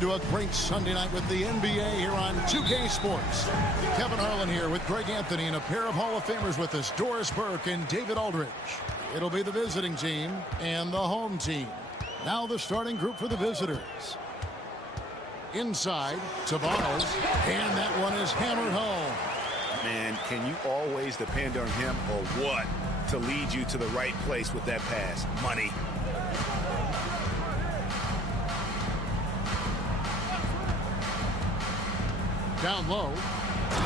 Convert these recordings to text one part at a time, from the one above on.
To a great Sunday night with the NBA here on 2K Sports. Kevin Harlan here with Greg Anthony and a pair of Hall of Famers with us, Doris Burke and David Aldridge. It'll be the visiting team and the home team. Now the starting group for the visitors. Inside, Tobias, and that one is hammered home. Man, can you always depend on him or what to lead you to the right place with that pass? Money. Down low.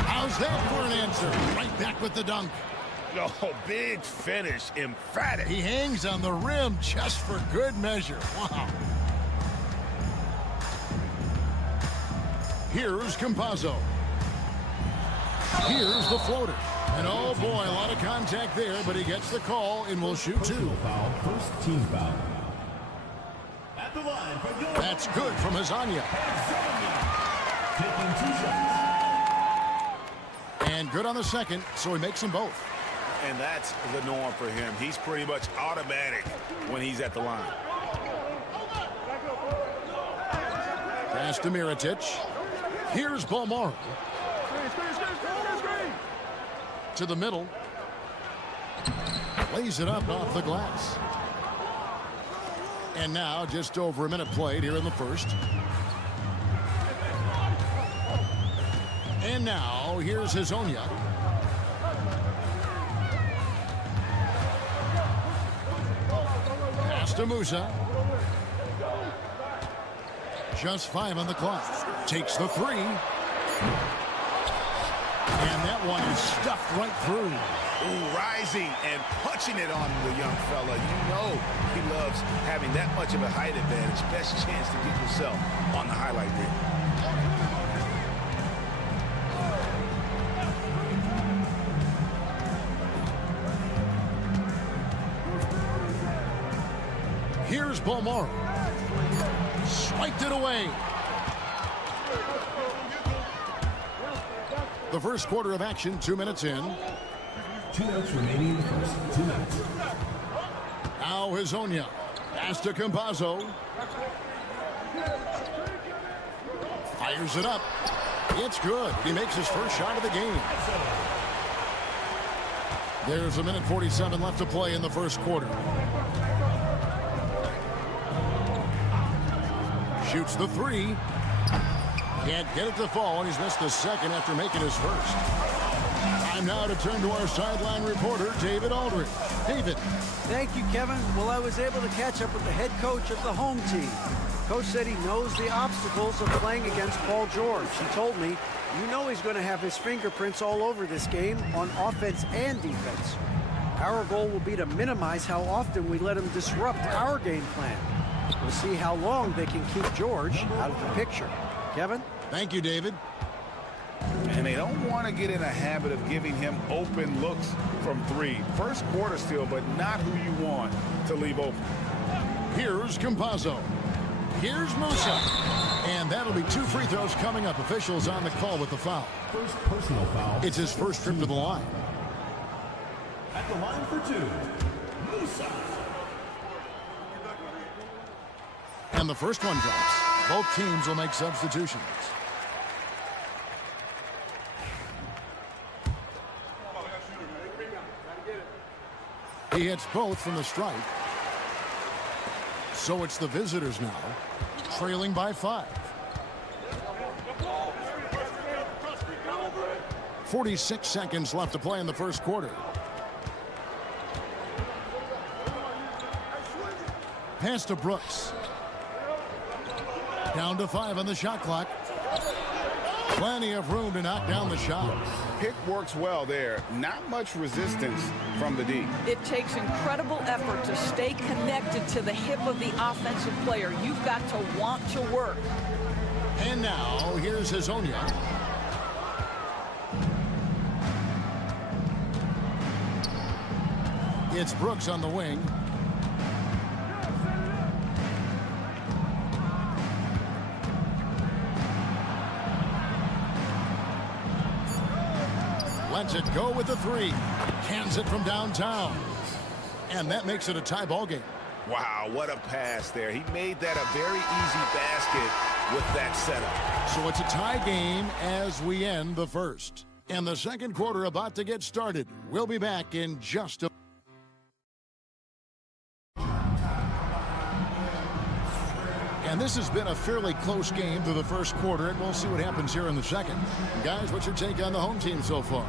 How's that for an answer? Right back with the dunk. Oh, big finish. Emphatic. He hangs on the rim just for good measure. Wow. Here's Campazzo. Here's the floater. And oh boy, a lot of contact there, but he gets the call and will shoot two. Foul, first team foul. At the line for Gilbert. That's good from Hazania. Taking 2 shots. And good on the second, so he makes them both. And that's the norm for him. He's pretty much automatic when he's at the line. Pass to Mirotic. Here's Balmaro. To the middle. Lays it up off the glass. And now just over a minute played here in the first. And now, here's Hazonia. Pass to Musa. Just 5 on the clock. Takes the 3. And that one is stuffed right through. Ooh, rising and punching it on the young fella. You know he loves having that much of a height advantage. Best chance to get yourself on the highlight reel. Here's Balmaro. Swiped it away. The first quarter of action, 2 minutes in. 2 minutes remaining in the first. 2 minutes. Now Hazonia. Pass to Campazzo. Fires it up. It's good. He makes his first shot of the game. There's 1:47 left to play in the first quarter. Shoots the 3. Can't get it to fall, and he's missed the second after making his first. Time now to turn to our sideline reporter, David Aldridge. David. Thank you, Kevin. Well, I was able to catch up with the head coach of the home team. Coach said he knows the obstacles of playing against Paul George. He told me, you know he's going to have his fingerprints all over this game on offense and defense. Our goal will be to minimize how often we let him disrupt our game plan. We'll see how long they can keep George out of the picture. Kevin? Thank you, David. And they don't want to get in a habit of giving him open looks from 3. First quarter still, but not who you want to leave open. Here's Campazzo. Here's Musa. And that'll be 2 free throws coming up. Officials on the call with the foul. First personal foul. It's his first trip to the line. At the line for 2, Musa. And the first one drops. Both teams will make substitutions. He hits both from the stripe. So it's the visitors now, trailing by 5. 46 seconds left to play in the first quarter. Pass to Brooks. Down to 5 on the shot clock. Plenty of room to knock down the shot. Pick works well there. Not much resistance from the D. It takes incredible effort to stay connected to the hip of the offensive player. You've got to want to work. And now, here's Hazonia. It's Brooks on the wing. Lets it go with the three. Cans it from downtown. And that makes it a tie ball game. Wow, what a pass there. He made that a very easy basket with that setup. So it's a tie game as we end the first. And the second quarter about to get started. We'll be back in just a... And this has been a fairly close game through the first quarter, and we'll see what happens here in the second. Guys, what's your take on the home team so far?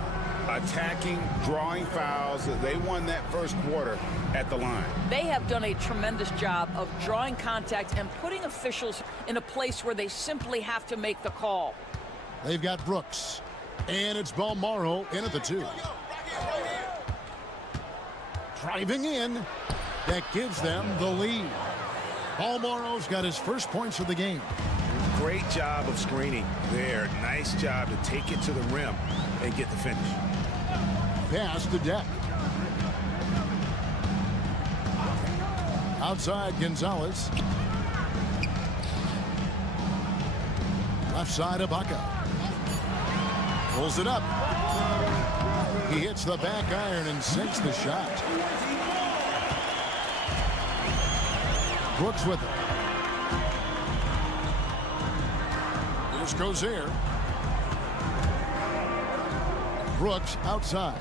Attacking, drawing fouls. They won that first quarter at the line. They have done a tremendous job of drawing contact and putting officials in a place where they simply have to make the call. They've got Brooks. And it's Balmaro in at the 2. Driving in. That gives them the lead. Balmaro's got his first points of the game. Great job of screening there. Nice job to take it to the rim and get the finish. Pass to Deck. Outside Gonzalez. Left side Ibaka. Pulls it up. He hits the back iron and sinks the shot. Brooks with it. Here's Gozier. Brooks outside.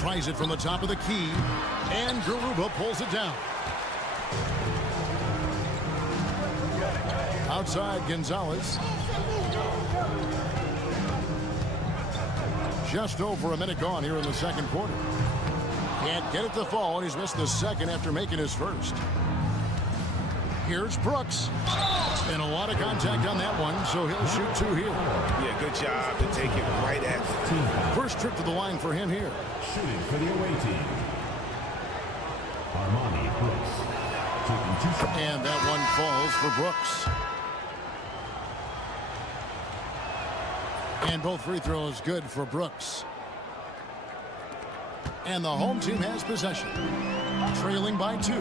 Tries it from the top of the key. And Garuba pulls it down. Outside Gonzalez. Just over a minute gone here in the second quarter. Can't get it to fall, and he's missed the second after making his first. Here's Brooks. And a lot of contact on that one, so he'll shoot 2 here. Yeah, good job to take it right at the team. First trip to the line for him here. Shooting for the away team. Armani Brooks. Taking 2 shots. And that one falls for Brooks. And both free throws good for Brooks. And the home team has possession. Trailing by 2.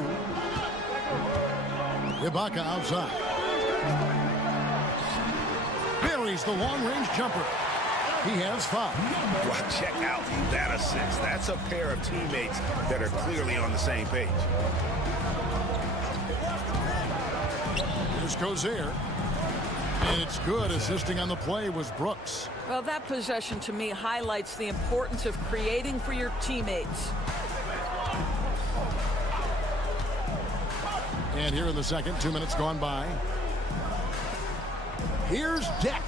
Ibaka outside. Buries the long-range jumper. He has 5. Well, check out that assist. That's a pair of teammates that are clearly on the same page. Here's Gozier. And it's good. Assisting on the play was Brooks. Well, that possession to me highlights the importance of creating for your teammates. And here in the second, 2 minutes gone by. Here's Deck.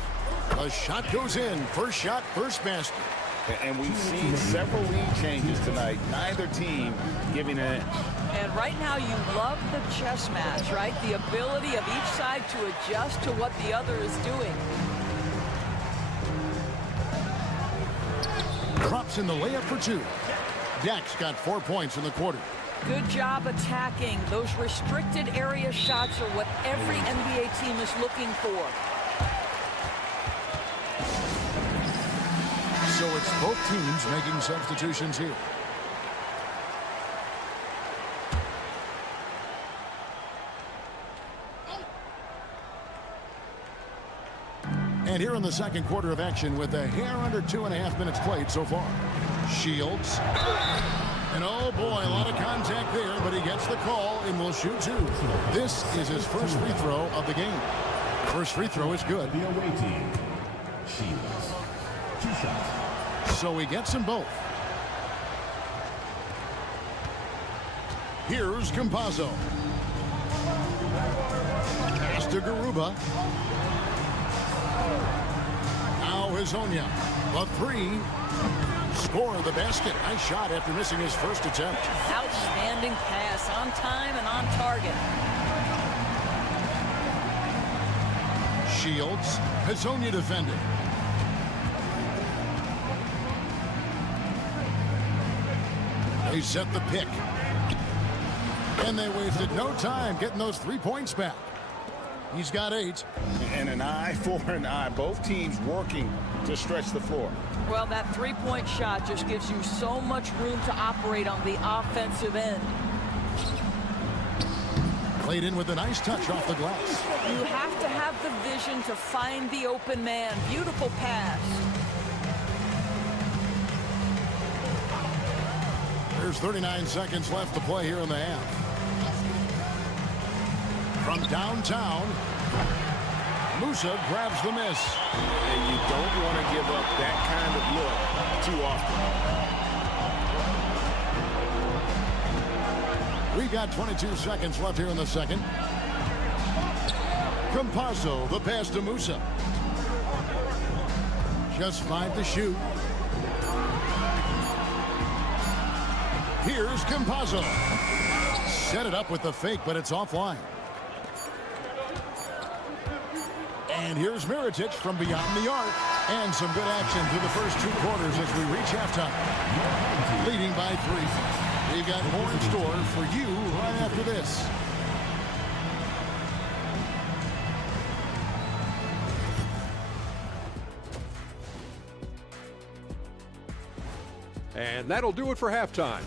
The shot goes in. First shot, first basket. And we've seen several lead changes tonight. Neither team giving an inch. And right now you love the chess match, right? The ability of each side to adjust to what the other is doing. Drops in the layup for 2. Deck's got 4 points in the quarter. Good job attacking. Those restricted area shots are what every NBA team is looking for. So it's both teams making substitutions here. And here in the second quarter of action with a hair under 2.5 minutes played so far. Shields. And oh boy, a lot of contact there, but he gets the call and will shoot 2. This is his first free throw of the game. First free throw is good. The away team. Shields. 2 shots. So he gets them both. Here's Campazzo. Pass to Garuba. Now Hezonja. The 3. Score the basket. Nice shot after missing his first attempt. Outstanding pass, on time and on target. Shields. Hezonja defended. They set the pick. And they wasted no time getting those 3 points back. He's got 8. And an eye for an eye. Both teams working to stretch the floor. Well, that three-point shot just gives you so much room to operate on the offensive end. Played in with a nice touch off the glass. You have to have the vision to find the open man. Beautiful pass. There's 39 seconds left to play here in the half. From downtown, Musa grabs the miss. And you don't want to give up that kind of look too often. We've got 22 seconds left here in the second. Campazzo, the pass to Musa. Just 5 to shoot. Here's Campazzo. Set it up with the fake, but it's offline. And here's Mirotic from beyond the arc. And some good action through the first 2 quarters as we reach halftime. Leading by 3. We've got more in store for you right after this. And that'll do it for halftime.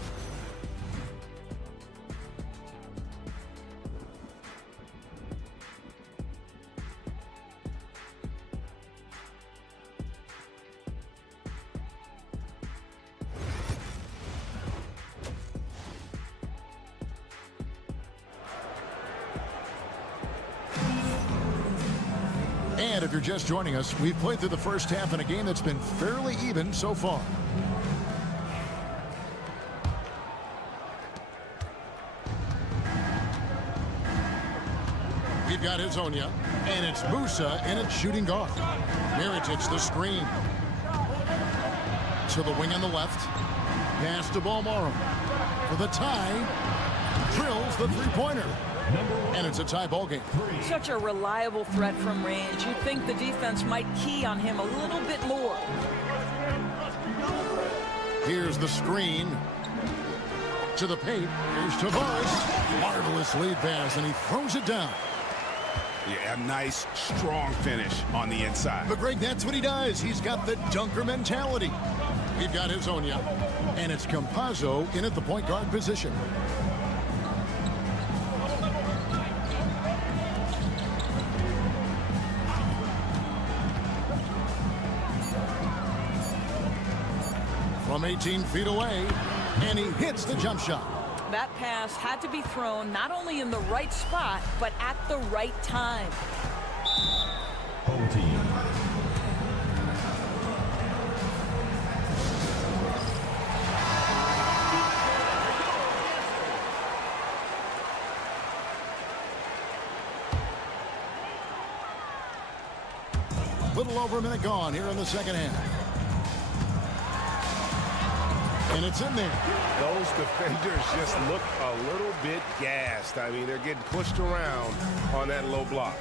And if you're just joining us, we've played through the first half in a game that's been fairly even so far. We've got Hezonja, and it's Musa in its shooting guard. Mirotic the screen. To the wing on the left. Pass to Balmaro. For the tie. Drills the three-pointer. And it's a tie ball game. Such a reliable threat from range. You'd think the defense might key on him a little bit more. Here's the screen. To the paint. Here's Tavares. Marvelous lead pass, and he throws it down. Yeah, a nice, strong finish on the inside. But Greg, that's what he does. He's got the dunker mentality. We've got Hezonja, and it's Campazzo in at the point guard position. From 18 feet away, and he hits the jump shot. That pass had to be thrown not only in the right spot, but at the right time. Home team. Little over a minute gone here in the second half. And it's in there. Those defenders just look a little bit gassed. I mean, they're getting pushed around on that low block.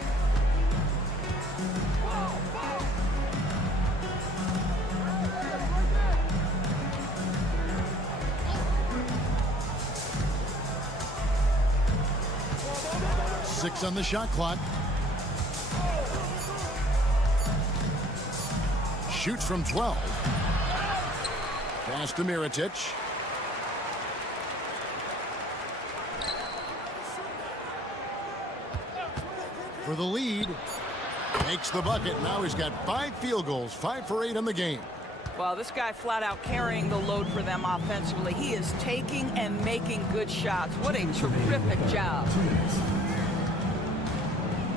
Six on the shot clock. Shoots from 12. Pass to Mirotic. For the lead. Makes the bucket. Now he's got 5 field goals. 5 for 8 in the game. Well, this guy flat out carrying the load for them offensively. He is taking and making good shots. What a terrific job.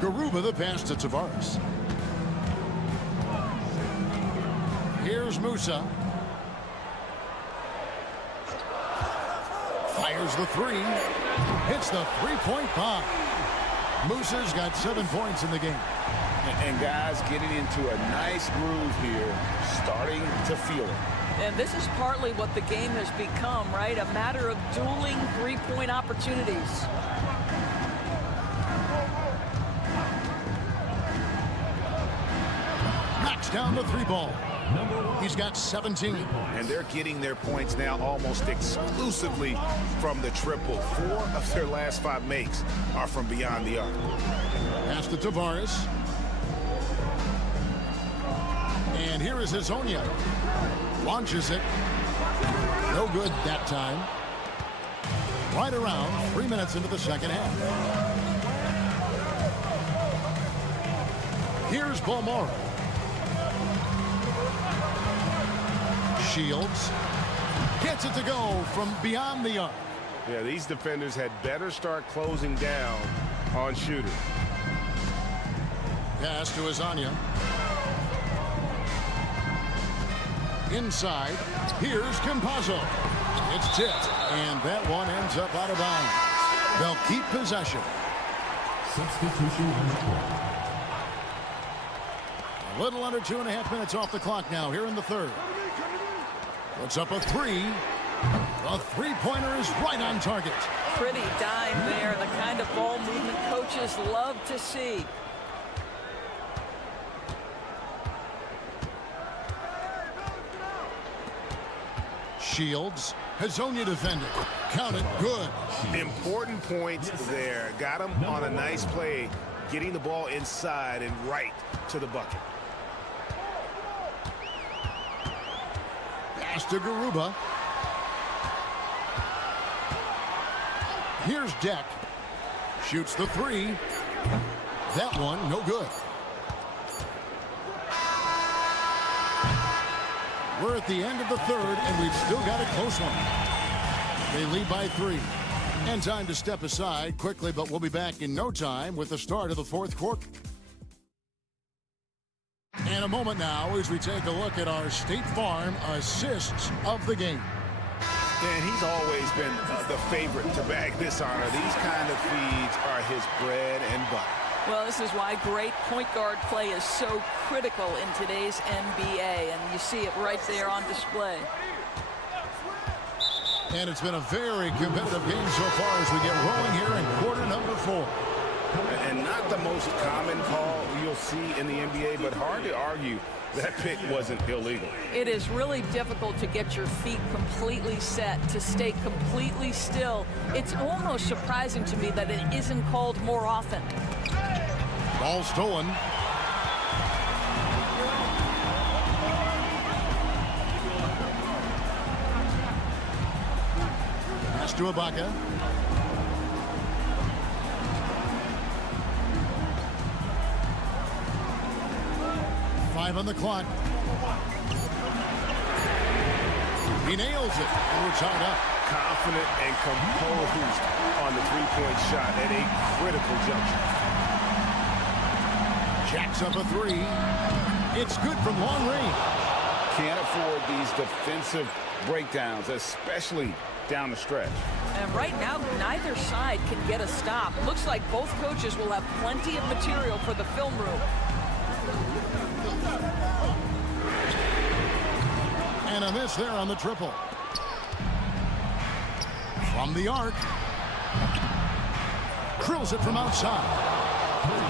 Garuba the pass to Tavares. Here's Musa. Fires the three. Hits the three-point bomb. Musa's got 7 points in the game. And guys getting into a nice groove here, starting to feel it. And this is partly what the game has become, right? A matter of dueling three-point opportunities. Knocks down the 3 ball. He's got 17. And they're getting their points now almost exclusively from the triple. 4 of their last 5 makes are from beyond the arc. Pass to Tavares. And here is Hazonia. Launches it. No good that time. Right around 3 minutes into the second half. Here's Balmora. Shields gets it to go from beyond the arc. Yeah, these defenders had better start closing down on shooter. Pass to Hazonia. Inside, here's Campazzo. It's tipped, and that one ends up out of bounds. They'll keep possession. Substitution on the court. A little under 2.5 minutes off the clock now here in the third. Puts up a three. A three-pointer is right on target. Pretty dime there, the kind of ball movement coaches love to see. Shields. Hazonia defended. Count it. Good. Important points there. Got him on a nice play, getting the ball inside and right to the bucket. Pass to Garuba. Here's Deck. Shoots the three. That one, no good. We're at the end of the third, and we've still got a close one. They lead by 3. And time to step aside quickly, but we'll be back in no time with the start of the fourth quarter. In a moment now as we take a look at our State Farm assists of the game. And he's always been the favorite to bag this honor. These kind of feeds are his bread and butter. Well, this is why great point guard play is so critical in today's NBA, and you see it right there on display. And it's been a very competitive game so far as we get rolling here in quarter number 4. And not the most common call you'll see in the NBA, but hard to argue that pick wasn't illegal. It is really difficult to get your feet completely set, to stay completely still. It's almost surprising to me that it isn't called more often. Ball stolen. Pass to Ibaka. Five on the clock. He nails it, and we're tied up. Confident and composed on the three-point shot at a critical juncture. Jacks up a three. It's good from long range. Can't afford these defensive breakdowns, especially down the stretch. And right now, neither side can get a stop. Looks like both coaches will have plenty of material for the film room. And a miss there on the triple. From the arc. Drills it from outside.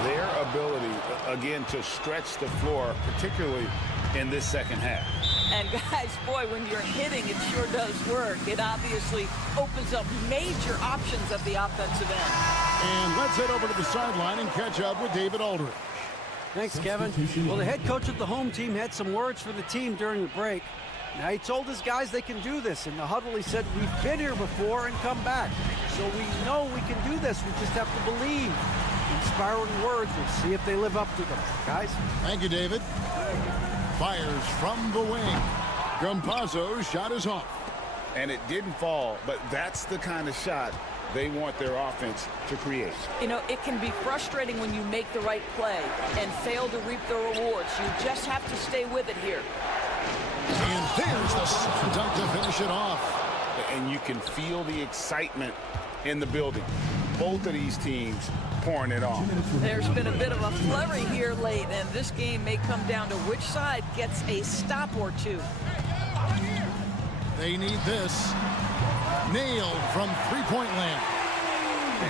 Their ability, again, to stretch the floor, particularly in this second half. And guys, boy, when you're hitting, it sure does work. It obviously opens up major options at the offensive end. And let's head over to the sideline and catch up with David Aldridge. Thanks, Kevin. Well, the head coach of the home team had some words for the team during the break. Now, he told his guys they can do this. In the huddle, he said, we've been here before and come back. So we know we can do this. We just have to believe. Inspiring words. We'll see if they live up to them. Guys? Thank you, David. Fires from the wing. Campazzo's shot is off. And it didn't fall, but that's the kind of shot they want their offense to create. You know, it can be frustrating when you make the right play and fail to reap the rewards. You just have to stay with it here. And there's the slam dunk to finish it off. And you can feel the excitement in the building. Both of these teams pouring it on. There's been a bit of a flurry here late, and this game may come down to which side gets a stop or two. They need this. Nailed from three-point land.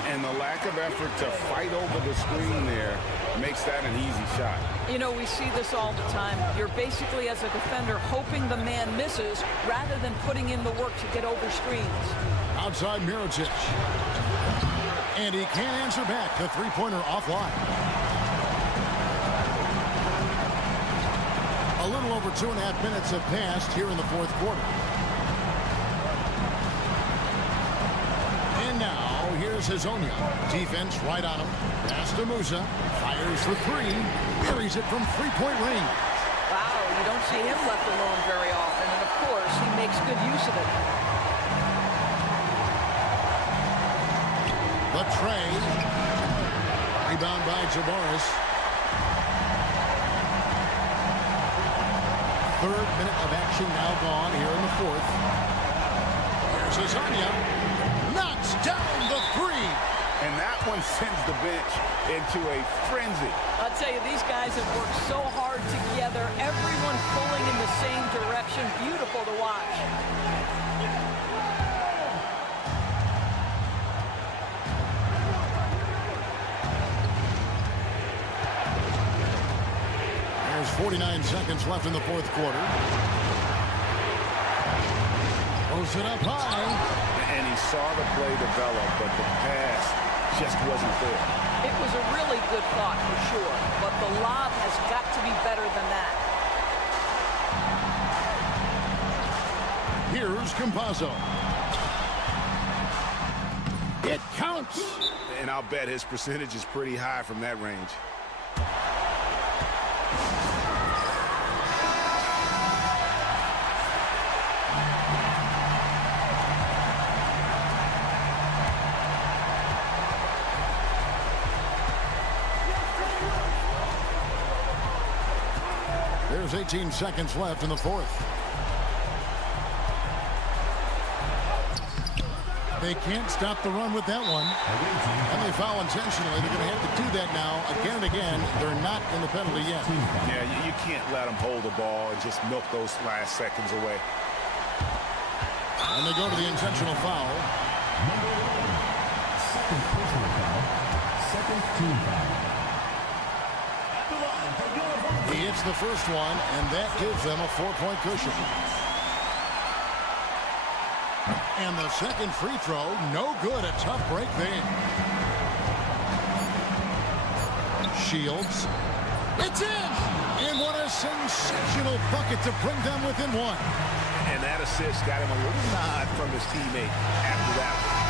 And the lack of effort to fight over the screen there makes that an easy shot. You know, we see this all the time. You're basically, as a defender, hoping the man misses rather than putting in the work to get over screens. Outside Mirotic. And he can't answer back. The three-pointer offline. A little over 2.5 minutes have passed here in the fourth quarter. And now, here's Hazonia. Defense right on him. Pass to Musa. Fires for three. Buries it from three-point range. Wow, you don't see him left alone very often, and of course, he makes good use of it. The tray. Rebound by Jabaris. Third minute of action now gone here in the fourth. Here's Hazonia. Knocks down the three. And that one sends the bench into a frenzy. I'll tell you, these guys have worked so hard together. Everyone pulling in the same direction. Beautiful to watch. There's 49 seconds left in the fourth quarter. Throws it up high. And he saw the play develop, but the pass just wasn't there. It was a really good thought for sure, but the lob has got to be better than that. Here's Campazzo. It counts. And I'll bet his percentage is pretty high from that range. There's 18 seconds left in the fourth. They can't stop the run with that one. And they foul intentionally. They're going to have to do that now again and again. They're not in the penalty yet. Yeah, you can't let them hold the ball and just milk those last seconds away. And they go to the intentional foul. Number 1, second personal foul, second team foul. At the line for your opponent. He hits the first one, and that gives them a 4-point cushion. And the second free throw, no good. A tough break there. Shields. It's in! And what a sensational bucket to bring them within one. And that assist got him a little nod from his teammate after that one.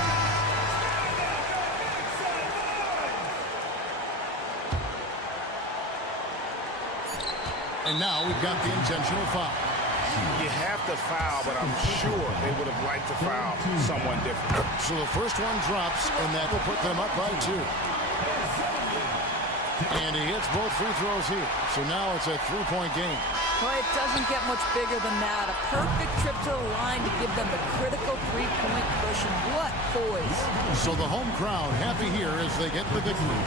And now we've got the intentional foul. You have to foul, but I'm sure they would have liked to foul someone different. So the first one drops, and that will put them up by 2. And he hits both free throws here. So now it's a 3-point game. Well, it doesn't get much bigger than that. A perfect trip to the line to give them the critical 3-point cushion. What poise. So the home crowd happy here as they get the victory.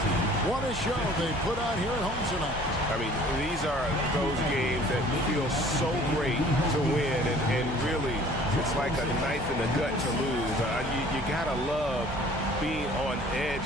What a show they put on here at home tonight. I mean, these are those games that feel so great to win, and really, it's like a knife in the gut to lose. You gotta love being on edge.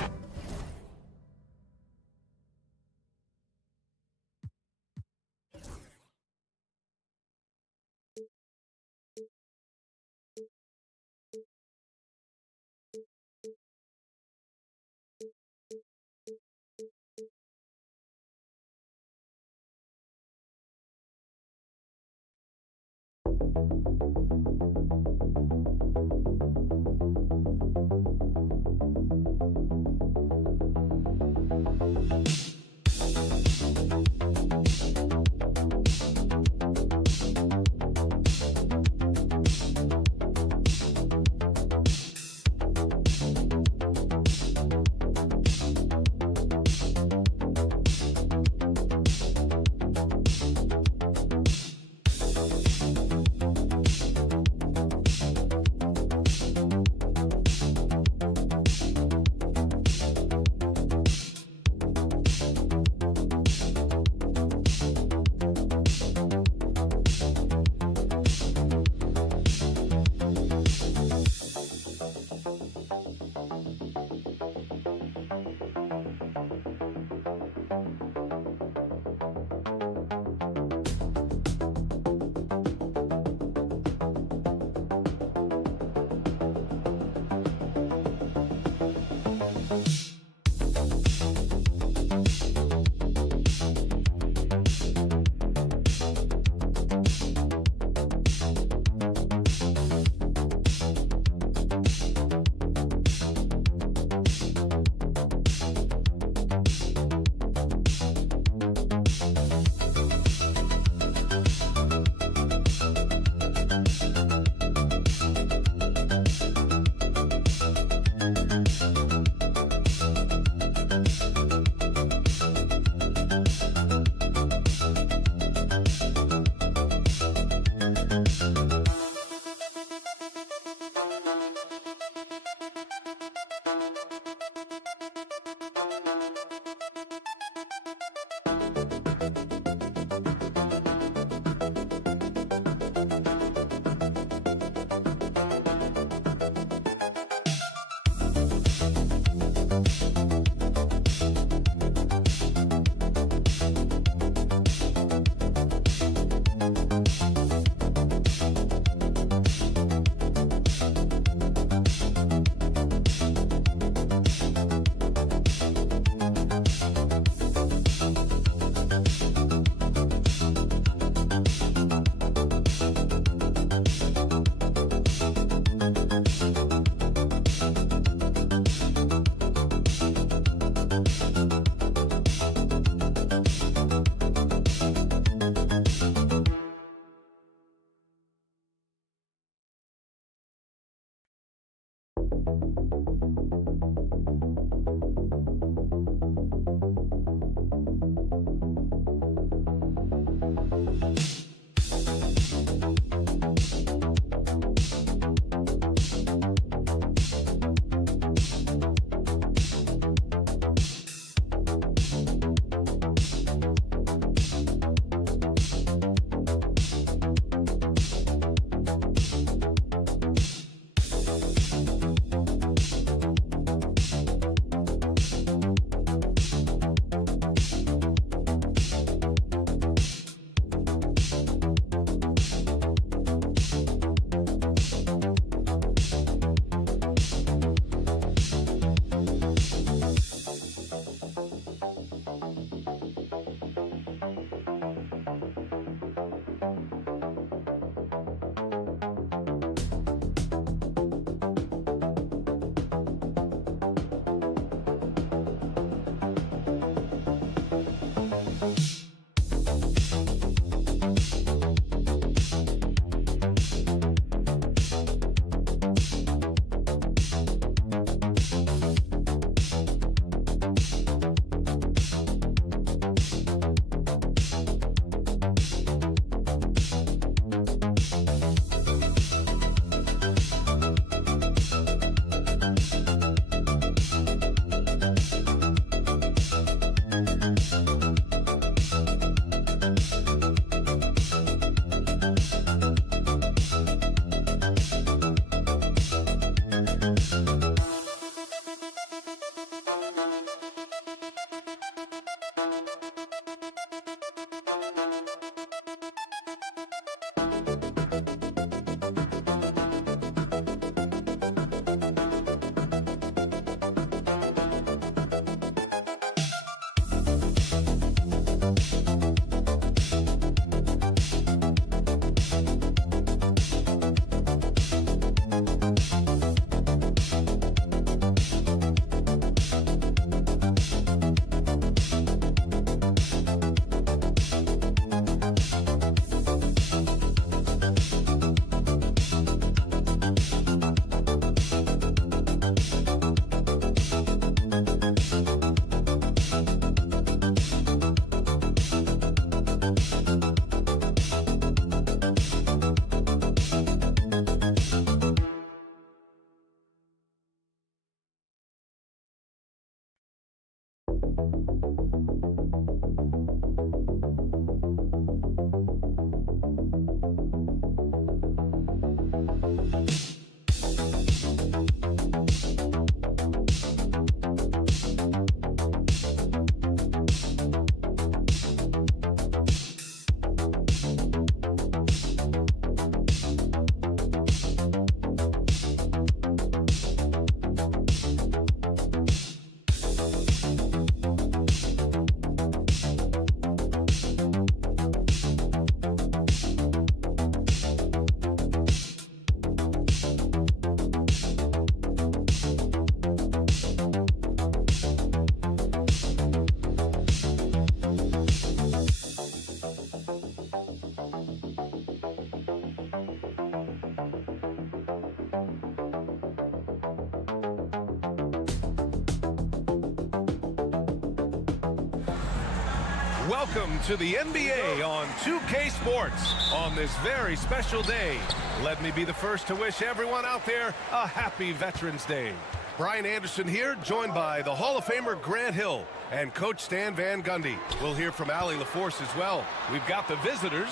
Welcome to the NBA on 2K Sports on this very special day. Let me be the first to wish everyone out there a happy Veterans Day. Brian Anderson here, joined by the Hall of Famer Grant Hill. and Coach Stan Van Gundy. We'll hear from Allie LaForce as well. We've got the visitors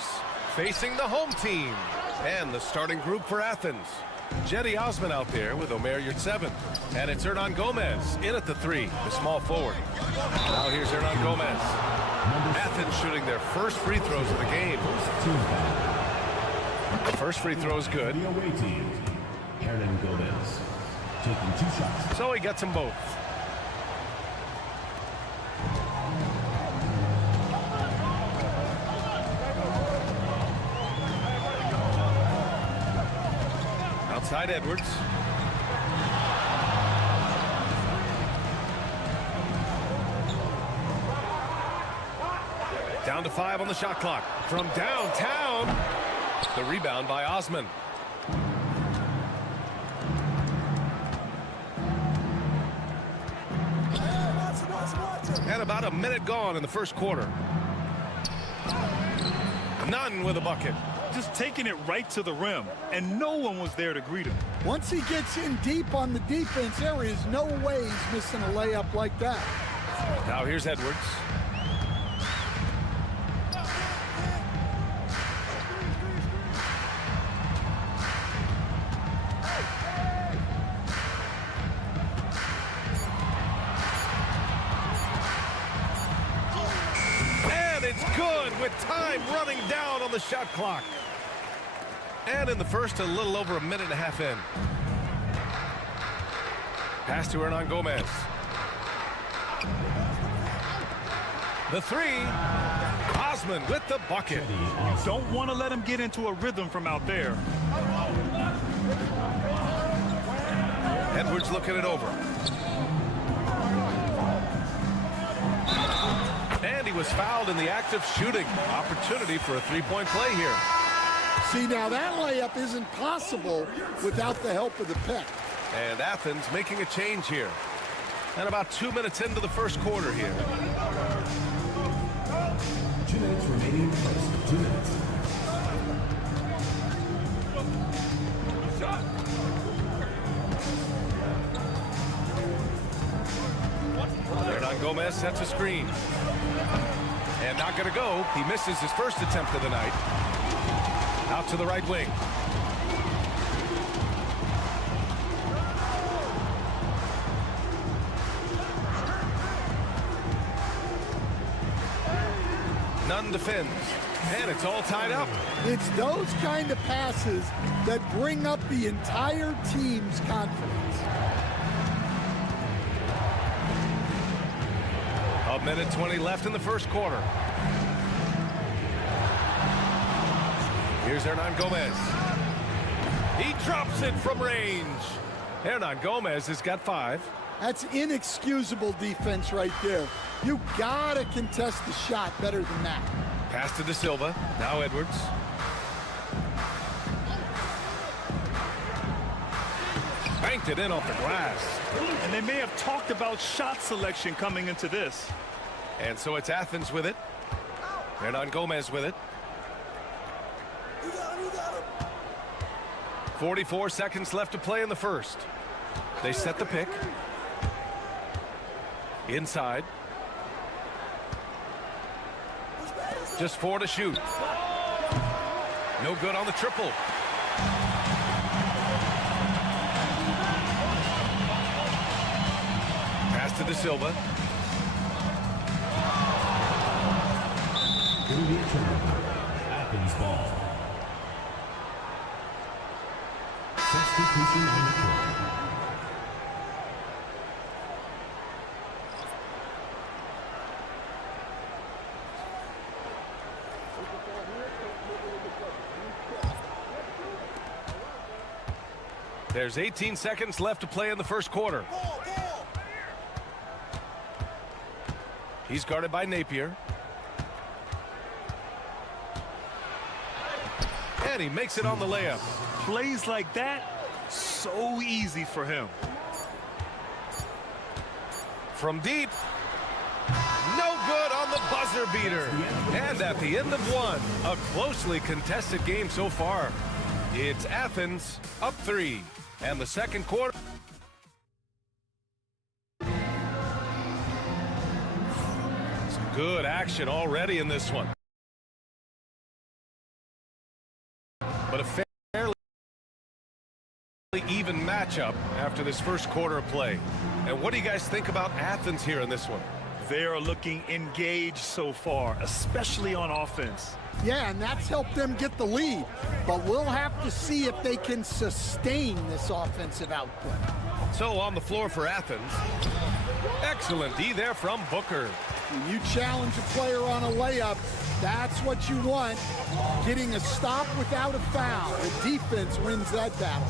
facing the home team and the starting group for Athens. Jetty Osman out there with Omer Yurtseven. And it's Hernan Gomez in at the 3, the small forward. Now here's Hernan Gomez. Athens shooting their first free throws of the game. The first free throw is good. The away team, Hernan Gomez, taking 2 shots. So he gets them both. Outside Edwards. Down to 5 on the shot clock. From downtown, the rebound by Osman. And about a minute gone in the first quarter. Nunn with a bucket. Just taking it right to the rim, and no one was there to greet him. Once he gets in deep on the defense, there is no way he's missing a layup like that. Now here's Edwards. And it's good with time running down on the shot clock. And in the first, a little over a minute and a half in. Pass to Hernan Gomez. The 3. Osman with the bucket. You don't want to let him get into a rhythm from out there. Edwards looking it over. And he was fouled in the act of shooting. Opportunity for a 3-point play here. See, now that layup isn't possible without the help of the pick. And Athens making a change here. And about 2 minutes into the first quarter here. 2 minutes remaining in the first. 2 minutes. Hernan Gomez sets a screen. And not going to go. He misses his first attempt of the night. Out to the right wing. Nunn defends. And it's all tied up. It's those kind of passes that bring up the entire team's confidence. A minute 20 left in the first quarter. Here's Hernan Gomez. He drops it from range. Hernan Gomez has got 5. That's inexcusable defense right there. You gotta contest the shot better than that. Pass to De Silva. Now Edwards. Banked it in off the glass. And they may have talked about shot selection coming into this. And so it's Athens with it. Hernan Gomez with it. 44 seconds left to play in the first. They set the pick. Inside. Just 4 to shoot. No good on the triple. Pass to De Silva. It'll be a turnover. Athens ball. Substitution on the court. There's 18 seconds left to play in the first quarter. He's guarded by Napier. And he makes it on the layup. Plays like that, so easy for him. From deep. No good on the buzzer beater. And at the end of one, a closely contested game so far. It's Athens up 3. And the second quarter. Good action already in this one. But a fairly even matchup after this first quarter of play. And what do you guys think about Athens here in this one? They are looking engaged so far, especially on offense. Yeah, and that's helped them get the lead. But we'll have to see if they can sustain this offensive output. So on the floor for Athens. Excellent D there from Booker. When you challenge a player on a layup, that's what you want. Getting a stop without a foul. The defense wins that battle.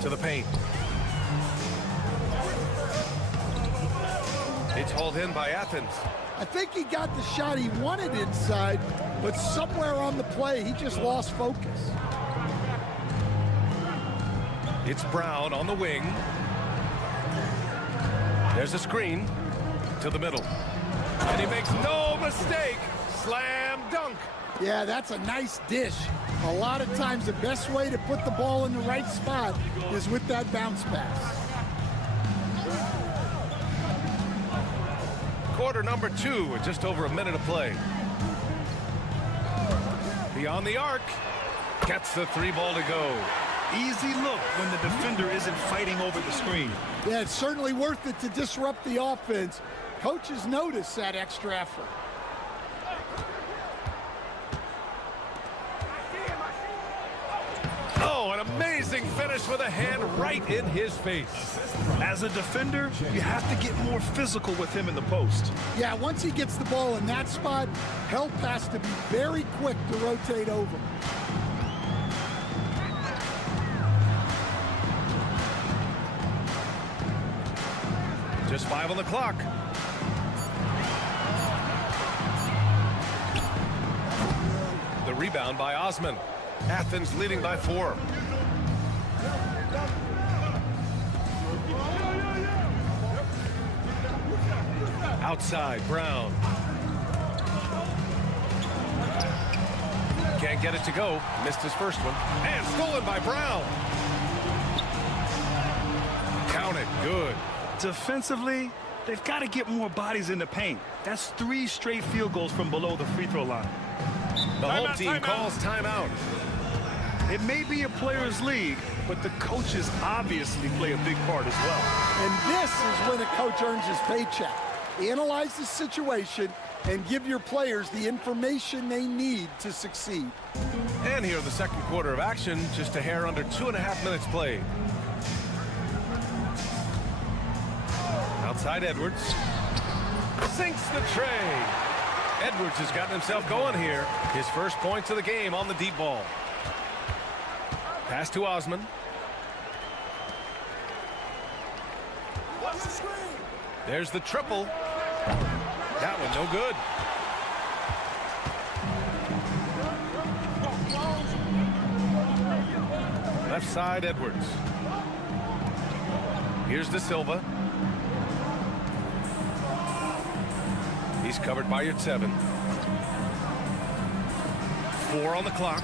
To the paint. It's hauled in by Athens. I think he got the shot he wanted inside, but somewhere on the play, he just lost focus. It's Brown on the wing. There's a screen to the middle. And he makes no mistake. Slam dunk. Yeah, that's a nice dish. A lot of times the best way to put the ball in the right spot is with that bounce pass. Quarter number 2 with just over a minute of play. Beyond the arc. Gets the 3 ball to go. Easy look when the defender isn't fighting over the screen. Yeah, it's certainly worth it to disrupt the offense. Coaches notice that extra effort. Oh, an amazing finish with a hand right in his face. As a defender, you have to get more physical with him in the post. Yeah, once he gets the ball in that spot, help has to be very quick to rotate over. Just 5 on the clock. The rebound by Osman. Athens leading by 4. Outside, Brown. Can't get it to go. Missed his first one. And stolen by Brown. Count it. Good. Defensively, they've got to get more bodies in the paint. That's 3 straight field goals from below the free throw line. The home team calls timeout. It may be a players' league, but the coaches obviously play a big part as well. And this is when a coach earns his paycheck. Analyze the situation and give your players the information they need to succeed. And here in the second quarter of action, just a hair under 2.5 minutes played. Outside Edwards. Sinks the tray. Edwards has gotten himself going here. His first points of the game on the deep ball. Pass to Osman. There's the triple. That one no good. Left side Edwards. Here's De Silva. He's covered by your 7. 4 on the clock.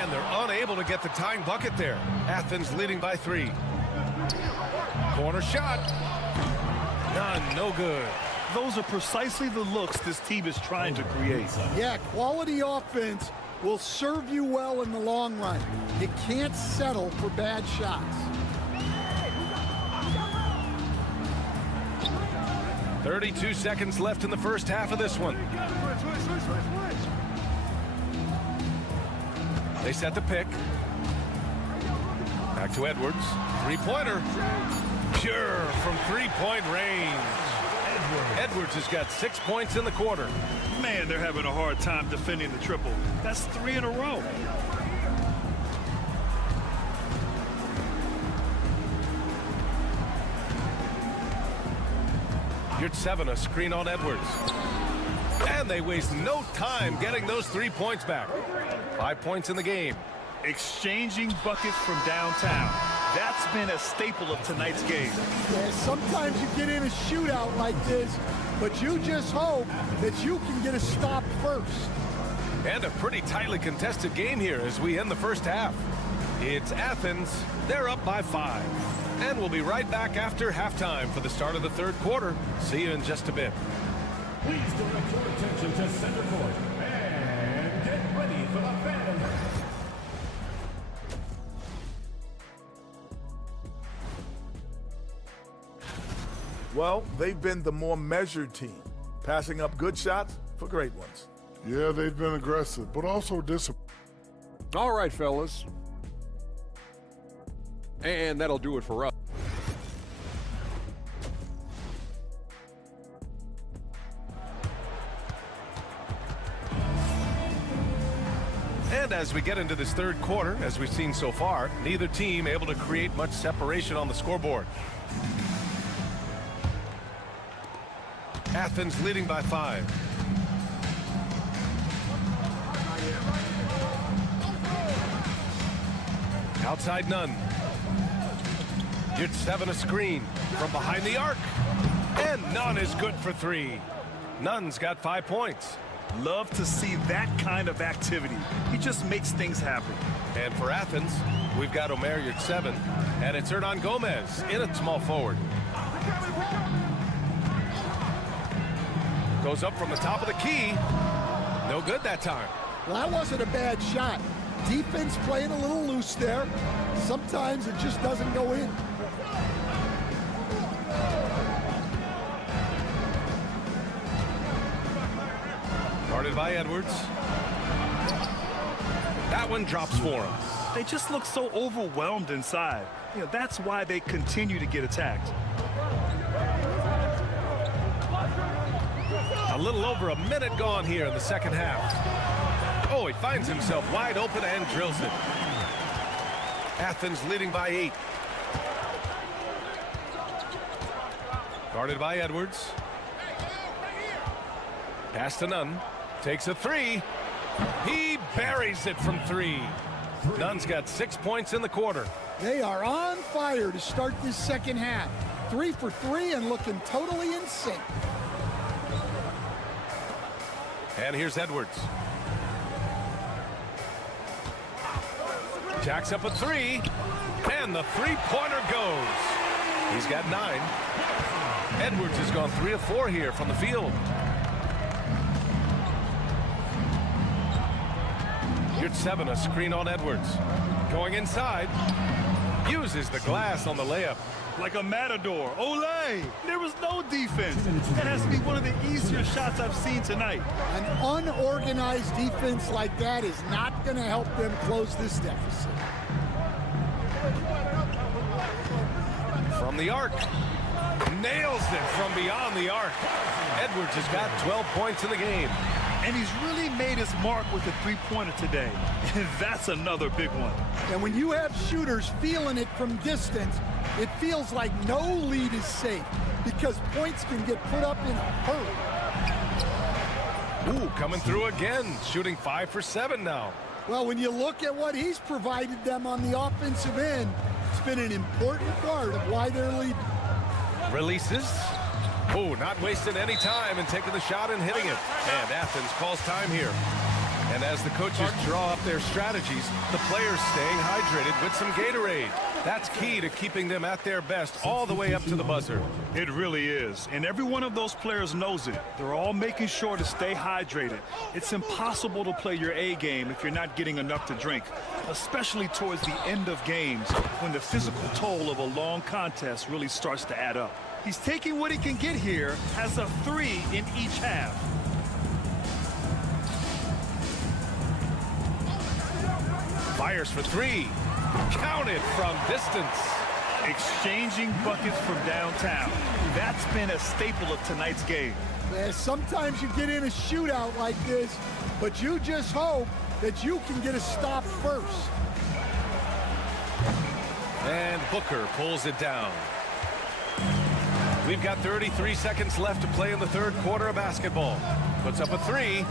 And they're unable to get the tying bucket there. Athens leading by 3. Corner shot. None, no good. Those are precisely the looks this team is trying to create. Yeah, quality offense will serve you well in the long run. You can't settle for bad shots. 32 seconds left in the first half of this one. They set the pick. Back to Edwards. Three-pointer. Pure from three-point range. Edwards has got 6 points in the quarter. Man, they're having a hard time defending the triple. That's 3 in a row. You're 7, a screen on Edwards. And they waste no time getting those 3 points back. 5 points in the game. Exchanging buckets from downtown. That's been a staple of tonight's game. Yeah, sometimes you get in a shootout like this, but you just hope that you can get a stop first. And a pretty tightly contested game here as we end the first half. It's Athens. They're up by 5. And we'll be right back after halftime for the start of the third quarter. See you in just a bit. Please direct your attention to center court and get ready for the fan. Well, they've been the more measured team, passing up good shots for great ones. Yeah, they've been aggressive, but also disciplined. All right, fellas. And that'll do it for us. And as we get into this third quarter, as we've seen so far, neither team able to create much separation on the scoreboard. Athens leading by 5. Outside Nunn. You're 7, a screen from behind the arc. And Nunn is good for 3. Nunn's got 5 points. Love to see that kind of activity. He just makes things happen. And for Athens, we've got Omer Yurtseven, and it's Hernan Gomez in at small forward. Goes up from the top of the key. No good that time. Well, that wasn't a bad shot. Defense playing a little loose there. Sometimes it just doesn't go in. Guarded by Edwards. That one drops for him. They just look so overwhelmed inside. You know, that's why they continue to get attacked. A little over a minute gone here in the second half. Oh, he finds himself wide open and drills it. Athens leading by 8. Guarded by Edwards. Pass to Nunn. Takes a 3. He buries it from 3. Nunn's got 6 points in the quarter. They are on fire to start this second half. 3 for 3 and looking totally in sync. And here's Edwards. Jacks up a 3. And the three-pointer goes. He's got 9. Edwards has gone 3 of 4 here from the field. Here's 7, a screen on Edwards. Going inside. Uses the glass on the layup. Like a matador. Olay! There was no defense. That has to be one of the easier shots I've seen tonight. An unorganized defense like that is not going to help them close this deficit. From the arc. Nails it from beyond the arc. Edwards has got 12 points in the game. And he's really made his mark with a three-pointer today. And that's another big one. And when you have shooters feeling it from distance, it feels like no lead is safe because points can get put up in a hurry. Ooh, coming through again, shooting 5 for 7 now. Well, when you look at what he's provided them on the offensive end, it's been an important part of why they're leading. Releases. Oh, not wasting any time and taking the shot and hitting it. And Athens calls time here. And as the coaches draw up their strategies, the players staying hydrated with some Gatorade. That's key to keeping them at their best all the way up to the buzzer. It really is. And every one of those players knows it. They're all making sure to stay hydrated. It's impossible to play your A game if you're not getting enough to drink, especially towards the end of games when the physical toll of a long contest really starts to add up. He's taking what he can get here, has a 3 in each half. Fires for 3. Counted from distance. Exchanging buckets from downtown. That's been a staple of tonight's game. Man, sometimes you get in a shootout like this, but you just hope that you can get a stop first. And Booker pulls it down. We've got 33 seconds left to play in the third quarter of basketball. Puts up a 3.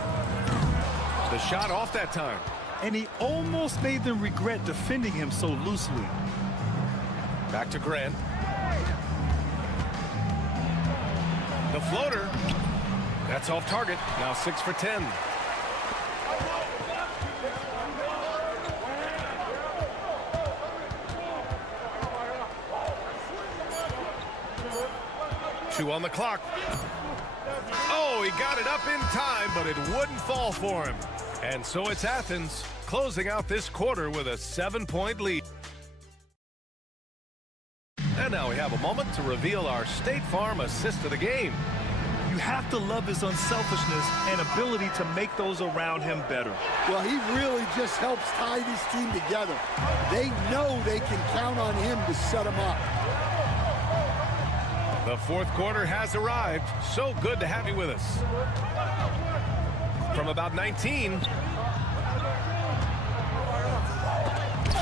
The shot off that time. And he almost made them regret defending him so loosely. Back to Grant. The floater. That's off target. Now 6 for 10. Two on the clock. Oh, he got it up in time, but it wouldn't fall for him. And so it's Athens closing out this quarter with a 7-point lead. And now we have a moment to reveal our State Farm assist of the game. You have to love his unselfishness and ability to make those around him better. Well, he really just helps tie this team together. They know they can count on him to set them up. The fourth quarter has arrived. So good to have you with us. From about 19.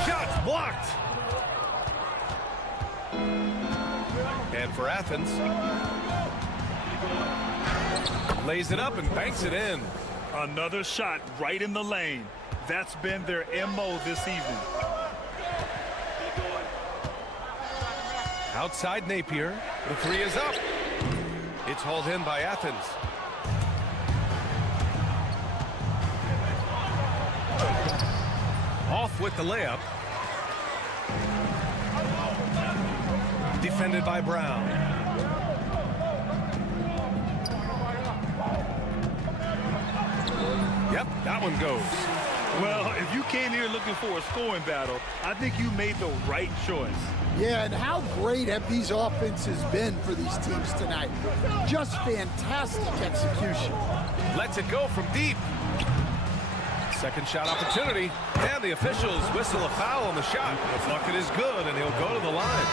Shots blocked. And for Athens. Lays it up and banks it in. Another shot right in the lane. That's been their MO this evening. Outside Napier. The 3 is up. It's hauled in by Athens. Off with the layup. Defended by Brown. Yep, that one goes. Well, if you came here looking for a scoring battle, I think you made the right choice. Yeah, and how great have these offenses been for these teams tonight? Just fantastic execution. Lets it go from deep. Second shot opportunity, and the officials whistle a foul on the shot. The bucket is good, and he'll go to the line.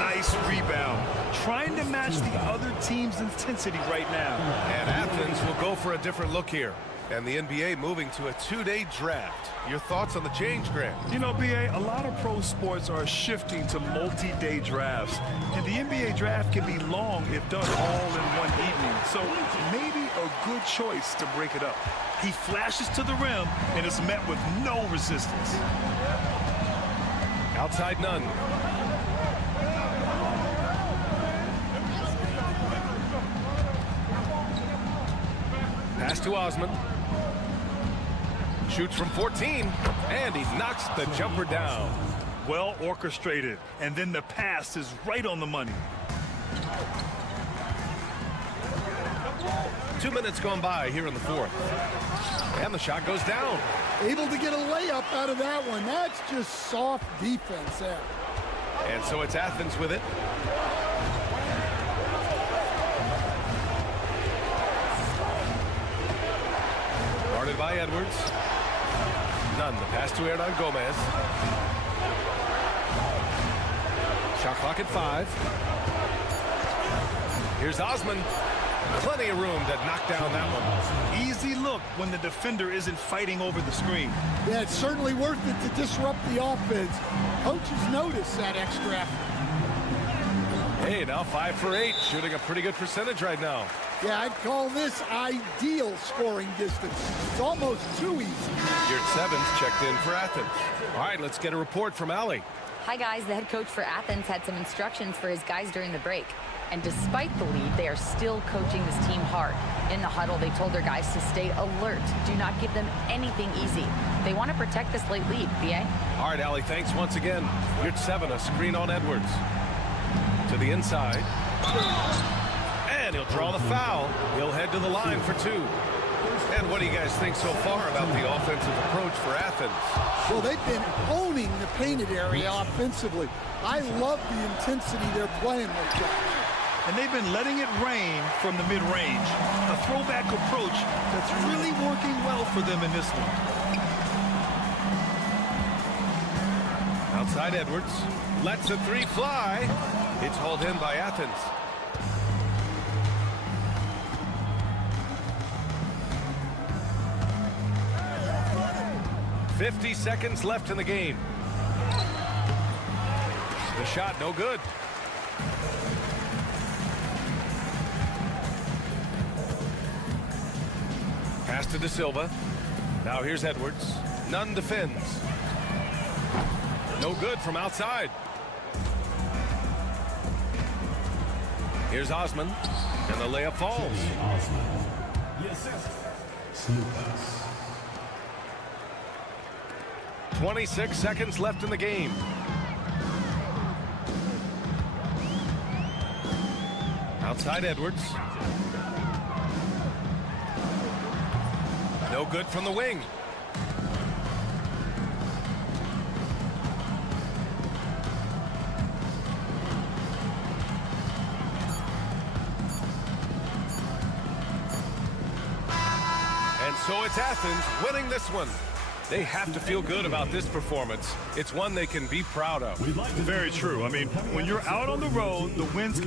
Nice rebound. Trying to match the other team's intensity right now. And Athens will go for a different look here. And the NBA moving to a 2-day draft. Your thoughts on the change, Grant? You know, BA, a lot of pro sports are shifting to multi-day drafts. And the NBA draft can be long if done all in one evening. So maybe a good choice to break it up. He flashes to the rim and is met with no resistance. Outside none. Pass to Osman. Shoots from 14, and he knocks the jumper down. Well orchestrated, and then the pass is right on the money. 2 minutes gone by here in the fourth. And the shot goes down. Able to get a layup out of that one. That's just soft defense there. And so it's Athens with it. Guarded by Edwards. None. The pass to Hernan Gomez. Shot clock at 5. Here's Osman. Plenty of room to knock down that one. Easy look when the defender isn't fighting over the screen. Yeah, it's certainly worth it to disrupt the offense. Coaches notice that extra effort. Hey, now 5 for 8. Shooting a pretty good percentage right now. Yeah, I'd call this ideal scoring distance. It's almost too easy. Geert Sevens checked in for Athens. All right, let's get a report from Allie. Hi, guys. The head coach for Athens had some instructions for his guys during the break. And despite the lead, they are still coaching this team hard. In the huddle, they told their guys to stay alert. Do not give them anything easy. They want to protect this late lead, BA. All right, Allie, thanks once again. You're 7, a screen on Edwards. To the inside. And he'll draw the foul. He'll head to the line for 2. And what do you guys think so far about the offensive approach for Athens? Well, they've been owning the painted area offensively. I love the intensity they're playing with that. And they've been letting it rain from the mid-range. A throwback approach that's really working well for them in this one. Outside Edwards. Lets a 3 fly. It's hauled in by Athens. "50 seconds left in the game. The shot no good. Pass to De Silva. Now here's Edwards. Nunn defends. No good from outside. Here's Osman. And the layup falls. 26 seconds left in the game. Outside Edwards. No good from the wing. And so it's Athens winning this one. They have to feel good about this performance. It's one they can be proud of. Very true. I mean, when you're out on the road, the wins...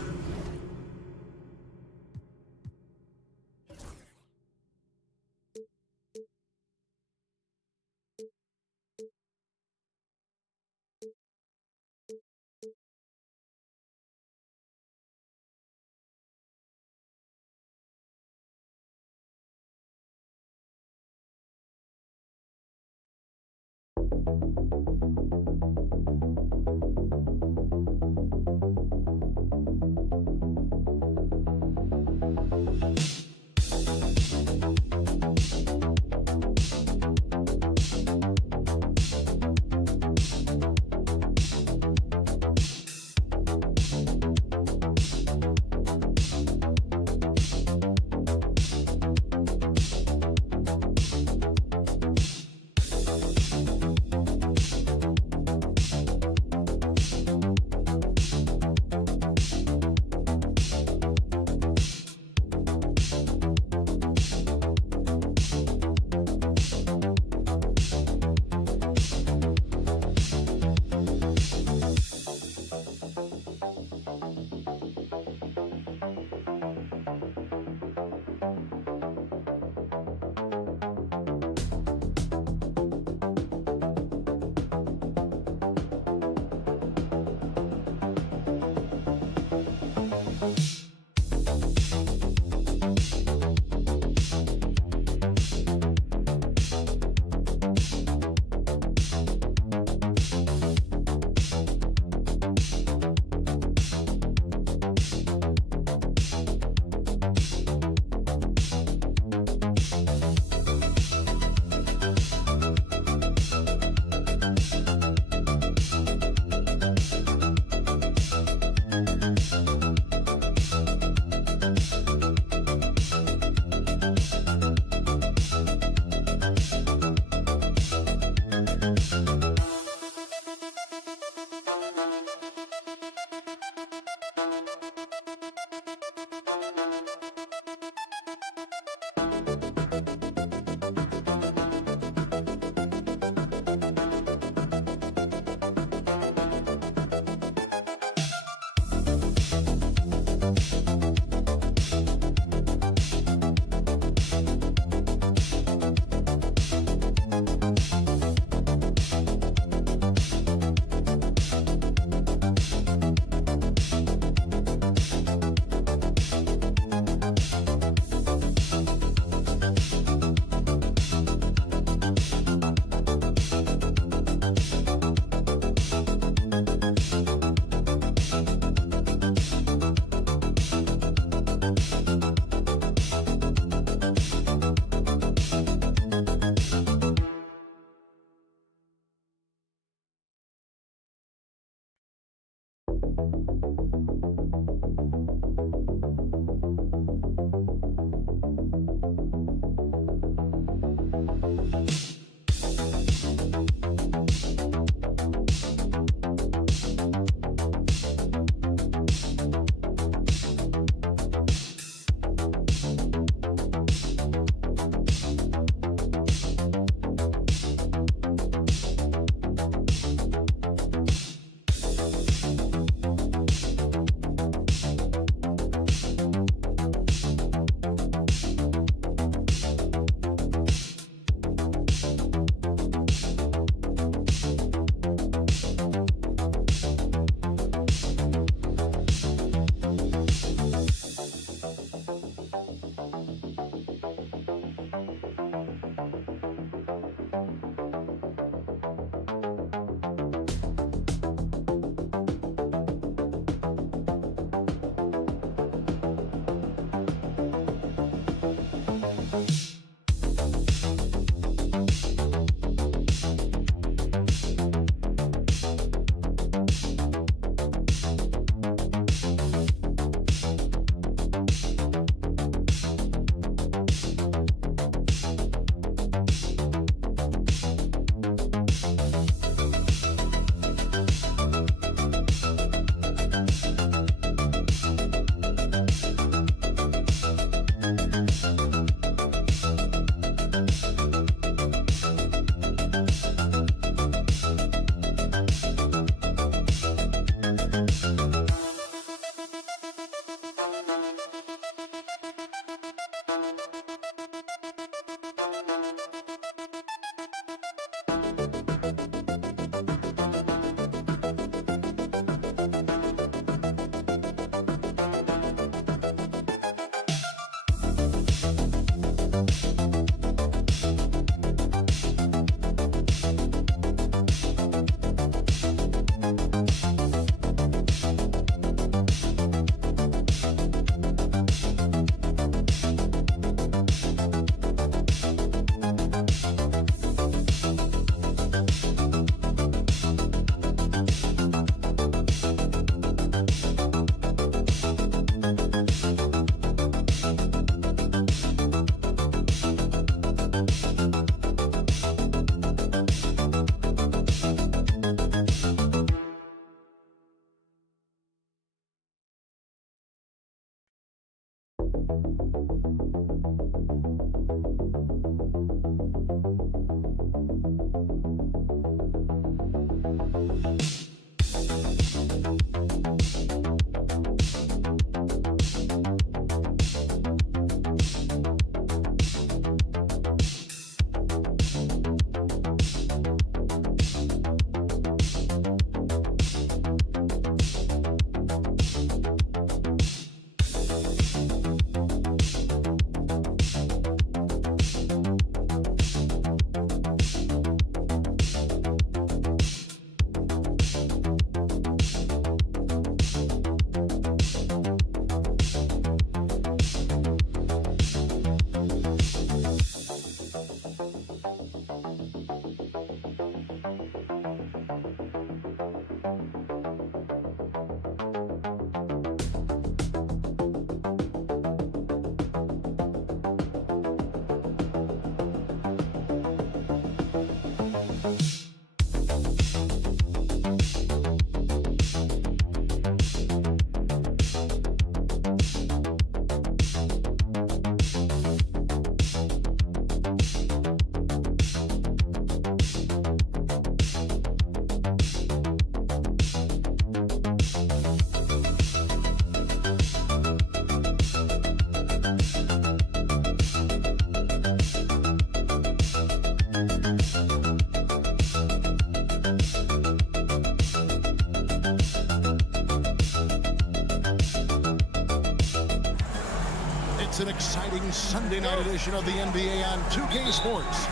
It's an exciting Sunday night edition of the NBA on 2K Sports.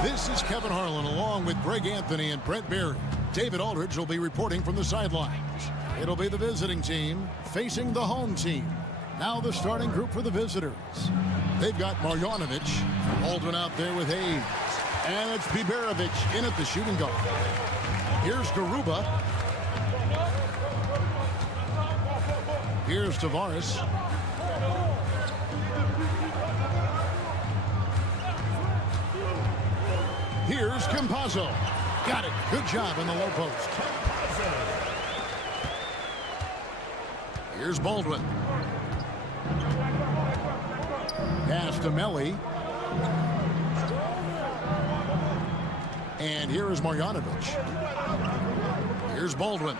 This is Kevin Harlan along with Greg Anthony and Brent Berry. David Aldridge will be reporting from the sidelines. It'll be the visiting team facing the home team. Now the starting group for the visitors. They've got Marjanovic, Aldrin out there with Hayes, and it's Biberovic in at the shooting guard. Here's Garuba. Here's Tavares. Here's Campazzo. Got it. Good job in the low post. Here's Baldwin. Pass to Melli. And here is Marjanovic. Here's Baldwin.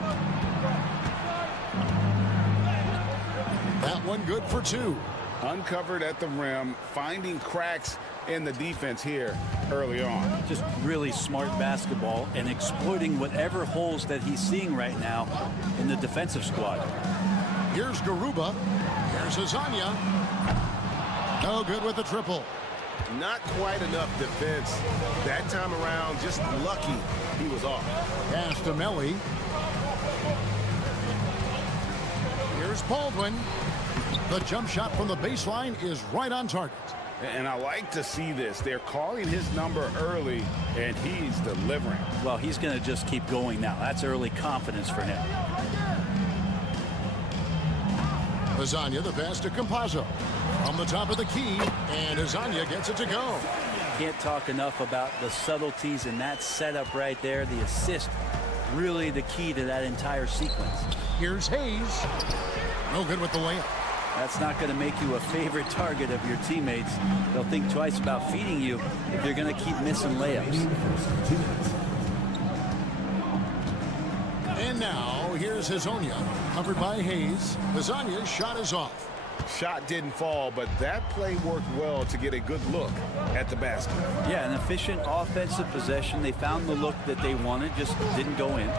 That one good for two. Uncovered at the rim, finding cracks in the defense here early on. Just really smart basketball and exploiting whatever holes that he's seeing right now in the defensive squad. Here's Garuba. Here's Azania. No good with the triple. Not quite enough defense. That time around, just lucky he was off. Pass to Melli. Here's Baldwin. The jump shot from the baseline is right on target. And I like to see this. They're calling his number early, and he's delivering. Well, he's going to just keep going now. That's early confidence for him. Azania, the pass to Campazzo. From the top of the key, and Azania gets it to go. Can't talk enough about the subtleties in that setup right there. The assist, really the key to that entire sequence. Here's Hayes. No good with the layup. That's not going to make you a favorite target of your teammates. They'll think twice about feeding you if you're going to keep missing layups. And now, here's Hazonia, covered by Hayes. Hazonia's shot is off. Shot didn't fall, but that play worked well to get a good look at the basket. Yeah, an efficient offensive possession. They found the look that they wanted, just didn't go in.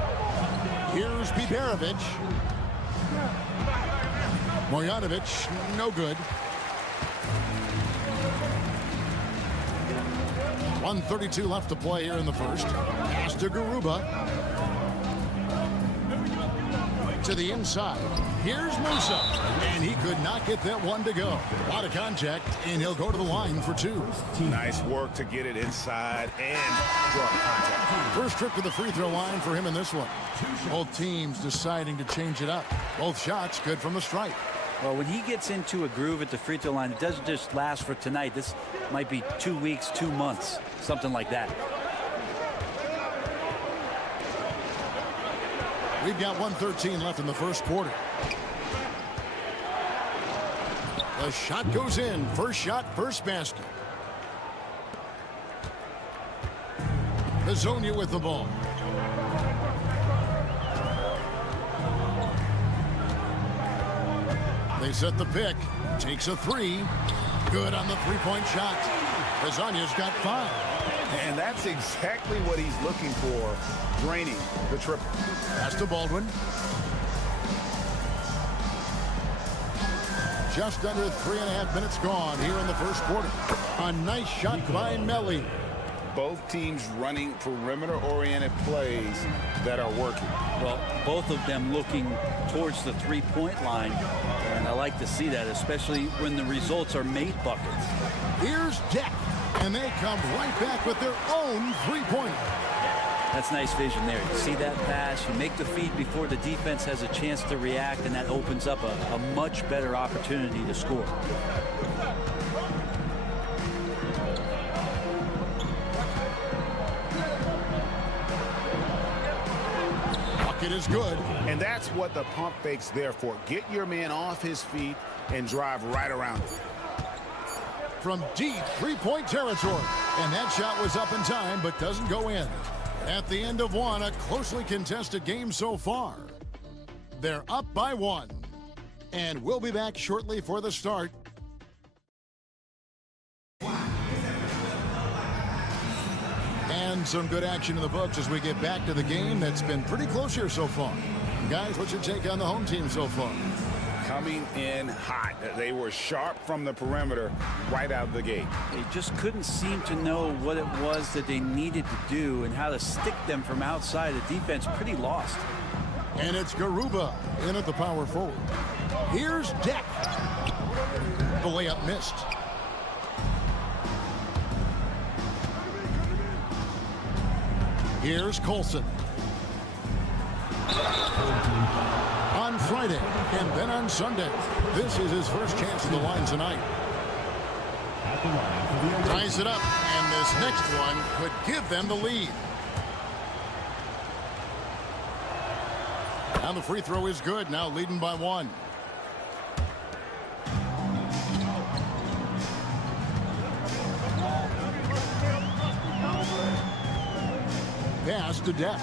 Here's Biberovic. Marjanovic, no good. 1:32 left to play here in the first. Pass to Garuba. To the inside. Here's Musa. And he could not get that one to go. A lot of contact, and he'll go to the line for two. Nice work to get it inside and draw contact. First trip to the free throw line for him in this one. Both teams deciding to change it up. Both shots good from the stripe. Well, when he gets into a groove at the free throw line, it doesn't just last for tonight. This might be 2 weeks, 2 months, something like that. We've got 1:13 left in the first quarter. The shot goes in. First shot, first basket. Hazonia with the ball. They set the pick. Takes a three. Good on the three-point shot. Hazonia's got 5. And that's exactly what he's looking for, draining the triple. Pass to Baldwin. Just under 3.5 minutes gone here in the first quarter. A nice shot by Melli. Both teams running perimeter-oriented plays that are working. Well, both of them looking towards the three-point line, and I like to see that, especially when the results are made buckets. Here's Deck, and they come right back with their own three-pointer. That's nice vision there. You see that pass, you make the feed before the defense has a chance to react, and that opens up a much better opportunity to score. Bucket is good. And that's what the pump fake's there for. Get your man off his feet and drive right around him. From deep three-point territory. And that shot was up in time, but doesn't go in. At the end of one, a closely contested game so far. They're up by 1. And we'll be back shortly for the start. And some good action in the books as we get back to the game that's been pretty close here so far. Guys, what's your take on the home team so far? Coming in hot. They were sharp from the perimeter right out of the gate. They just couldn't seem to know what it was that they needed to do and how to stick them from outside. The defense pretty lost. And it's Garuba in at the power forward. Here's Deck. The layup missed. Here's Colson. On Friday, and then on Sunday. This is his first chance at the line tonight. Ties it up, and this next one could give them the lead. And the free throw is good, now leading by 1. Pass to Depp.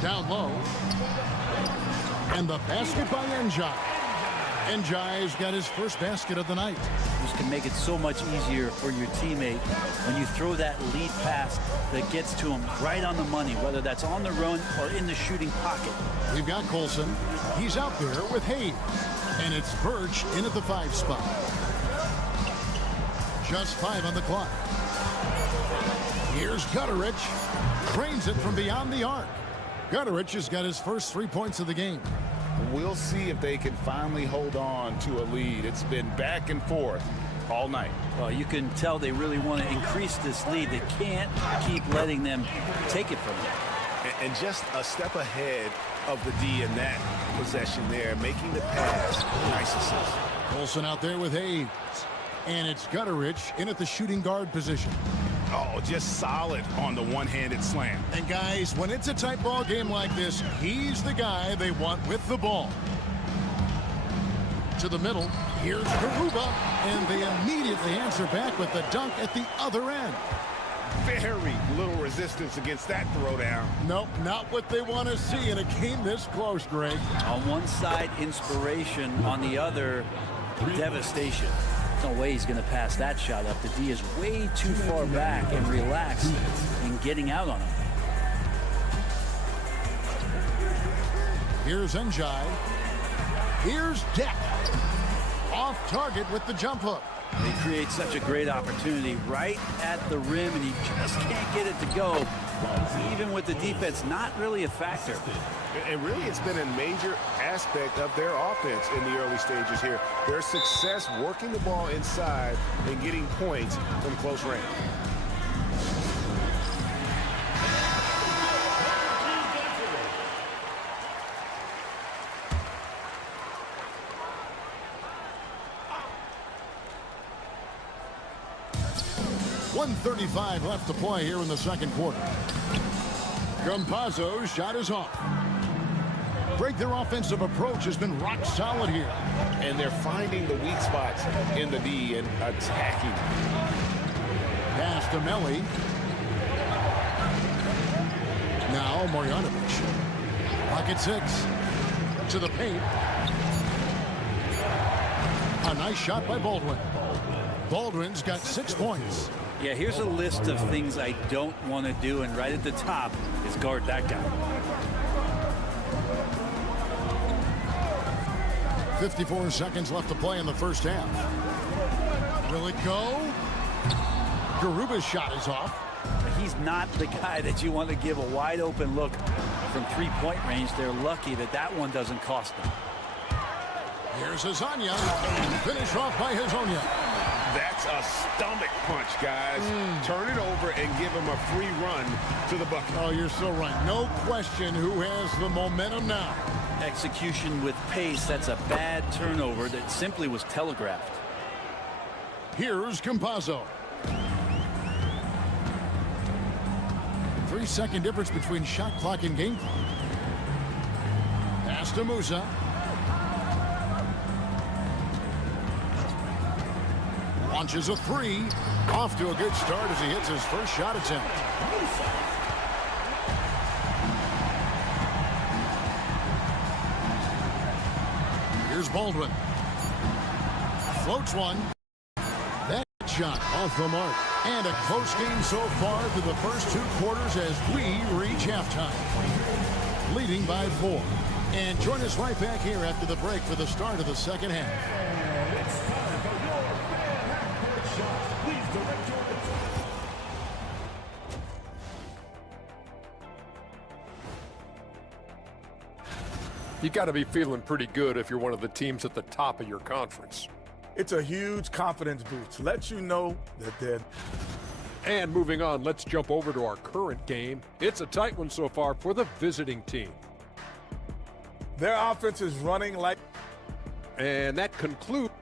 Down low. And the basket by Njai. Njai's got his first basket of the night. This can make it so much easier for your teammate when you throw that lead pass that gets to him right on the money, whether that's on the run or in the shooting pocket. We've got Colson. He's out there with Hayes. And it's Birch in at the 5 spot. Just 5 on the clock. Here's Gutterich. Trains it from beyond the arc. Gutterich has got his first 3 points of the game. We'll see if they can finally hold on to a lead. It's been back and forth all night. Well, you can tell they really want to increase this lead. They can't keep letting them take it from them. And just a step ahead of the D in that possession there, making the pass. Nice assist. Colson out there with Hayes. And it's Gutterich in at the shooting guard position. Oh, just solid on the one-handed slam. And guys, when it's a tight ball game like this, he's the guy they want with the ball. To the middle, here's Garuba, and they immediately answer back with the dunk at the other end. Very little resistance against that throwdown. Nope, not what they want to see in a game this close, Greg. On one side, inspiration. On the other, devastation. No way he's going to pass that shot up. The D is way too far back and relaxed in getting out on him. Here's Njai. Here's Deck. Off target with the jump hook. They create such a great opportunity right at the rim, and he just can't get it to go. Even with the defense, not really a factor. And really, it's been a major aspect of their offense in the early stages here. Their success working the ball inside and getting points from close range. .135 left to play here in the second quarter. Campazzo's shot is off. Greg, their offensive approach has been rock solid here. And they're finding the weak spots in the D and attacking. Pass to Melli. Now Marjanovic. Pocket 6. To the paint. A nice shot by Baldwin. Baldwin's got 6 points. Yeah, here's a list of things I don't want to do, and right at the top is guard that guy. 54 seconds left to play in the first half. Will it go? Garuba's shot is off. He's not the guy that you want to give a wide open look from three-point range. They're lucky that that one doesn't cost them. Here's Hezonja. Finish off by Hezonja. That's a stomach punch, guys. Turn it over and give him a free run to the bucket. Oh, you're so right. No question who has the momentum now. Execution with pace. That's a bad turnover that simply was telegraphed. Here's Campazzo. 3-second difference between shot clock and game clock. Pass to Musa. Launches a 3. Off to a good start as he hits his first shot attempt. Here's Baldwin. Floats one. That shot off the mark. And a close game so far through the first 2 quarters as we reach halftime. Leading by 4. And join us right back here after the break for the start of the second half. You got to be feeling pretty good if you're one of the teams at the top of your conference. It's a huge confidence boost. Let you know that they're... And moving on, let's jump over to our current game. It's a tight one so far for the visiting team. Their offense is running like... And that concludes...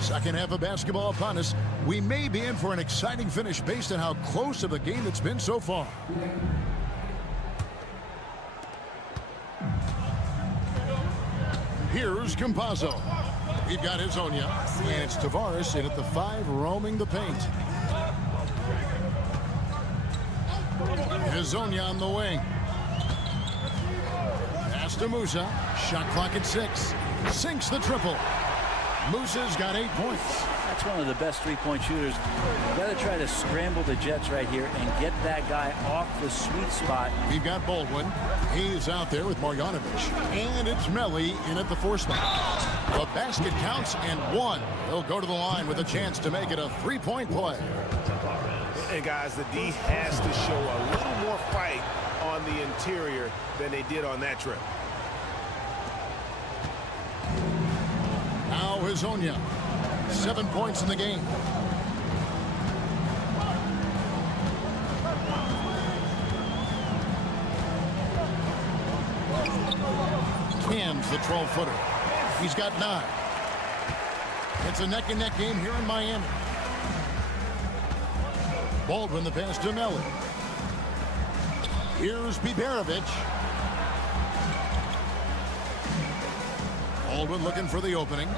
Second half of basketball upon us. We may be in for an exciting finish based on how close of a game it's been so far. Here's Campazzo. We've got Hezonja, and it's Tavares in at the 5, roaming the paint. Hezonja on the wing. Pass to Musa. Shot clock at 6. Sinks the triple. Musa's got 8 points. That's one of the best three-point shooters. You got to try to scramble the Jets right here and get that guy off the sweet spot. We've got Baldwin. He's out there with Marjanovic. And it's Melli in at the 4 spot. The basket counts and 1. He'll go to the line with a chance to make it a 3-point play. And guys, the D has to show a little more fight on the interior than they did on that trip. Now Hezonja. 7 points in the game. Cams the 12-footer. He's got 9. It's a neck-and-neck game here in Miami. Baldwin the pass to Melli. Here's Biberovic. Baldwin looking for the opening.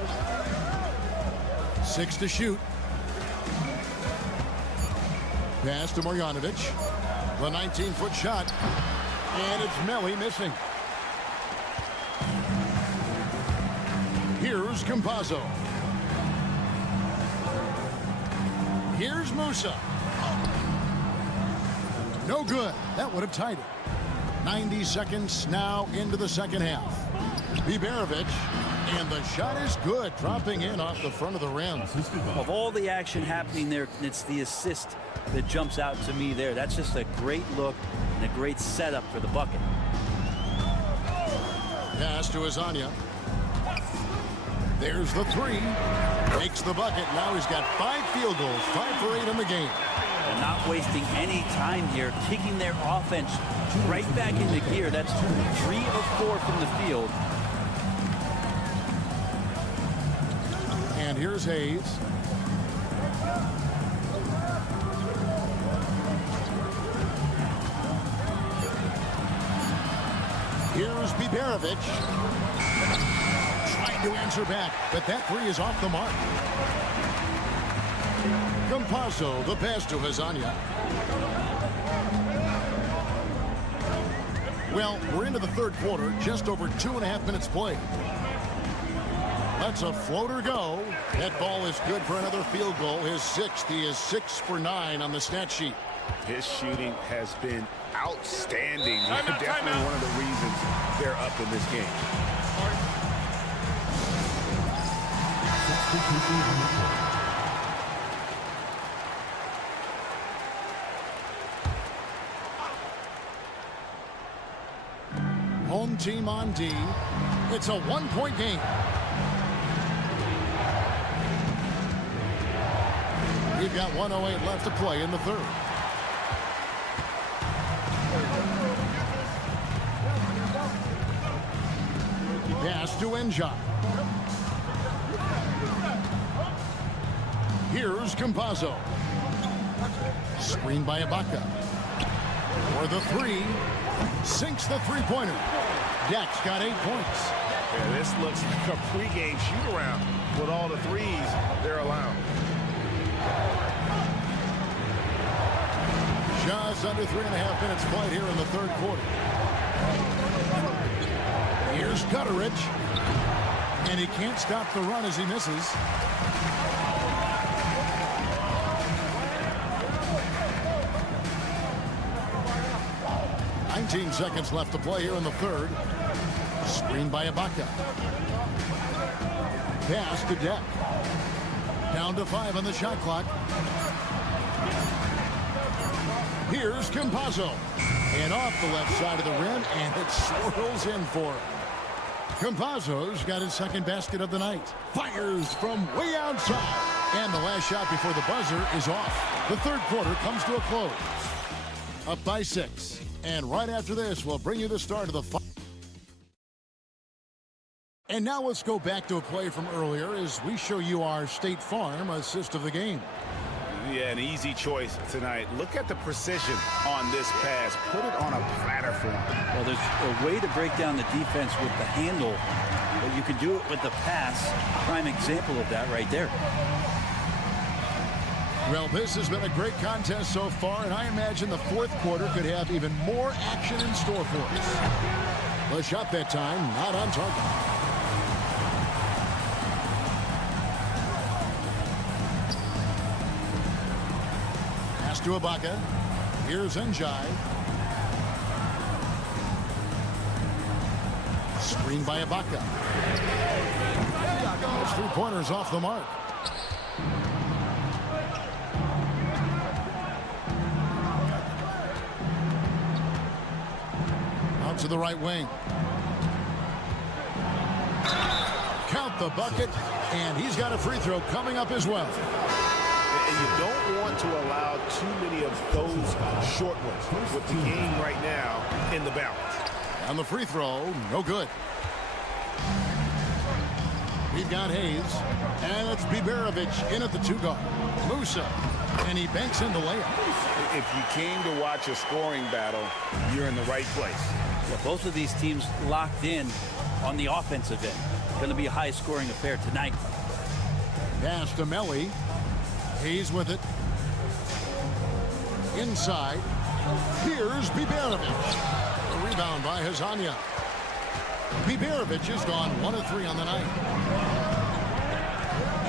6 to shoot. Pass to Marjanovic. The 19-foot shot. And it's Melli missing. Here's Campazzo. Here's Musa. No good. That would have tied it. 90 seconds now into the second half. Biberovic. And the shot is good, dropping in off the front of the rim. Of all the action happening there, it's the assist that jumps out to me there. That's just a great look and a great setup for the bucket. Pass to Hezonja. There's the 3. Makes the bucket. Now he's got 5 field goals, 5 for 8 in the game. They're not wasting any time here, kicking their offense right back into gear. That's 3 of 4 from the field. And here's Hayes. Here's Biberovic. Trying to answer back, but that 3 is off the mark. Campazzo, the pass to Hezonja. Well, we're into the third quarter, just over 2.5 minutes played. Lets a floater go. That ball is good for another field goal. His 6th. He is 6 for 9 on the stat sheet. His shooting has been outstanding. Definitely one of the reasons they're up in this game. Home team on D. It's a 1-point game. We've got 1:08 left to play in the third. Pass to Enja. Here's Campazzo. Screened by Ibaka. For the 3. Sinks the 3-pointer. Deck's got 8 points. Yeah, this looks like a pregame shoot-around with all the 3s they're allowing. Just under 3.5 minutes played here in the third quarter. Here's Gutteridge. And he can't stop the run as he misses. $19 seconds left to play here in the third. Screened by Ibaka. Pass to Deck. Down to 5 on the shot clock. Here's Campazzo. And off the left side of the rim, and it swirls in for him. Campazzo's got his second basket of the night. Fires from way outside. And the last shot before the buzzer is off. The third quarter comes to a close. Up by 6. And right after this, we'll bring you the start of the final. And now let's go back to a play from earlier as we show you our State Farm assist of the game. Yeah, an easy choice tonight. Look at the precision on this pass. Put it on a platter for him. Well, there's a way to break down the defense with the handle, but you can do it with the pass. Prime example of that right there. Well, this has been a great contest so far, and I imagine the fourth quarter could have even more action in store for us. The shot that time, not on target. To Ibaka. Here's Njai. Screen by Ibaka. Those 3-pointers off the mark. Out to the right wing. Count the bucket, and he's got a free throw coming up as well. And you don't want to allow too many of those short ones with the game right now in the balance. And the free throw, no good. We've got Hayes, and it's Biberovic in at the 2-guard. Musa, and he banks in the layup. If you came to watch a scoring battle, you're in the right place. Well, both of these teams locked in on the offensive end. Going to be a high-scoring affair tonight. Pass to Melly. Hayes with it. Inside. Here's Biberovic. A rebound by Hazanya. Biberovic has gone 1 of 3 on the night.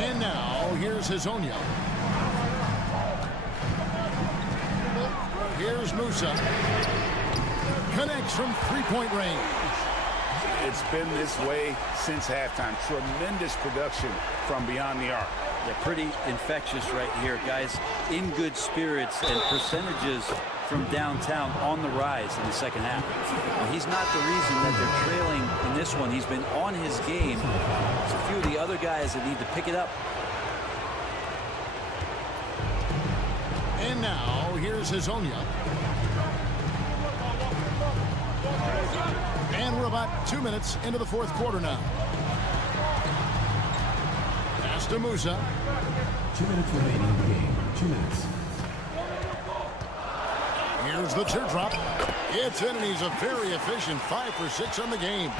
And now here's Hazonia. Here's Musa. Connects from 3-point range. It's been this way since halftime. Tremendous production from beyond the arc. They're pretty infectious right here, guys. In good spirits, and percentages from downtown on the rise in the second half. Well, he's not the reason that they're trailing in this one. He's been on his game. There's a few of the other guys that need to pick it up. And now here's Hazonia. And we're about 2 minutes into the fourth quarter now. Pass to Musa. 2 minutes remaining in the game. 2 minutes. Here's the teardrop. It's in, and he's a very efficient 5 for 6 on the game.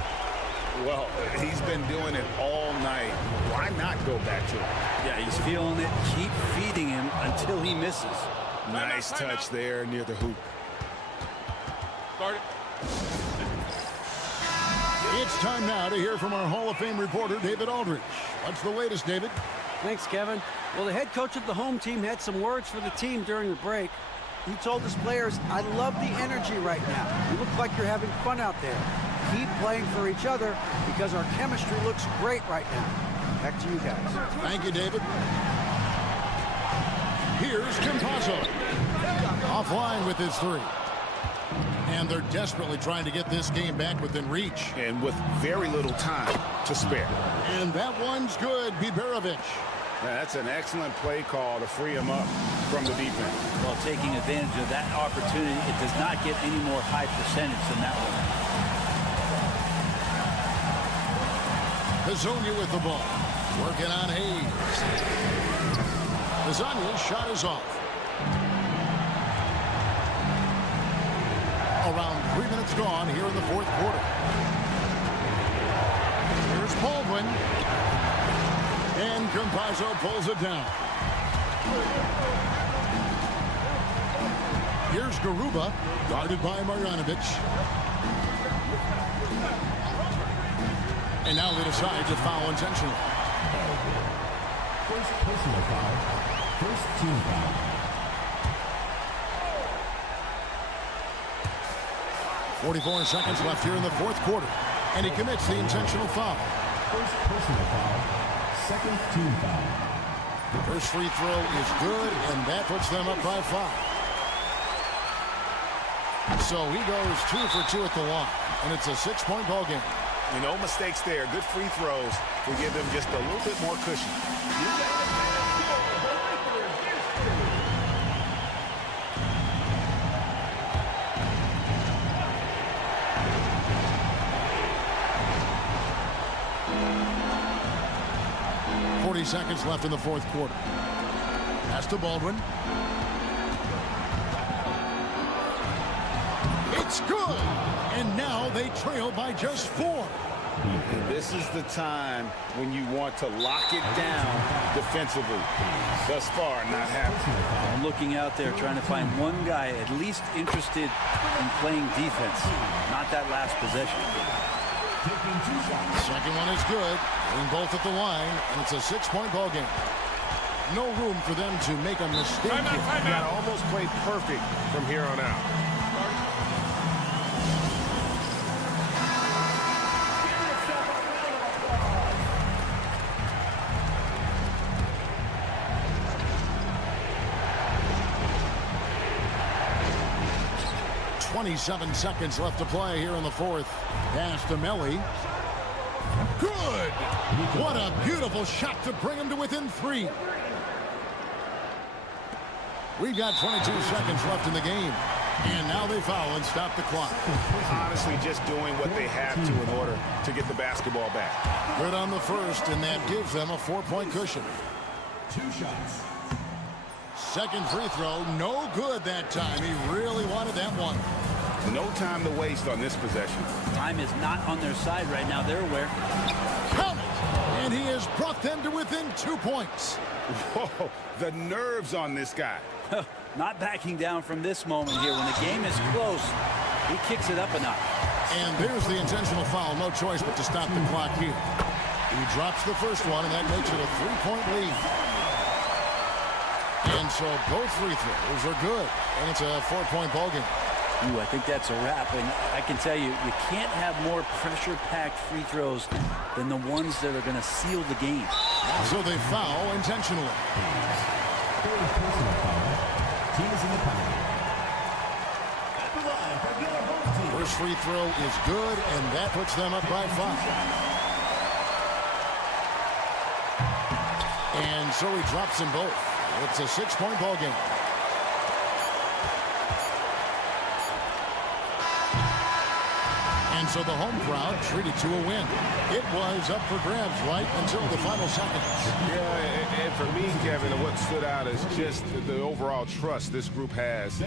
Well, he's been doing it all night. Why not go back to it? Yeah, he's feeling it. Keep feeding him until he misses. Nice touch there near the hoop. Start it. It's time now to hear from our Hall of Fame reporter, David Aldridge. What's the latest, David? Thanks, Kevin. Well, the head coach of the home team had some words for the team during the break. He told his players, "I love the energy right now. You look like you're having fun out there. Keep playing for each other because our chemistry looks great right now." Back to you guys. Thank you, David. Here's Campazzo. Offline with his 3. And they're desperately trying to get this game back within reach. And with very little time to spare. And that one's good, Biberovic. That's an excellent play call to free him up from the defense. Well, taking advantage of that opportunity, it does not get any more high percentage than that one. Hazonia with the ball. Working on Hayes. Hazonia's shot is off. Around 3 minutes gone here in the fourth quarter. Here's Baldwin. And Campazzo pulls it down. Here's Garuba, guarded by Marjanovic. And now they decide to foul intentionally. First personal foul. First team foul. .44 seconds left here in the fourth quarter. And he commits the intentional foul. First personal foul. Second team foul. First free throw is good, and that puts them up by 5. So he goes 2 for 2 at the line, and it's a 6-point ball game. No mistakes there. Good free throws to give them just a little bit more cushion. seconds left in the fourth quarter. Pass to Baldwin. It's good. And now they trail by just 4. This is the time when you want to lock it down defensively. Thus far, not happening. I'm looking out there trying to find one guy at least interested in playing defense, not that last possession. Second one is good. In both at the line, and it's a 6-point ball game. No room for them to make a mistake. You got to almost play perfect from here on out. .27 seconds left to play here in the fourth. Pass to Melly. Good! What a beautiful shot to bring him to within 3. We've got 22 seconds left in the game. And now they foul and stop the clock. Honestly, just doing what they have to in order to get the basketball back. Good on the first, and that gives them a 4-point cushion. 2 shots. Second free throw, no good that time. He really wanted that one. No time to waste on this possession. Time is not on their side right now. They're aware. Count it! And he has brought them to within 2 points. Whoa, the nerves on this guy. Not backing down from this moment here. When the game is close, he kicks it up a notch. And there's the intentional foul. No choice but to stop the clock here. He drops the first one, and that makes it a 3-point lead. And so both free throws are good. And it's a 4-point ball game. Ooh, I think that's a wrap. And I can tell you, you can't have more pressure-packed free throws than the ones that are going to seal the game. So they foul intentionally. Third personal foul. Team is in the penalty. At the line for your home team. First free throw is good, and that puts them up by 5. And so he drops them both. It's a 6-point ball game. And so the home crowd treated to a win. It was up for grabs right until the final seconds. Yeah, and for me, Kevin, what stood out is just the overall trust this group has.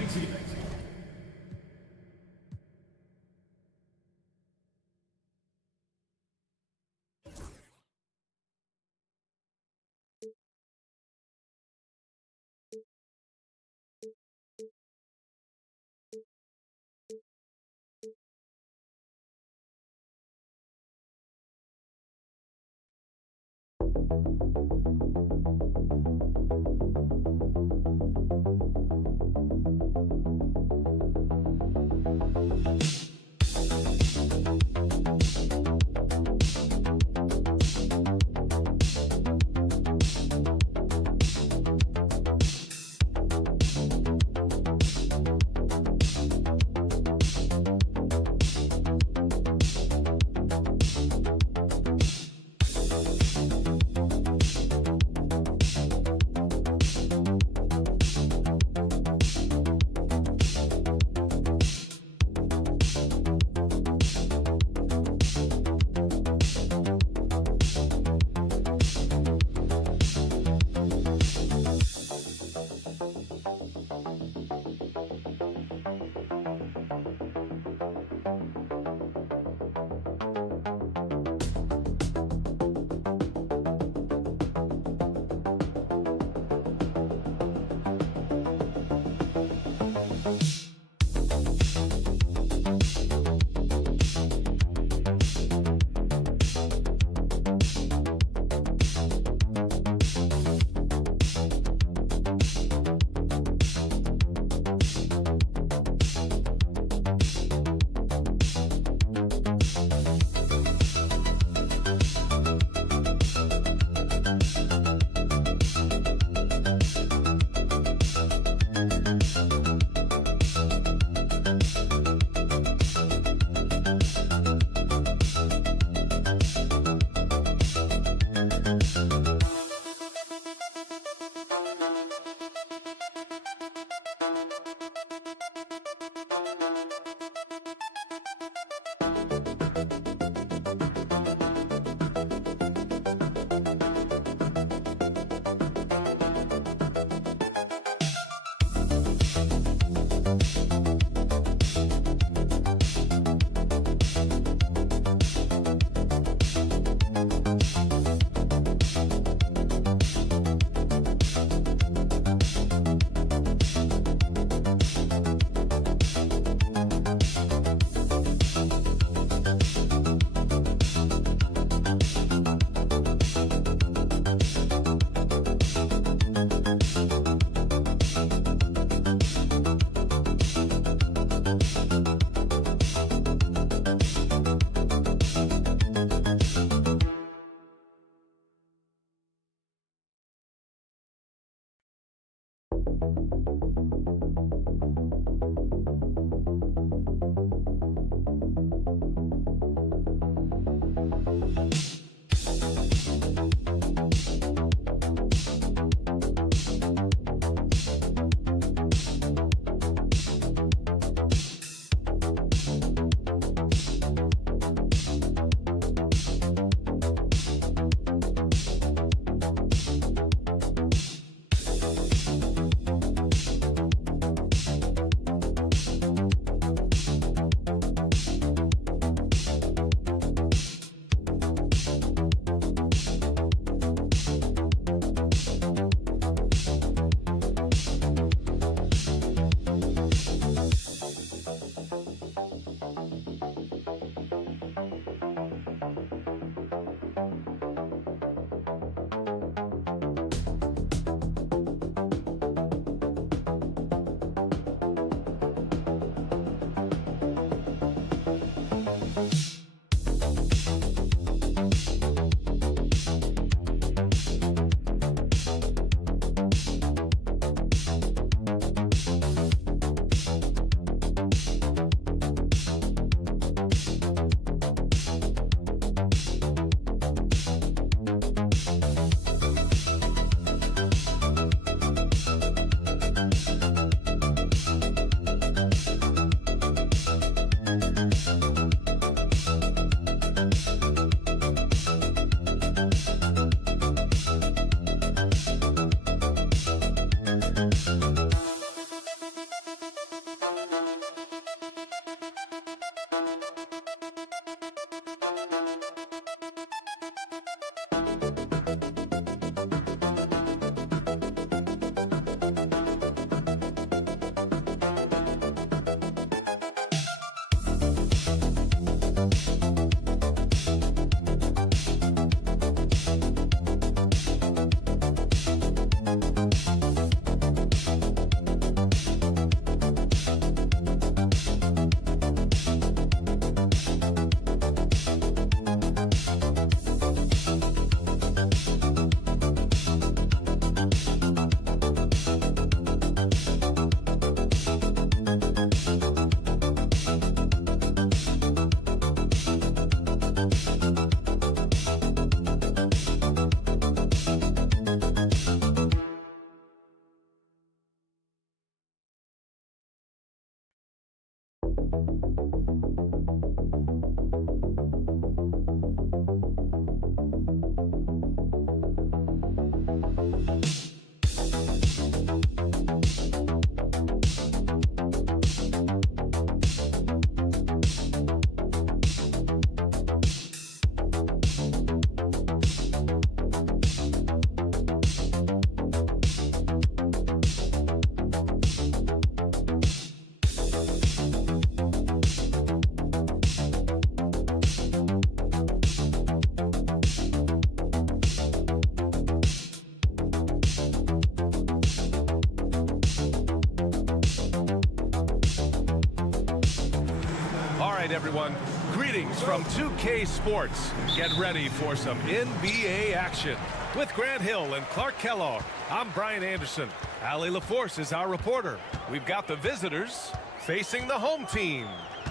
right, everyone. Greetings from 2K Sports. Get ready for some NBA action. With Grant Hill and Clark Kellogg, I'm Brian Anderson. Allie LaForce is our reporter. We've got the visitors facing the home team.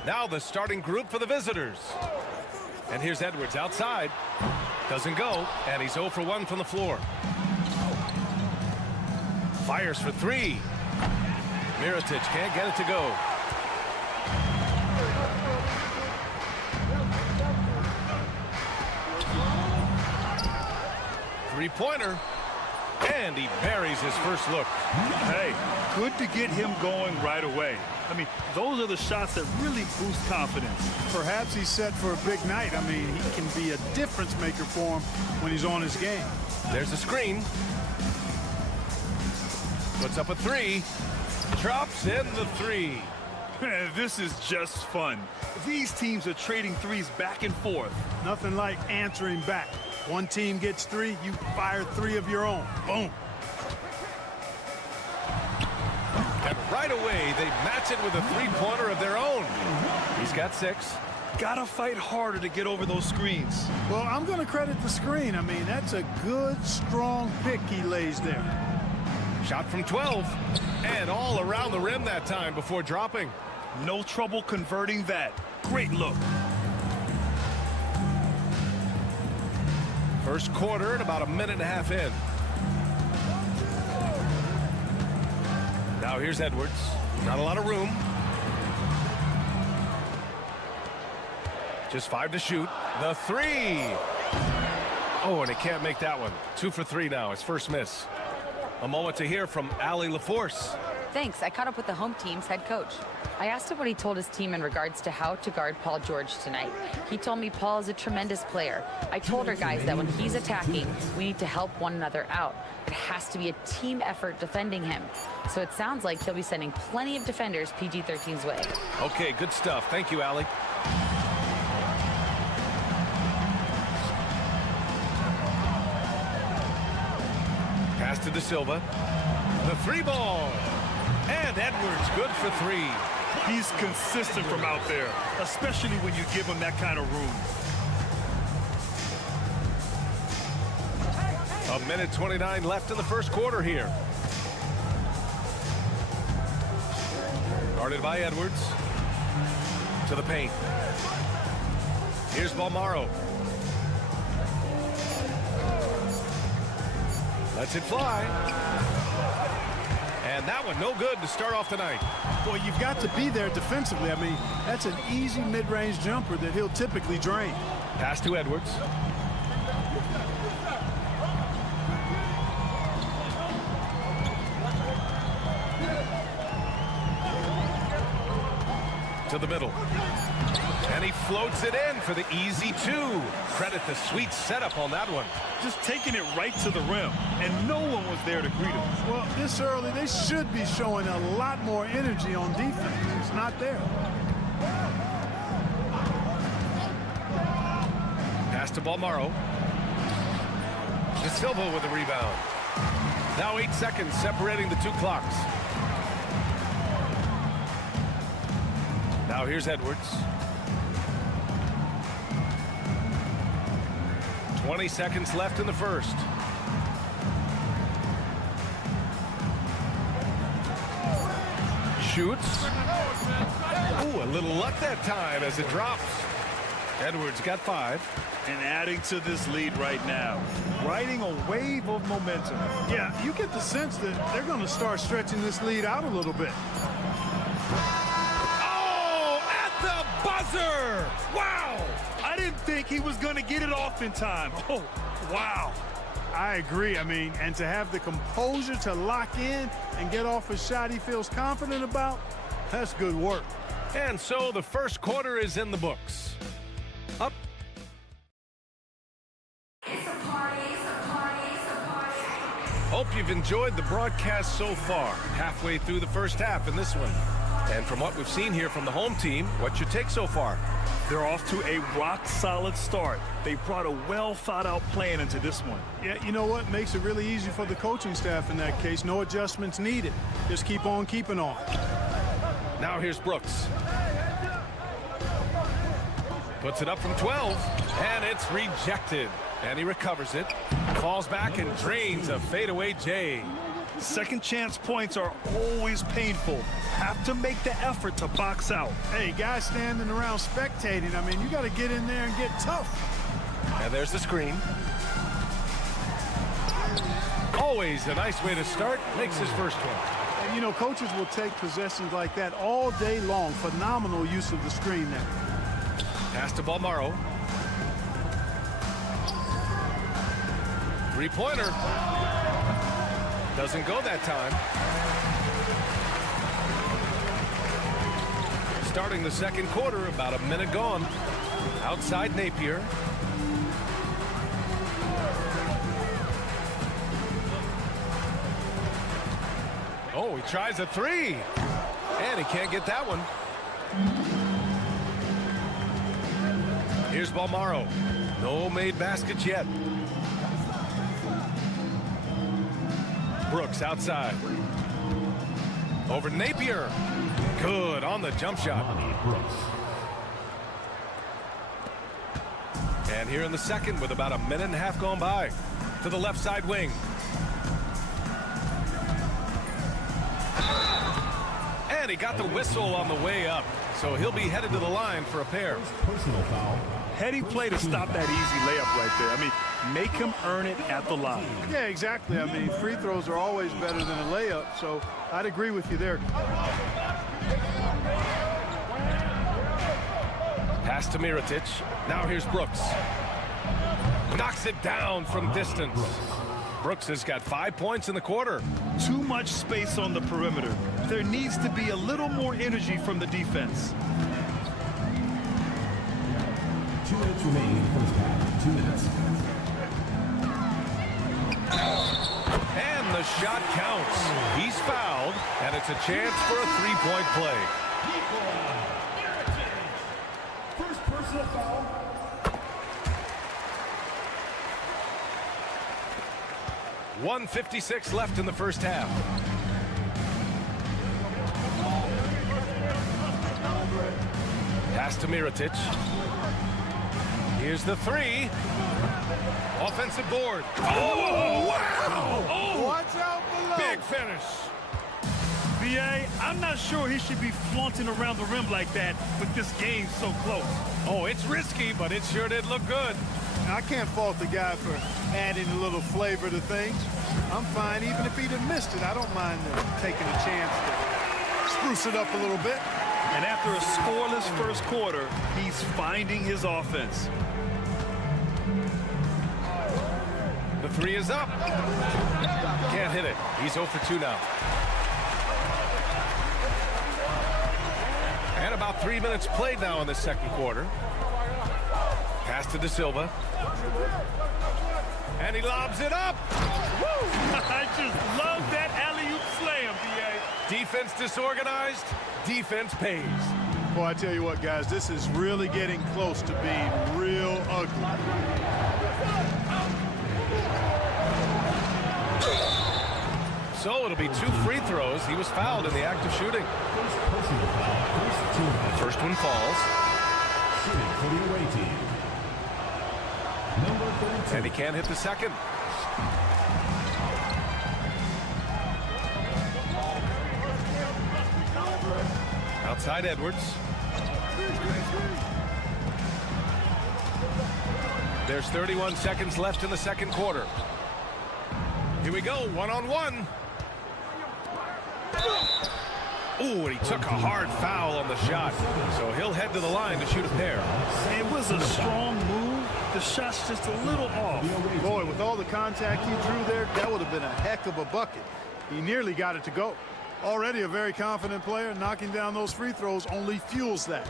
Now the starting group for the visitors. And here's Edwards outside. Doesn't go, and he's 0 for 1 from the floor. Fires for three. Mirotic can't get it to go. Three-pointer. And he buries his first look. Hey, good to get him going right away. I mean, those are the shots that really boost confidence. Perhaps he's set for a big night. I mean, he can be a difference maker for him when he's on his game. There's a screen. Puts up a three. Drops in the three. This is just fun. These teams are trading threes back and forth. Nothing like answering back. One team gets three, you fire three of your own. Boom. And right away, they match it with a three-pointer of their own. He's got 6. Gotta fight harder to get over those screens. Well, I'm going to credit the screen. I mean, that's a good, strong pick he lays there. Shot from 12. And all around the rim that time before dropping. No trouble converting that. Great look. First quarter and about a minute and a half in. Now here's Edwards. Not a lot of room. Just 5 to shoot. The 3. Oh, and he can't make that one. 2 for 3 now. His first miss. A moment to hear from Allie LaForce. Thanks. I caught up with the home team's head coach. I asked him what he told his team in regards to how to guard Paul George tonight. He told me Paul is a tremendous player. I told our guys that when he's attacking, we need to help one another out. It has to be a team effort defending him. So it sounds like he'll be sending plenty of defenders PG-13's way. Okay, good stuff. Thank you, Allie. Pass to De Silva. The 3 ball. And Edwards good for 3. He's consistent from out there, especially when you give him that kind of room. A minute 29 left in the first quarter here. Guarded by Edwards. To the paint. Here's Balmaro. Lets it fly. And that one no good to start off tonight. Well, you've got to be there defensively. I mean, that's an easy mid-range jumper that he'll typically drain. Pass to Edwards. To the middle. And he floats it in for the easy 2. Credit the sweet setup on that one. Just taking it right to the rim, and no one was there to greet him. Well, this early, they should be showing a lot more energy on defense. It's not there. Pass to Balmaro. De Silva with the rebound. Now 8 seconds separating the 2 clocks. Now here's Edwards. 20 seconds left in the first. Shoots. Ooh, a little luck that time as it drops. Edwards got 5. And adding to this lead right now, riding a wave of momentum. Yeah, you get the sense that they're going to start stretching this lead out a little bit. Oh, at the buzzer! Wow! I didn't think he was going to get it off in time. Oh, wow. I agree. I mean, and to have the composure to lock in and get off a shot he feels confident about, that's good work. And so the first quarter is in the books. Up. Hope you've enjoyed the broadcast so far. Halfway through the first half in this one. And from what we've seen here from the home team, what's your take so far? They're off to a rock-solid start. They brought a well-thought-out plan into this one. Yeah, you know what? Makes it really easy for the coaching staff in that case. No adjustments needed. Just keep on keeping on. Now here's Brooks. Puts it up from 12, and it's rejected. And he recovers it. Falls back and drains a fadeaway J. Second chance points are always painful. Have to make the effort to box out. Hey, guys standing around spectating, I mean, you got to get in there and get tough. And there's the screen. Always a nice way to start. Makes his first one. And, you know, coaches will take possessions like that all day long. Phenomenal use of the screen there. Pass to Balmaro. Three-pointer. Doesn't go that time. Starting the second quarter, about a minute gone. Outside Napier. Oh, he tries a 3. And he can't get that one. Here's Balmaro. No made baskets yet. Brooks outside. Over Napier. Good on the jump shot. And here in the second with about a minute and a half gone by. To the left side wing. And he got the whistle on the way up, so he'll be headed to the line for a pair. Personal foul. Heady play to stop that easy layup right there. I mean, make him earn it at the line. Yeah, exactly. I mean, free throws are always better than a layup, so I'd agree with you there. Pass to Mirotic. Now here's Brooks. Knocks it down from distance. Brooks has got 5 points in the quarter. Too much space on the perimeter. There needs to be a little more energy from the defense. 2 minutes remaining in the first half. 2 minutes. And the shot counts. He's fouled, and it's a chance for a three-point play. First personal foul. .156 left in the first half. Pass to Mirotic. Here's the three. Offensive board. Oh, wow! Oh, watch out below. Big finish. BA, I'm not sure he should be flaunting around the rim like that with this game so close. Oh, it's risky, but it sure did look good. I can't fault the guy for adding a little flavor to things. I'm fine even if he'd have missed it. I don't mind taking a chance to spruce it up a little bit. And after a scoreless first quarter, he's finding his offense. The three is up. Can't hit it. He's 0 for 2 now. And about 3 minutes played now in the second quarter. Pass to De Silva. And he lobs it up. Woo! I just love that alley-oop slam, BA. Defense disorganized. Defense pays. Boy, I tell you what, guys, this is really getting close to being real ugly. So it'll be 2 free throws. He was fouled in the act of shooting. The first one falls. Shooting for the away team. Number 32. And he can't hit the second. Outside Edwards. There's 31 seconds left in the second quarter. Here we go, one-on-one. Ooh, and he took a hard foul on the shot. So he'll head to the line to shoot a pair. It was a strong move. The shot's just a little off. Boy, with all the contact he drew there, that would have been a heck of a bucket. He nearly got it to go. Already a very confident player. Knocking down those free throws only fuels that.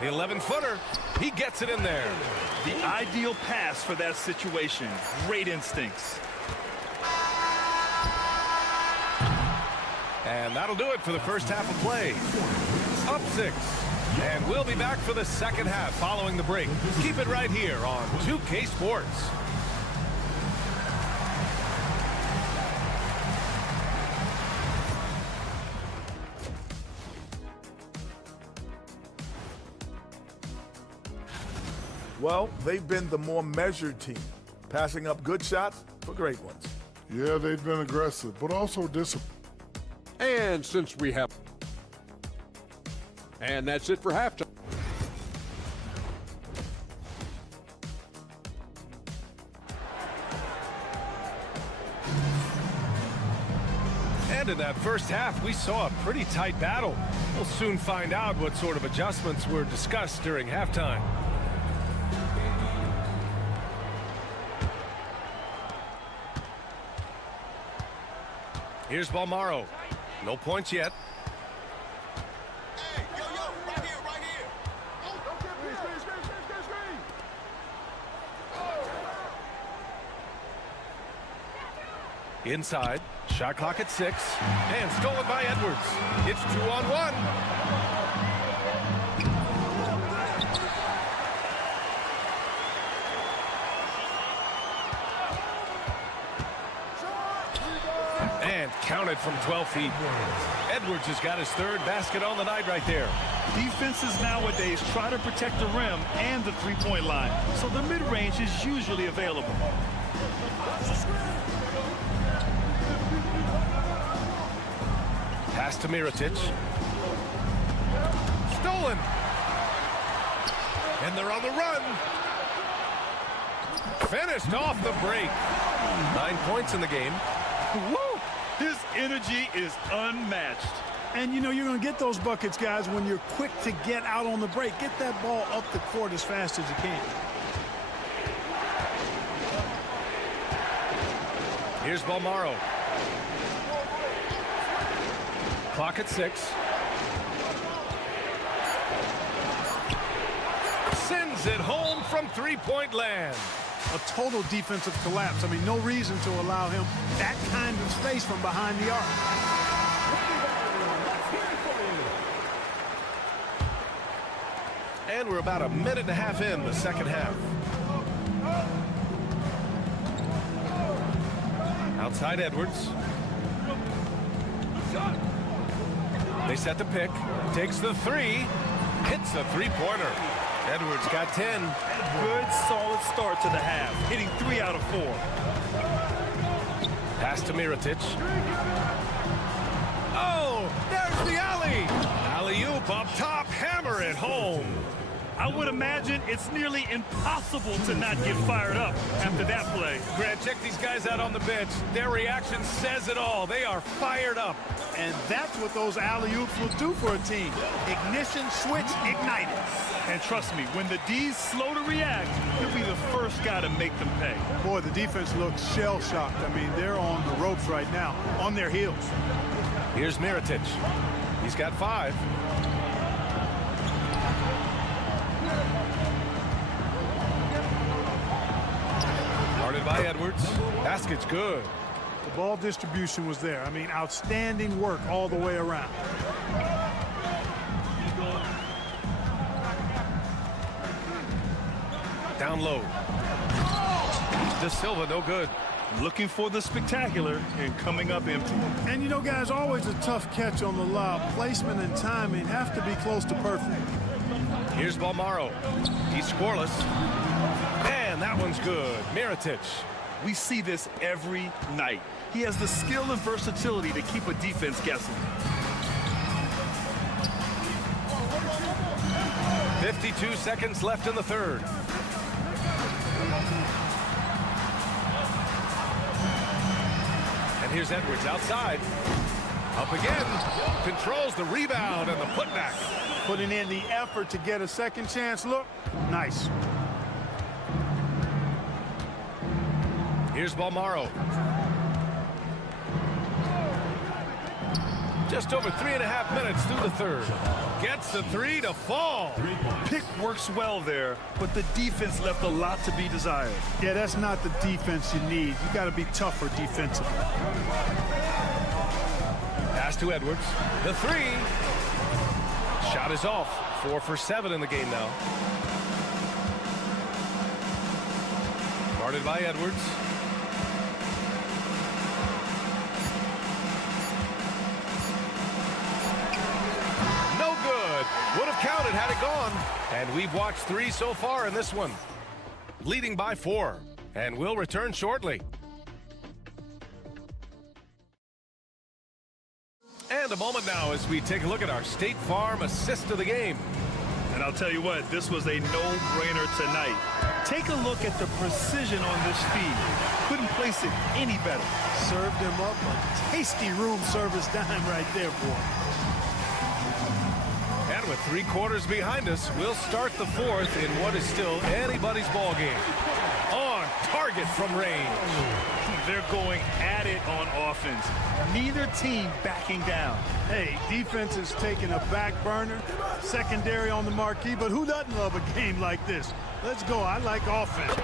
The 11-footer, he gets it in there. The ideal pass for that situation. Great instincts. And that'll do it for the first half of play. Up 6. And we'll be back for the second half following the break. Keep it right here on 2K Sports. Well, they've been the more measured team, passing up good shots for great ones. Yeah, they've been aggressive, but also disciplined. And since we have... And that's it for halftime. And in that first half, we saw a pretty tight battle. We'll soon find out what sort of adjustments were discussed during halftime. Here's Balmaro. No points yet. Hey, yo, right here, right here. Inside. Shot clock at 6. And stolen by Edwards. It's 2-on-1. And Counted from 12 feet. Edwards has got his third basket on the night right there. Defenses nowadays try to protect the rim and the three-point line, so the mid-range is usually available. Pass to Mirotic. Stolen. And they're on the run. Finished off the break. 9 points in the game. Woo! His energy is unmatched. And you know you're going to get those buckets, guys, when you're quick to get out on the break. Get that ball up the court as fast as you can. Here's Balmaro. Clock at 6. Sends it home from three-point land. A total defensive collapse. I mean, no reason to allow him that kind of space from behind the arc. And we're about a minute and a half in the second half. Outside Edwards. They set the pick. Takes the three. Hits a three-pointer. Edwards got 10. Good, solid start to the half. Hitting 3 out of 4. Pass to Mirotic. Oh, there's the alley. Alley-oop up top. Hammer it home. I would imagine it's nearly impossible to not get fired up after that play. Grant, check these guys out on the bench. Their reaction says it all. They are fired up. And that's what those alley-oops will do for a team. Ignition switch ignited. And trust me, when the D's slow to react, he'll be the first guy to make them pay. Boy, the defense looks shell-shocked. I mean, they're on the ropes right now, on their heels. Here's Mirotic. He's got 5. Guarded by Edwards. Basket's good. The ball distribution was there. I mean, outstanding work all the way around. Down low. De Silva, no good. Looking for the spectacular and coming up empty. And you know, guys, always a tough catch on the lob. Placement and timing have to be close to perfect. Here's Balmaro. He's scoreless. And that one's good. Mirotic. We see this every night. He has the skill and versatility to keep a defense guessing. 52 seconds left in the third. And here's Edwards outside. Up again. Controls the rebound and the putback. Putting in the effort to get a second chance look. Nice. Here's Balmaro. Just over 3.5 minutes through the third. Gets the 3 to fall. Pick works well there, but the defense left a lot to be desired. Yeah, that's not the defense you need. You got to be tougher defensively. Pass to Edwards. The 3. Shot is off. 4 for 7 in the game now. Guarded by Edwards. No good. Would have counted had it gone. And we've watched 3 so far in this one. Leading by 4. And we'll return shortly. And a moment now as we take a look at our State Farm assist of the game. And I'll tell you what, this was a no-brainer tonight. Take a look at the precision on this feed. Couldn't place it any better. Served him up a tasty room service dime right there, boy. And with 3 quarters behind us, we'll start the fourth in what is still anybody's ball game. On target from range. They're going at it on offense. Neither team backing down. Hey, defense is taking a back burner, secondary on the marquee, but who doesn't love a game like this? Let's go. I like offense.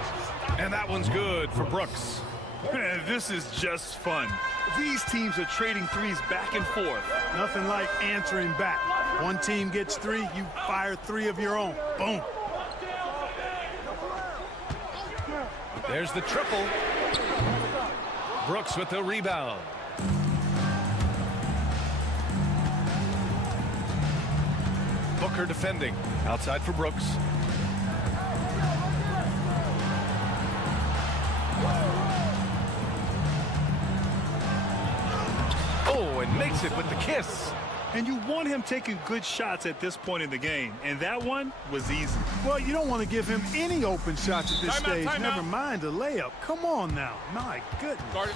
And that one's good for Brooks. This is just fun. These teams are trading threes back and forth. Nothing like answering back. One team gets 3, you fire 3 of your own. Boom. There's the triple. Brooks with the rebound. Booker defending. Outside for Brooks. Oh, and makes it with the kiss. And you want him taking good shots at this point in the game. And that one was easy. Well, you don't want to give him any open shots at this stage. Never mind a layup. Come on now. My goodness.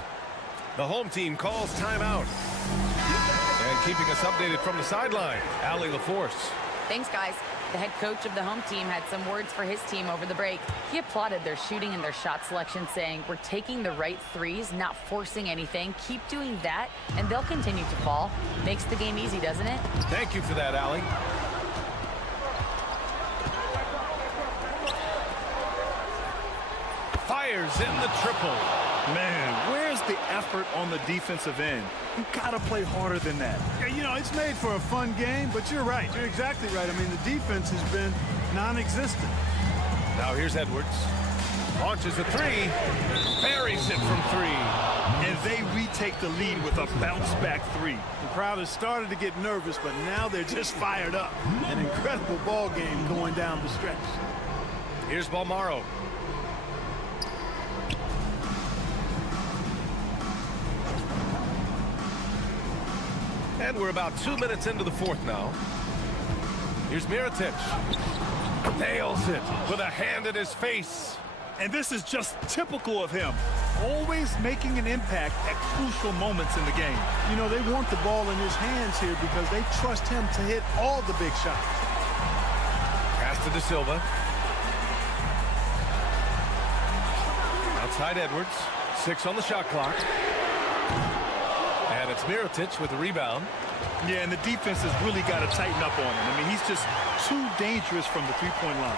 The home team calls timeout. And keeping us updated from the sideline, Allie LaForce. Thanks, guys. The head coach of the home team had some words for his team over the break. He applauded their shooting and their shot selection, saying, "We're taking the right threes, not forcing anything. Keep doing that, and they'll continue to fall." Makes the game easy, doesn't it? Thank you for that, Allie. Fires in the triple. Man, where's the effort on the defensive end? You gotta play harder than that. Yeah, you know, it's made for a fun game, but you're right. You're exactly right. I mean, the defense has been non-existent. Now here's Edwards. Launches a three. Buries it from three. And they retake the lead with a bounce-back three. The crowd has started to get nervous, but now they're just fired up. An incredible ball game going down the stretch. Here's Balmaro. And we're about 2 minutes into the fourth now. Here's Mirotic. Nails it with a hand in his face. And this is just typical of him. Always making an impact at crucial moments in the game. You know, they want the ball in his hands here because they trust him to hit all the big shots. Pass to De Silva. Outside Edwards. 6 on the shot clock. And it's Mirotic with the rebound. Yeah, and the defense has really got to tighten up on him. I mean, he's just too dangerous from the three-point line.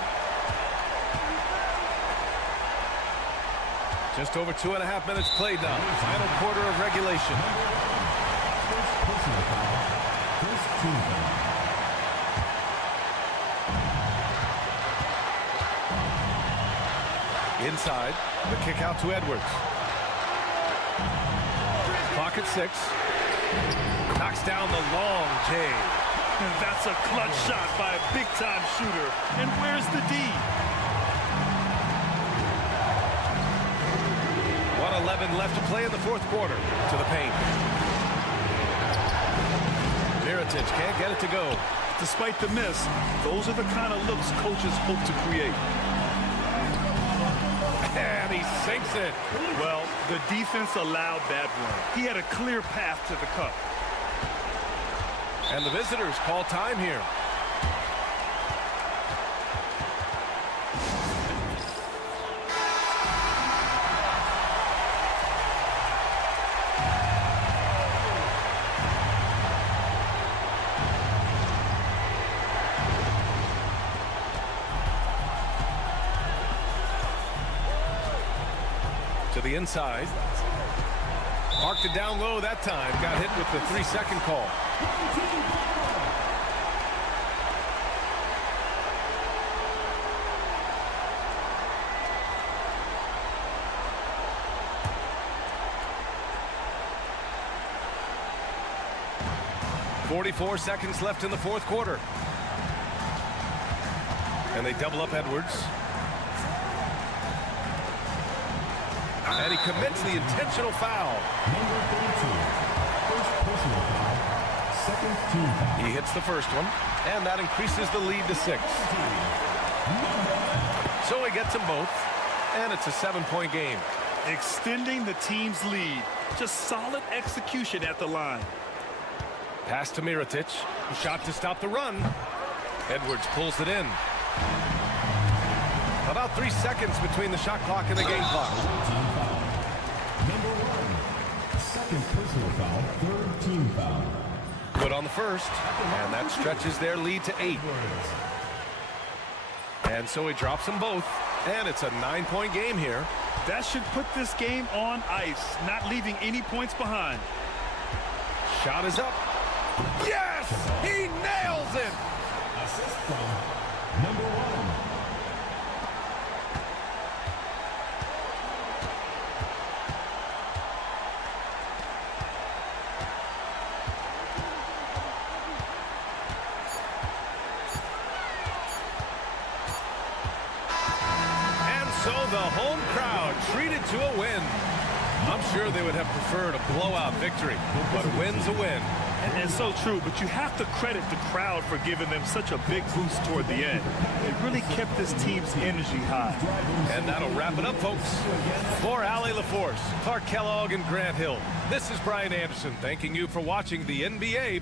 Just over 2.5 minutes played now. Final quarter of regulation. Inside, the kick out to Edwards. Clock at 6. Knocks down the long J. And that's a clutch shot by a big-time shooter. And where's the D? 1:11 left to play in the fourth quarter. To the paint. Mirotic can't get it to go. Despite the miss, those are the kind of looks coaches hope to create. And he sinks it. Well, the defense allowed that run. He had a clear path to the cup. And the visitors call time here. To the inside. Marked it down low that time. Got hit with the 3-second call. .44 seconds left in the fourth quarter. And they double up Edwards. And he commits the intentional foul. Number 32. First personal foul. Second team foul. He hits the first one, and that increases the lead to 6. So he gets them both, and it's a 7-point game. Extending the team's lead. Just solid execution at the line. Pass to Mirotic. Shot to stop the run. Edwards pulls it in. About 3 seconds between the shot clock and the game clock. Number 1. Second personal foul. Third team foul. Good on the first, and that stretches their lead to 8. And so he drops them both, and it's a 9-point game here. That should put this game on ice, not leaving any points behind. Shot is up. Yes! He nails it! Assist from number 1. home crowd treated to a win. I'm sure they would have preferred a blowout victory, but a win's a win. And so true, but you have to credit the crowd for giving them such a big boost toward the end. It really kept this team's energy high. And that'll wrap it up, folks. For Allie LaForce, Clark Kellogg, and Grant Hill, this is Brian Anderson thanking you for watching the NBA.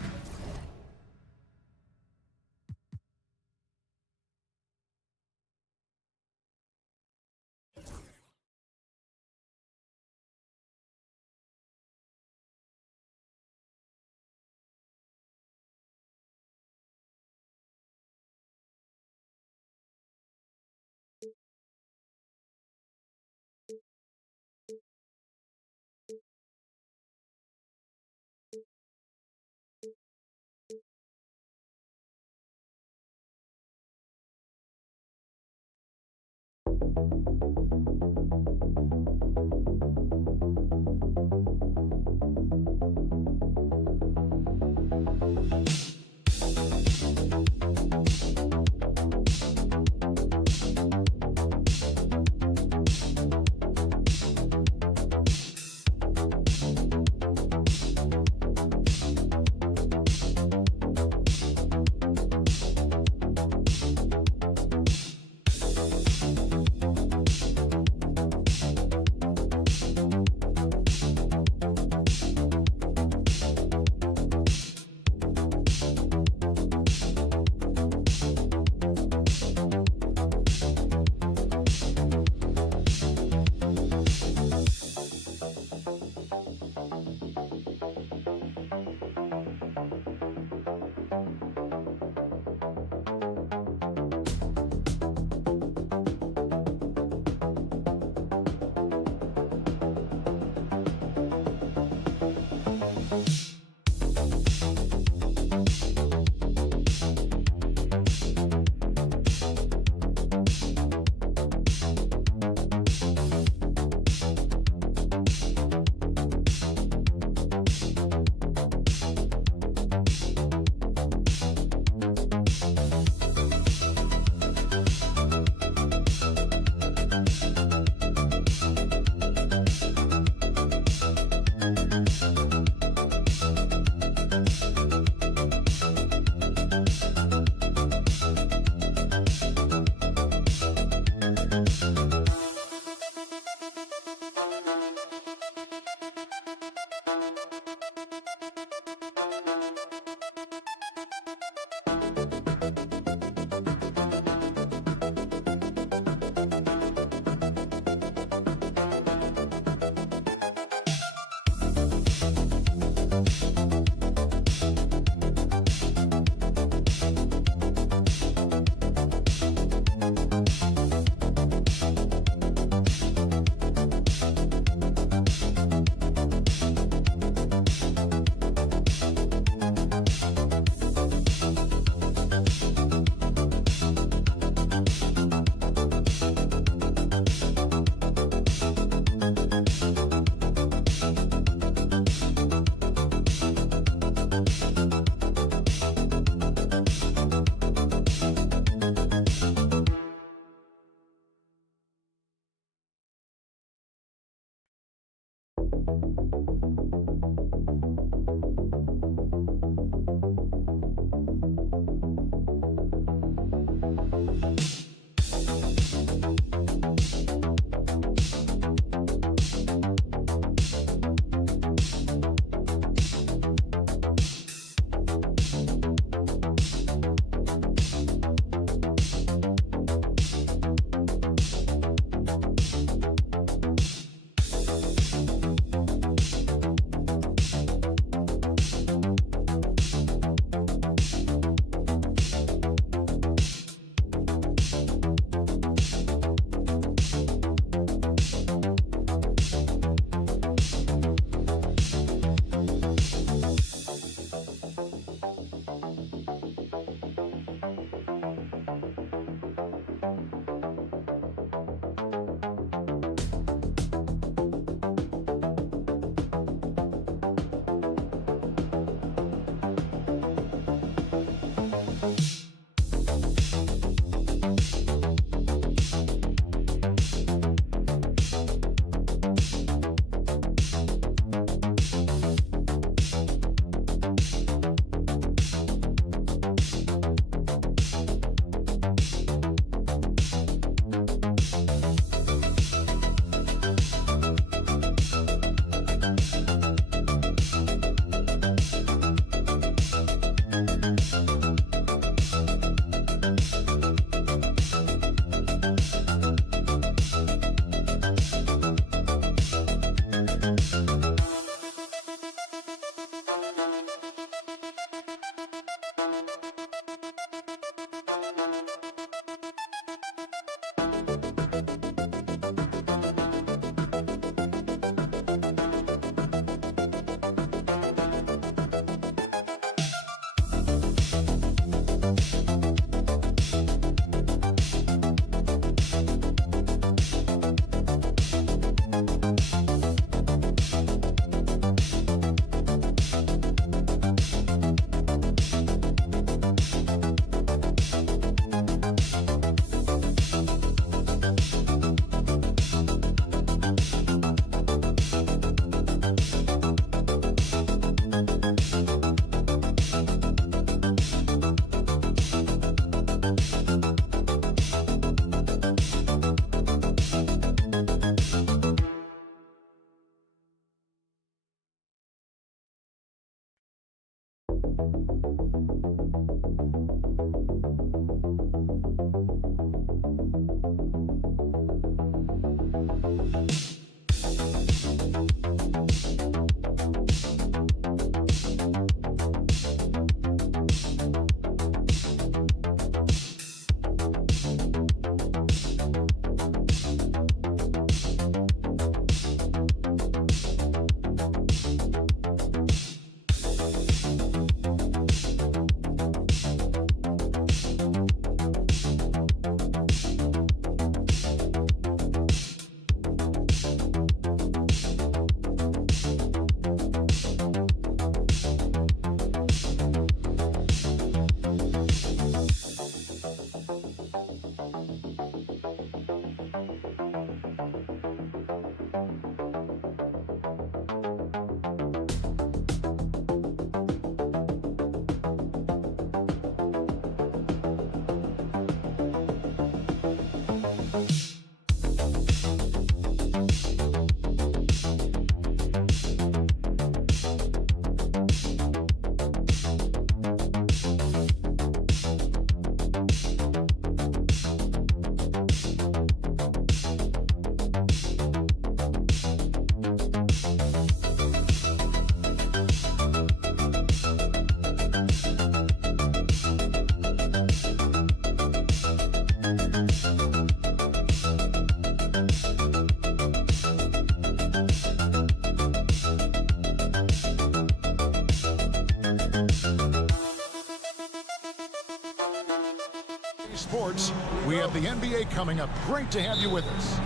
Sports, we have the NBA coming up. Great to have you with us.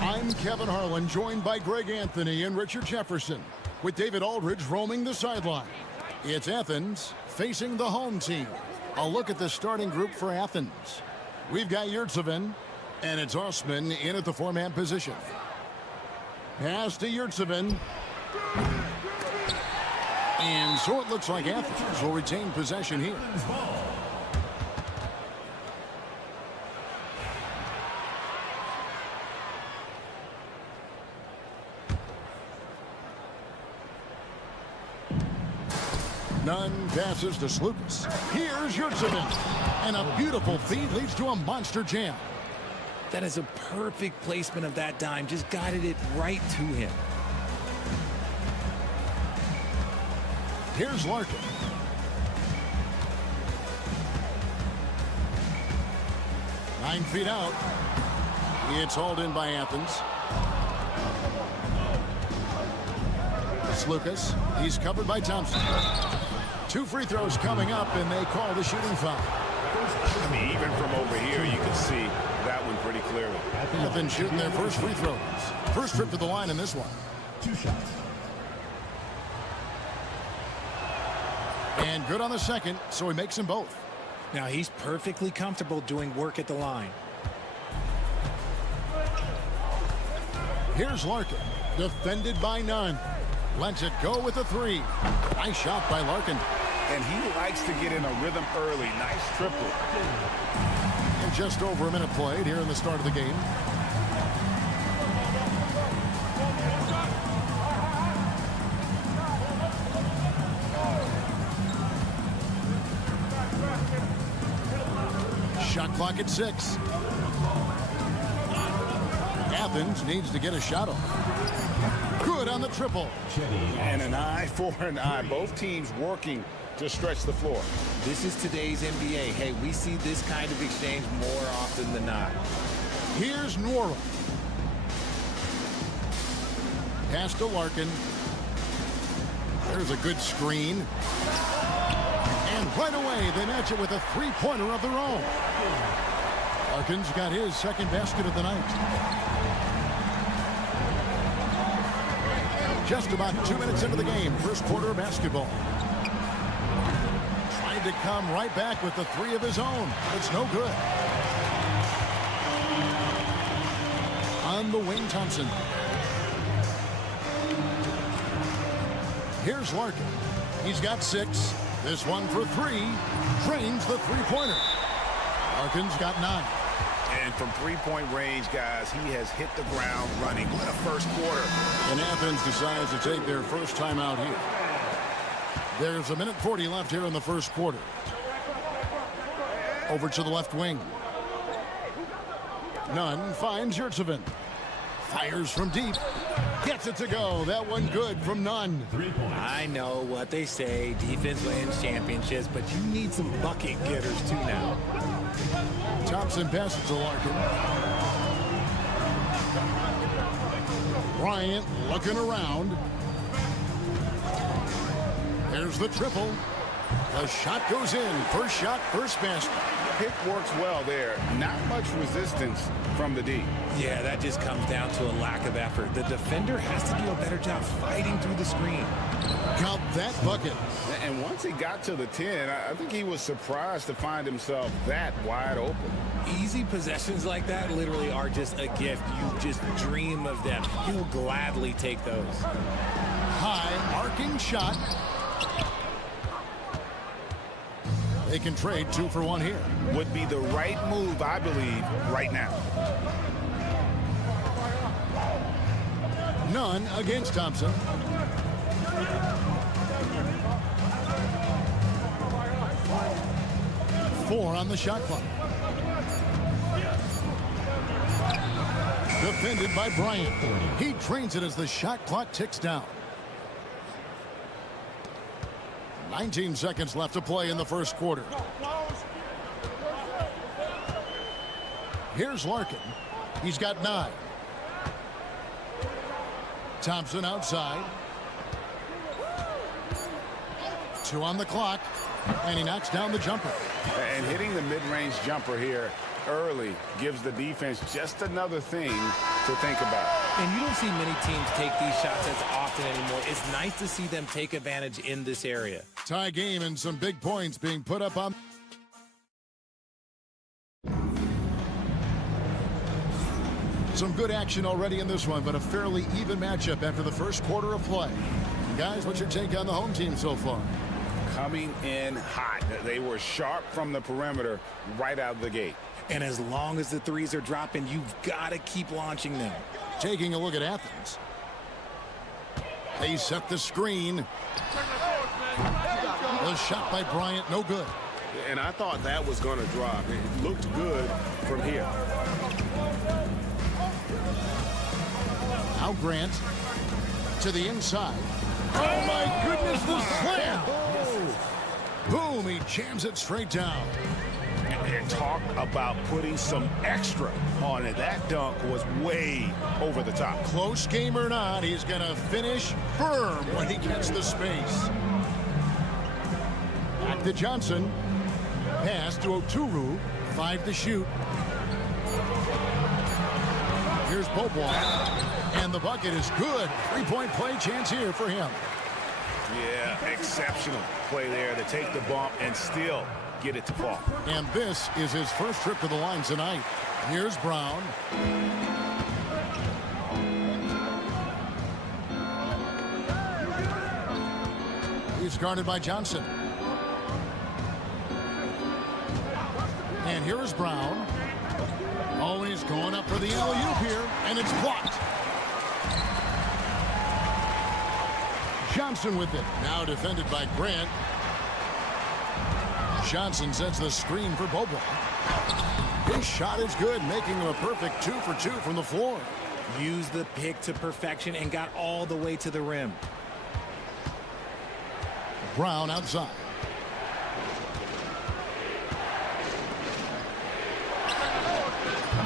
I'm Kevin Harlan, joined by Greg Anthony and Richard Jefferson, with David Aldridge roaming the sideline. It's Athens facing the home team. A look at the starting group for Athens. We've got Yurtseven, and it's Osman in at the four-man position. Pass to Yurtseven. And so it looks like Athens will retain possession here. Nunn passes to Slukas. Here's Yurtseven. And a beautiful feed leads to a monster jam. That is a perfect placement of that dime. Just guided it right to him. Here's Larkin. 9 feet out. It's hauled in by Athens. Slukas. He's covered by Thompson. 2 free throws coming up, and they call the shooting foul. I mean, even from over here, you can see that one pretty clearly. Athens shooting their first free throws. First trip to the line in this one. 2 shots. And good on the second, so he makes them both. Now he's perfectly comfortable doing work at the line. Here's Larkin, defended by Nunn. Lets it go with a 3. Nice shot by Larkin. And he likes to get in a rhythm early. Nice triple. And just over a minute played here in the start of the game. Shot clock at 6. Athens needs to get a shot off. Good on the triple. And an eye for an eye. Both teams working to stretch the floor. This is today's NBA. Hey, we see this kind of exchange more often than not. Here's Nora. Pass to Larkin. There's a good screen. And right away, they match it with a three-pointer of their own. Larkin's got his second basket of the night. Just about 2 minutes into the game, first quarter of basketball. Tried to come right back with the 3 of his own. It's no good. On the wing, Thompson. Here's Larkin. He's got 6. This one for 3. Drains the three-pointer. Larkin's got 9. And from three-point range, guys, he has hit the ground running. What a first quarter. And Athens decides to take their first time out here. There's 1:40 left here in the first quarter. Over to the left wing. Nunn finds Yurtsevin. Fires from deep. Gets it to go. That one good from Nunn. I know what they say. Defense wins championships, but you need some bucket getters too now. Thompson passes to Larkin. Bryant looking around. There's the triple. The shot goes in. First shot, first basket. Pick works well there. Not much resistance from the D. Yeah, that just comes down to a lack of effort. The defender has to do a better job fighting through the screen. Count that bucket. And once he got to the 10, I think he was surprised to find himself that wide open. Easy possessions like that literally are just a gift. You just dream of them. He'll gladly take those. High arcing shot. They can trade 2 for 1 here. Would be the right move, I believe, right now. Nunn against Thompson. Four on the shot clock. Defended by Bryant. He drains it as the shot clock ticks down. 19 seconds left to play in the first quarter. Here's Larkin. He's got 9. Thompson outside. 2 on the clock. And he knocks down the jumper. And hitting the mid-range jumper here early gives the defense just another thing to think about. And you don't see many teams take these shots as often anymore. It's nice to see them take advantage in this area. Tie game and some big points being put up on. Some good action already in this one, but a fairly even matchup after the first quarter of play. Guys, what's your take on the home team so far? Coming in hot. They were sharp from the perimeter right out of the gate. And as long as the threes are dropping, you've got to keep launching them. Taking a look at Athens. They set the screen. The shot by Bryant, no good. And I thought that was going to drop. It looked good from here. Now Grant to the inside. Oh my goodness, the slam! Boom, he jams it straight down. And talk about putting some extra on it. That dunk was way over the top. Close game or not, he's going to finish firm when he gets the space. Back to Johnson. Pass to Oturu. 5 to shoot. Here's Bobois. And the bucket is good. 3-point play chance here for him. Yeah, exceptional play there to take the bump and still get it to fall. And this is his first trip to the line tonight. Here's Brown. He's guarded by Johnson. And here is Brown. Oh, he's going up for the alley-oop here, and it's blocked. Johnson with it. Now defended by Grant. Johnson sets the screen for Bobois. His shot is good, making him a perfect 2 for 2 from the floor. Used the pick to perfection and got all the way to the rim. Brown outside.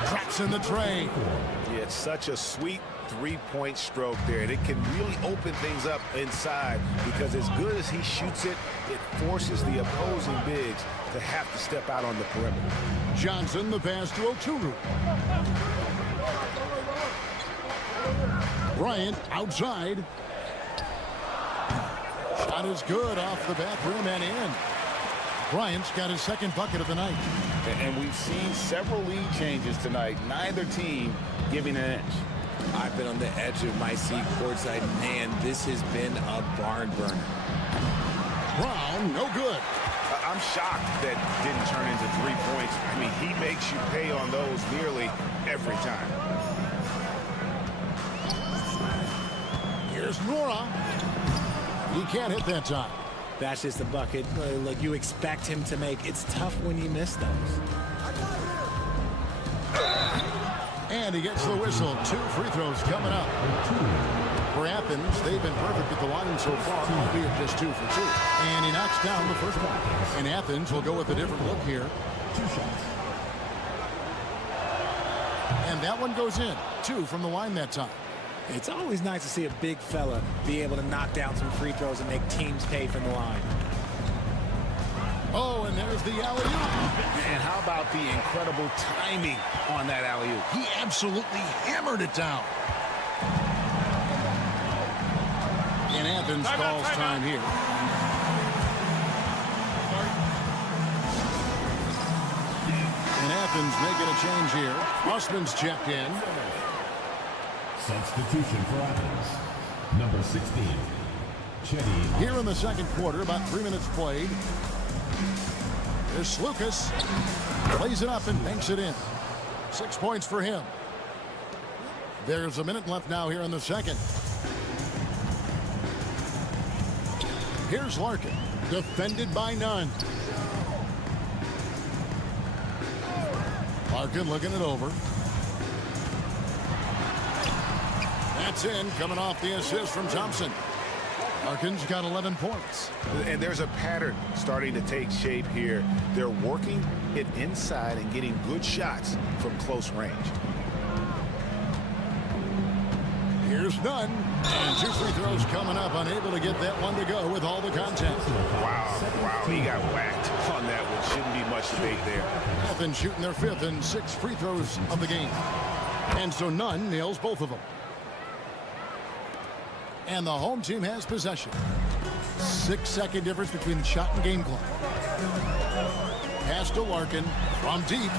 Traps in the tray. Yeah, it's such a sweet three-point stroke there, and it can really open things up inside because as good as he shoots it, it forces the opposing bigs to have to step out on the perimeter. Johnson, the pass to Oturu. Bryant outside. Shot is good off the back rim and in. Bryant's got his second bucket of the night. And we've seen several lead changes tonight. Neither team giving an inch. I've been on the edge of my seat courtside. Man, this has been a barn burner. Brown, no good. I'm shocked that didn't turn into 3 points. I mean, he makes you pay on those nearly every time. Here's Nora. He can't hit that time. That's just a bucket. Look, you expect him to make. It's tough when you miss those. And he gets the whistle. 2 free throws coming up. For Athens, they've been perfect at the line so far, albeit just 2 for 2. And he knocks down the first one. And Athens will go with a different look here. 2 shots. And that one goes in. 2 from the line that time. It's always nice to see a big fella be able to knock down some free throws and make teams pay from the line. Oh, and there's the alley-oop. And how about the incredible timing on that alley-oop? He absolutely hammered it down. And Athens calls time here. And Athens making a change here. Osman's checked in. Substitution for Athens. Number 16, Chetty. Here in the second quarter, about 3 minutes played. There's Lucas. Plays it up and banks it in. 6 points for him. There's a minute left now here in the second. Here's Larkin. Defended by none. Larkin looking it over. That's in, coming off the assist from Thompson. Larkin's got 11 points. And there's a pattern starting to take shape here. They're working it inside and getting good shots from close range. Here's Nunn. And 2 free throws coming up. Unable to get that one to go with all the contact. Wow, he got whacked on that one. Shouldn't be much debate there. Athens shooting their 5th and 6th free throws of the game. And so Nunn nails both of them. And the home team has possession. 6-second difference between the shot and game clock. Pass to Larkin from deep.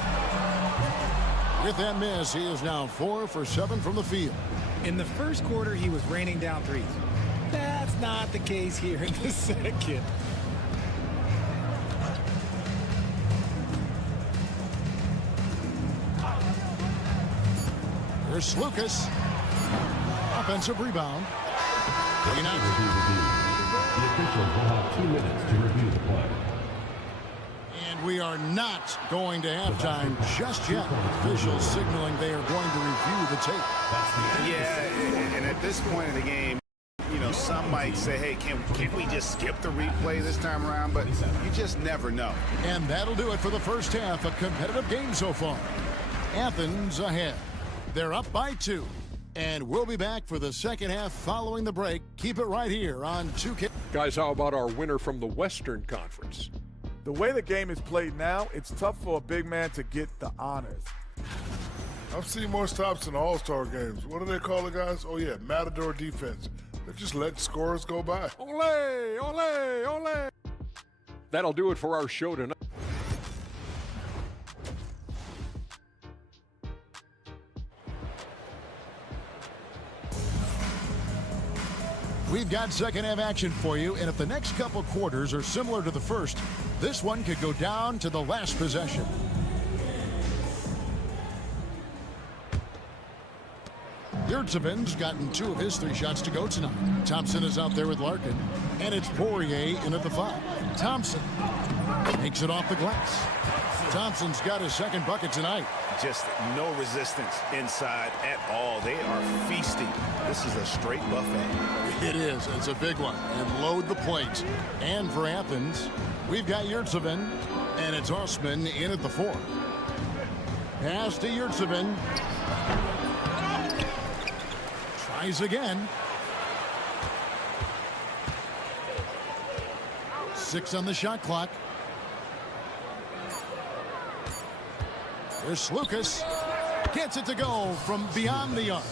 With that miss, he is now 4 for 7 from the field. In the first quarter, he was raining down threes. That's not the case here in the second. Here's Lucas. Offensive rebound. The officials will have 2 minutes to review the play. And we are not going to halftime just yet. Officials signaling they are going to review the tape. Yeah, and at this point in the game, you know, some might say, hey, can't we just skip the replay this time around? But you just never know. And that'll do it for the first half. A competitive game so far. Athens ahead. They're up by 2. And we'll be back for the second half following the break. Keep it right here on 2K. Guys, how about our winner from the Western Conference? The way the game is played now, it's tough for a big man to get the honors. I've seen more stops in All-Star games. What do they call it, guys? Oh, yeah, Matador defense. They're just letting scorers go by. Ole, ole, ole. That'll do it for our show tonight. We've got second half action for you, and if the next couple quarters are similar to the first, this one could go down to the last possession. Yurtseven's gotten 2 of his 3 shots to go tonight. Thompson is out there with Larkin, and it's Poirier in at the 5. Thompson takes it off the glass. Thompson's got his second bucket tonight. Just no resistance inside at all. They are feasting. This is a straight buffet. It is. It's a big one. And load the plate. And for Athens, we've got Yurtseven, and it's Osman in at the 4. Pass to Yurtseven. Tries again. 6 on the shot clock. There's Lucas. Gets it to go from beyond the arc.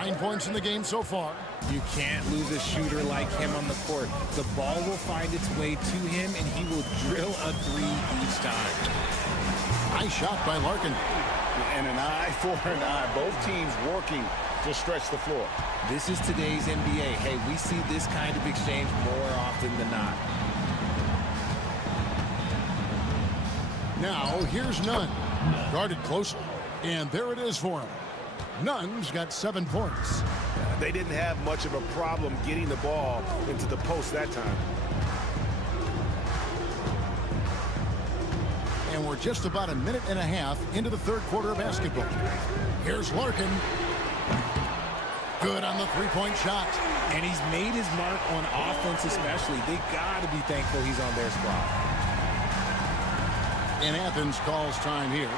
9 points in the game so far. You can't lose a shooter like him on the court. The ball will find its way to him, and he will drill a 3 each time. Nice shot by Larkin. And an eye for an eye. Both teams working to stretch the floor. This is today's NBA. Hey, we see this kind of exchange more often than not. Now, here's Nunn. Guarded closely. And there it is for him. Nunn's got 7 points. They didn't have much of a problem getting the ball into the post that time. We're just about a minute and a half into the third quarter of basketball. Here's Larkin. Good on the three-point shot. And he's made his mark on offense especially. They got to be thankful he's on their squad. And Athens calls time here.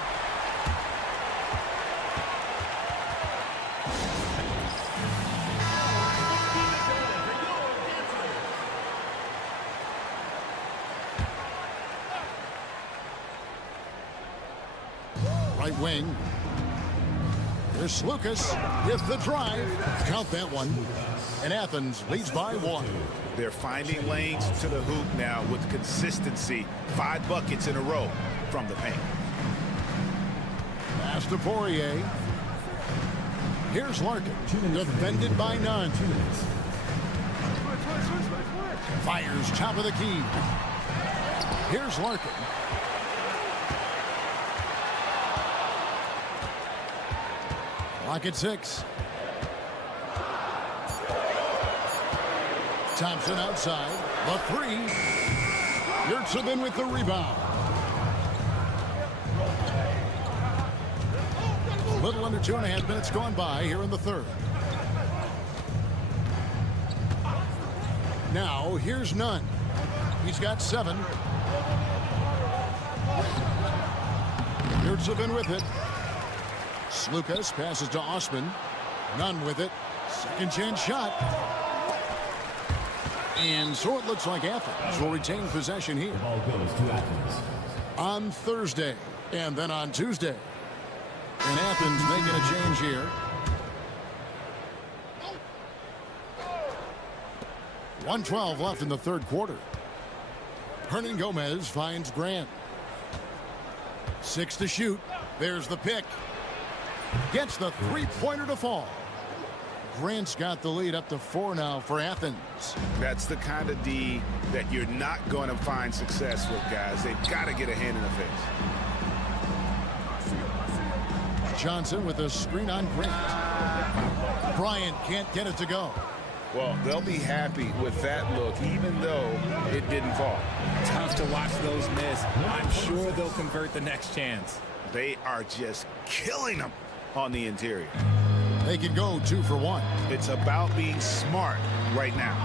Right wing. Here's Lucas with the drive. Count that one. And Athens leads by 1. They're finding lanes to the hoop now with consistency. 5 buckets in a row from the paint. Pass to Poirier. Here's Larkin. Defended by none. Fires top of the key. Here's Larkin. Clock at 6. Thompson outside. The 3. Yurtsevin with the rebound. A little under 2.5 minutes gone by here in the third. Now here's Nunn. He's got 7. Yurtsevin with it. Slukas passes to Osman. Nunn with it. Second chance shot. And so it looks like Athens will retain possession here. The ball goes to Athens. On Thursday and then on Tuesday. And Athens making a change here. 1:12 left in the third quarter. Hernan Gomez finds Grant. 6 to shoot. There's the pick. Gets the three-pointer to fall. Grant's got the lead up to 4 now for Athens. That's the kind of D that you're not going to find success with, guys. They've got to get a hand in the face. Johnson with a screen on Grant. Bryant can't get it to go. Well, they'll be happy with that look, even though it didn't fall. Tough to watch those miss. I'm sure they'll convert the next chance. They are just killing them on the interior. They can go 2 for 1. It's about being smart right now.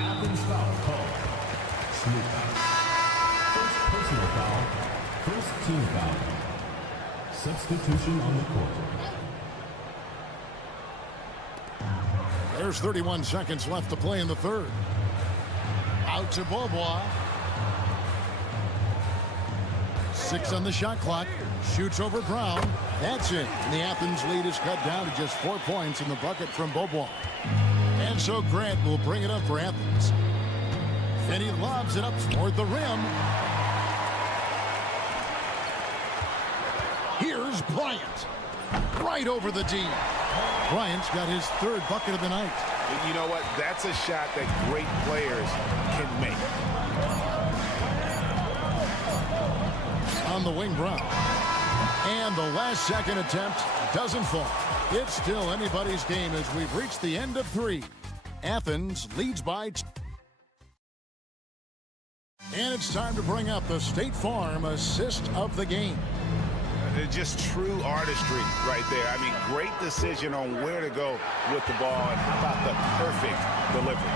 Athens foul call. Smith. First personal foul. First team foul. Substitution on the court. There's 31 seconds left to play in the third. Out to Beaubois. 6 on the shot clock. Shoots over Brown. That's it. And the Athens lead is cut down to just 4 points in the bucket from Beaubois. And so Grant will bring it up for Athens. Then he lobs it up toward the rim. Here's Bryant. Right over the D. Bryant's got his 3rd bucket of the night. You know what? That's a shot that great players can make. On the wing, Brown. And the last second attempt doesn't fall. It's still anybody's game as we've reached the end of 3. Athens leads by 2. And it's time to bring up the State Farm assist of the game. Just true artistry right there. I mean, great decision on where to go with the ball, and how about the perfect delivery.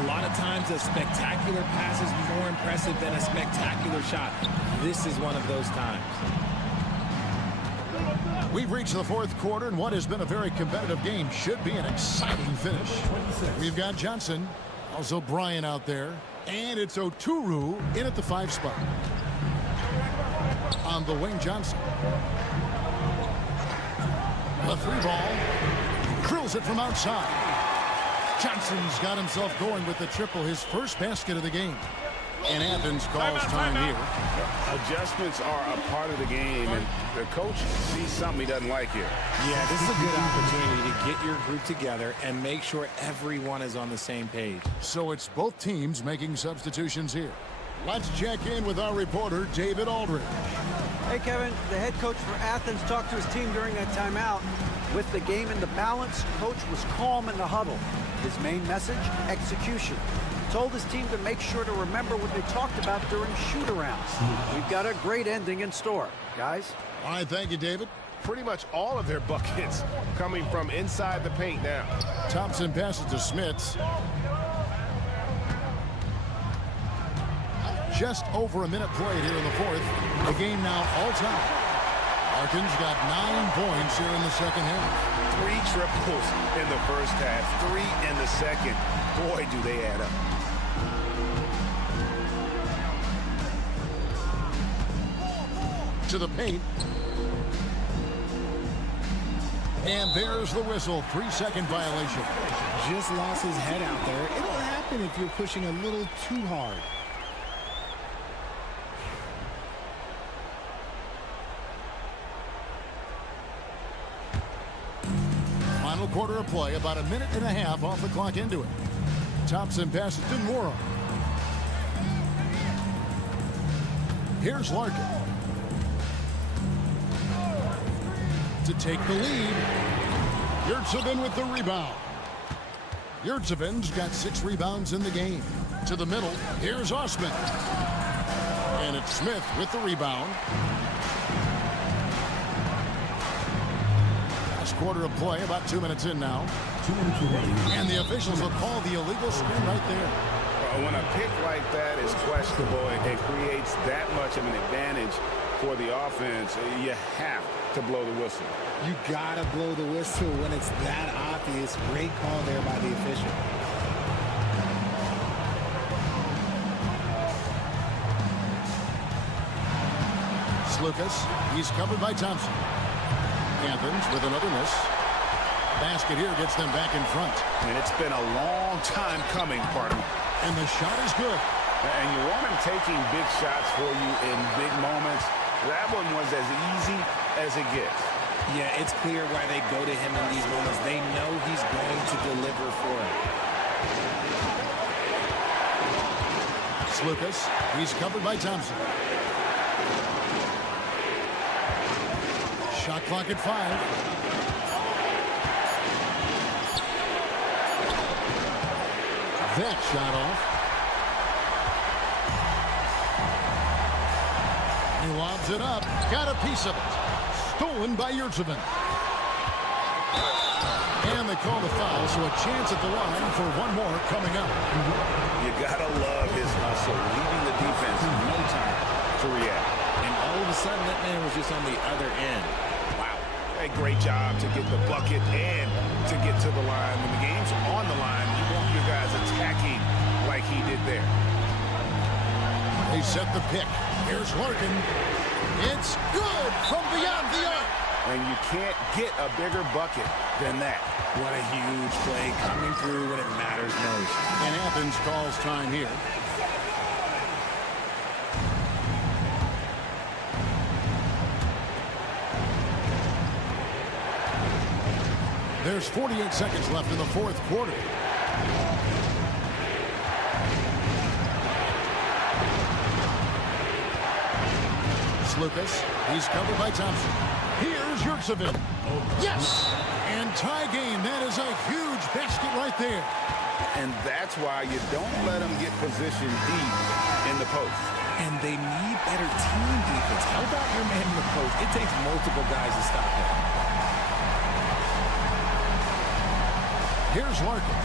A lot of times a spectacular pass is more impressive than a spectacular shot. This is one of those times. We've reached the 4th quarter, and what has been a very competitive game should be an exciting finish. We've got Johnson, also Bryan out there, and it's Oturu in at the 5 spot. On the wing, Johnson. The 3 ball. Drills it from outside. Johnson's got himself going with the triple, his first basket of the game. And Athens calls time here. Adjustments are a part of the game, and the coach sees something he doesn't like here. Yeah, this is a good opportunity to get your group together and make sure everyone is on the same page. So it's both teams making substitutions here. Let's check in with our reporter, David Aldridge. Hey, Kevin, the head coach for Athens talked to his team during that timeout. With the game in the balance, coach was calm in the huddle. His main message, execution. told his team to make sure to remember what they talked about during shoot-arounds. We've got a great ending in store, guys. All right, thank you, David. Pretty much all of their buckets coming from inside the paint now. Thompson passes to Smits. Just over a minute played here in the fourth. The game now all-time. Larkin's got 9 points here in the second half. 3 triples in the first half, 3 in the second. Boy, do they add up. To the paint. And there's the whistle. 3-second violation. Just lost his head out there. It'll happen if you're pushing a little too hard. Final quarter of play, about a minute and a half off the clock into it. Thompson passes to Morrow. Here's Larkin. To take the lead. Yurtsevin with the rebound. Yurtsevin's got 6 rebounds in the game. To the middle, here's Osman. And it's Smith with the rebound. Last quarter of play, about 2 minutes in now. 2 minutes remaining. And the officials will call the illegal screen right there. When a pick like that is questionable and creates that much of an advantage for the offense, you have to blow the whistle. You gotta blow the whistle when it's that obvious. Great call there by the official. Lucas, he's covered by Thompson. Athens with another miss. Basket here gets them back in front. And it's been a long time coming, partner. And the shot is good. And you want him taking big shots for you in big moments. That one was as easy as it gets. Yeah, it's clear why they go to him in these moments. They know he's going to deliver for him. It's Lucas. He's covered by Thompson. Shot clock at 5. That shot off. He lobs it up. Got a piece of it. Stolen by Yurtsevin. And they call the foul, so a chance at the line for one more coming up. You gotta love his hustle, leaving the defense no time to react. And all of a sudden, that man was just on the other end. Wow. A great job to get the bucket and to get to the line. When the game's on the line, you want your guys attacking like he did there. They set the pick. Here's Larkin. It's good from beyond the arc. And you can't get a bigger bucket than that. What a huge play coming through when it matters most. And Athens calls time here. There's 48 seconds left in the fourth quarter. It's Lucas. He's covered by Thompson. Here's Yurtsevin. Yes! And tie game. That is a huge basket right there. And that's why you don't let them get positioned deep in the post. And they need better team defense. How about your man in the post? It takes multiple guys to stop him. Here's Larkin.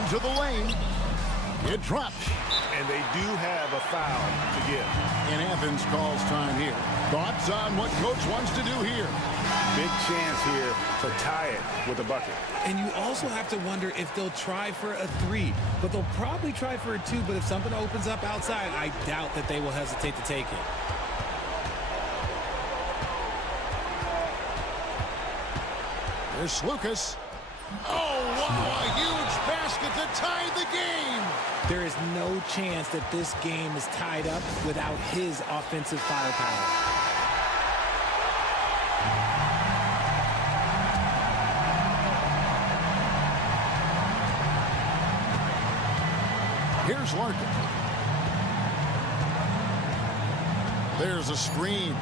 Into the lane. It drops. And they do have a foul to give. And Athens calls time here. Thoughts on what coach wants to do here? Big chance here to tie it with a bucket. And you also have to wonder if they'll try for a 3. But they'll probably try for a 2. But if something opens up outside, I doubt that they will hesitate to take it. There's Lucas. Oh, wow, a huge basket to tie the game. There is no chance that this game is tied up without his offensive firepower. Here's Larkin. There's a screen.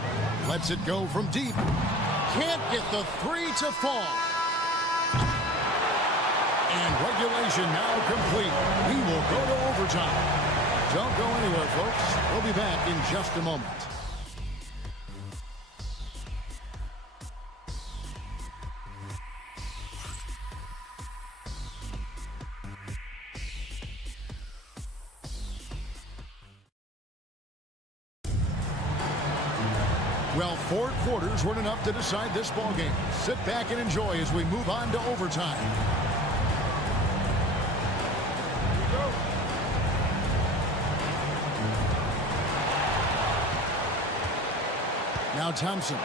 Lets it go from deep. Can't get the three to fall. And regulation now complete. We will go to overtime. Don't go anywhere, folks. We'll be back in just a moment. Well, 4 quarters weren't enough to decide this ballgame. Sit back and enjoy as we move on to overtime. Now Thompson.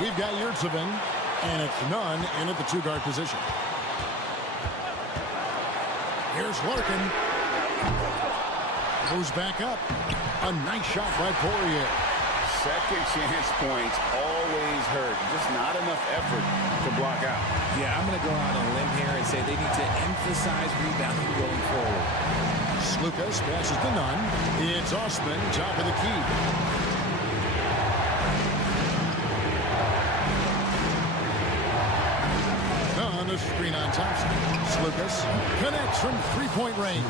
We've got Yurtsevin, and it's none in at the 2-guard position. Here's Larkin. Goes back up. A nice shot by Poirier. Second chance points always hurt. Just not enough effort to block out. Yeah, I'm going to go out on a limb here and say they need to emphasize rebounding going forward. Slukas passes to none. It's Osman, top of the key. On the screen on Thompson. Slukas connects from 3-point range.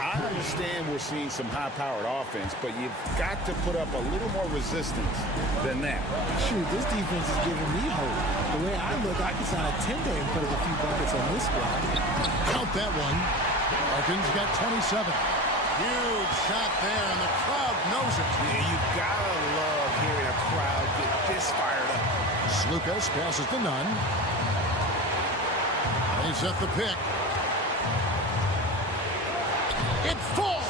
I understand we're seeing some high-powered offense, but you've got to put up a little more resistance than that. Shoot, this defense is giving me hope. The way I look, I can sign a 10-day and put up a few buckets on this squad. Count that one. Larkin's got 27. Huge shot there, and the crowd knows it. Yeah, you've got to love hearing a crowd get this fired up. Slukas passes to none. They set the pick. It falls.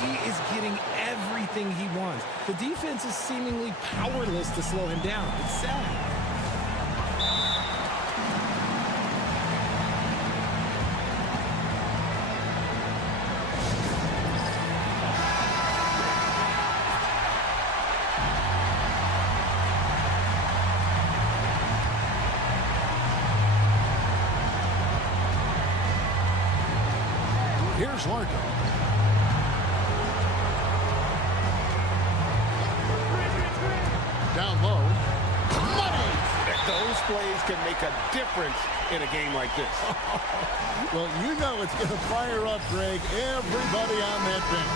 He is getting everything he wants. The defense is seemingly powerless to slow him down. It's sad. Here's Larkin. Down low. Money! Those plays can make a difference in a game like this. Well, you know it's going to fire up, Greg, everybody on that bench.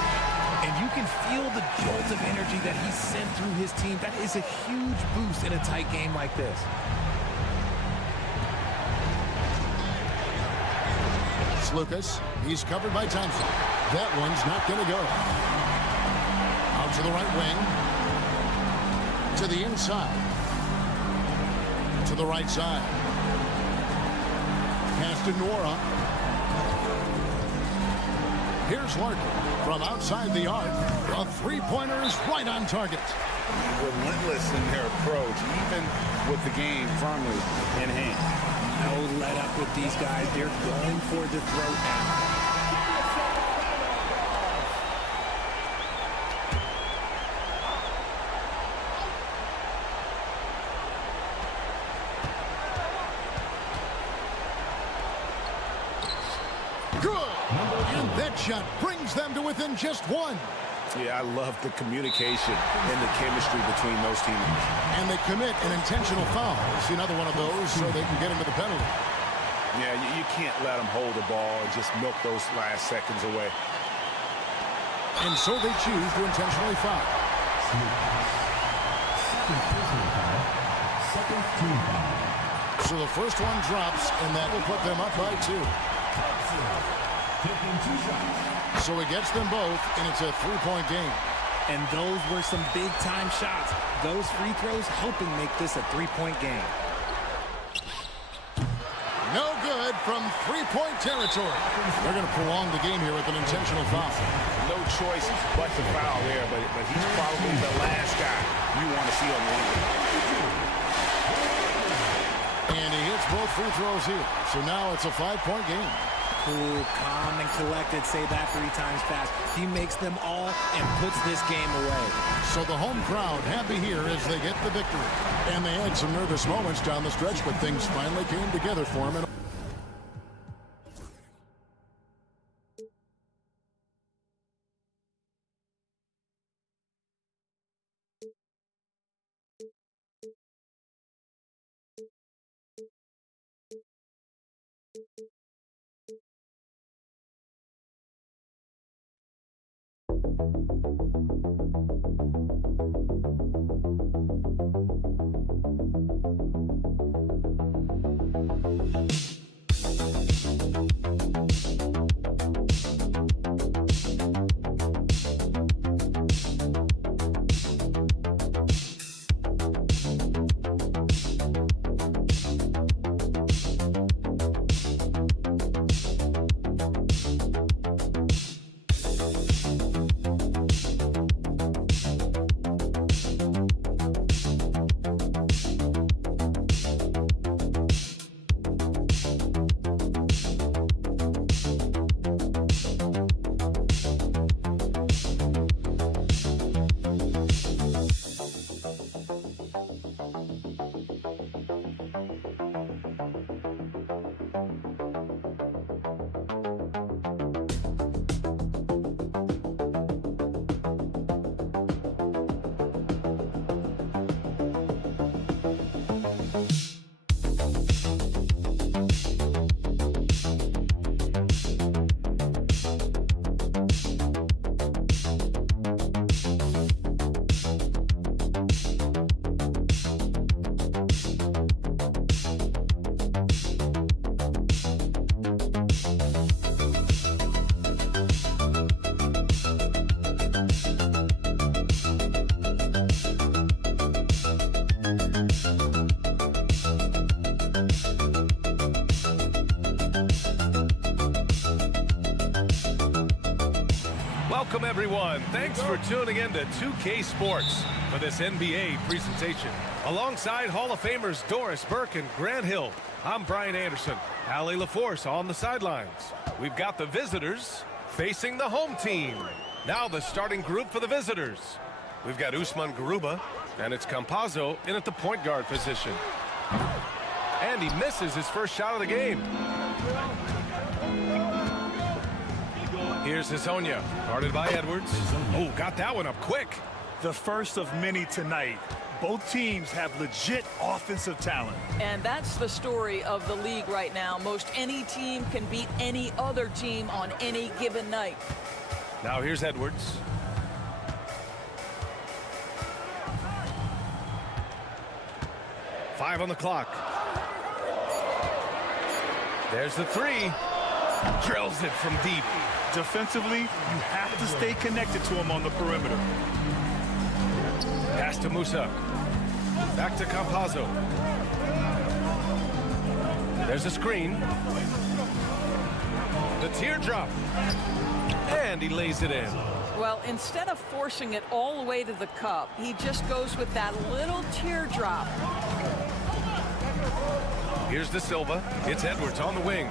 And you can feel the jolt of energy that he sent through his team. That is a huge boost in a tight game like this. Lucas, he's covered by Thompson. That one's not going to go. Out to the right wing. To the inside. To the right side. Pass to Nora. Here's Larkin from outside the arc. A three-pointer is right on target. Relentless in their approach, even with the game firmly in hand. No let up with these guys. They're going for the throat now. Good. And that shot brings them to within just one. Yeah, I love the communication and the chemistry between those teammates. And they commit an intentional foul. See another one of those so they can get into the penalty. Yeah, you can't let them hold the ball and just milk those last seconds away. And so they choose to intentionally foul. Second team foul. So the first one drops, and that will put them up by 2. Taking 2 shots. So it gets them both, and it's a 3-point game. And those were some big-time shots. Those free throws helping make this a 3-point game. No good from 3-point territory. They're going to prolong the game here with an intentional foul. No choice but to foul there, but he's probably the last guy you want to see on the line. And he hits both free throws here. So now it's a 5-point game. Cool, calm, and collected. Say that 3 times fast. He makes them all and puts this game away. So the home crowd happy here as they get the victory. And they had some nervous moments down the stretch, but things finally came together for them. Welcome, everyone. Thanks for tuning in to 2K Sports for this NBA presentation. Alongside Hall of Famers Doris Burke and Grant Hill, I'm Brian Anderson. Allie LaForce on the sidelines. We've got the visitors facing the home team. Now the starting group for the visitors. We've got Usman Garuba, and it's Campazzo in at the point guard position. And he misses his first shot of the game. Here's Hezonja, guarded by Edwards. Oh, got that one up quick. The first of many tonight. Both teams have legit offensive talent. And that's the story of the league right now. Most any team can beat any other team on any given night. Now here's Edwards. Five on the clock. There's the three. Drills it from deep. Defensively, you have to stay connected to him on the perimeter. Pass to Musa. Back to Campazzo. There's a screen. The teardrop. And he lays it in. Well, instead of forcing it all the way to the cup, he just goes with that little teardrop. Here's De Silva. It's Edwards on the wing.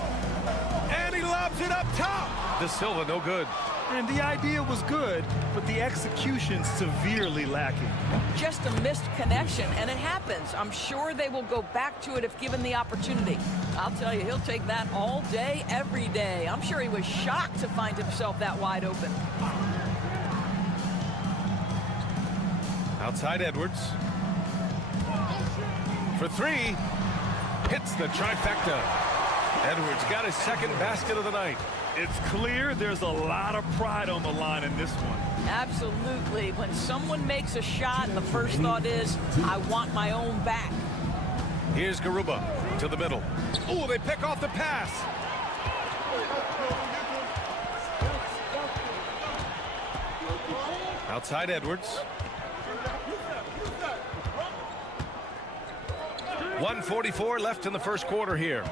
And he lobs it up top. De Silva, no good. And the idea was good, but the execution severely lacking. Just a missed connection, and it happens. I'm sure they will go back to it if given the opportunity. I'll tell you, he'll take that all day, every day. I'm sure he was shocked to find himself that wide open. Outside Edwards. For three. Hits the trifecta. Edwards got his second basket of the night. It's clear there's a lot of pride on the line in this one. Absolutely. When someone makes a shot, the first thought is, I want my own back. Here's Garuba to the middle. Oh, they pick off the pass. Outside Edwards. 1:44 left in the first quarter here.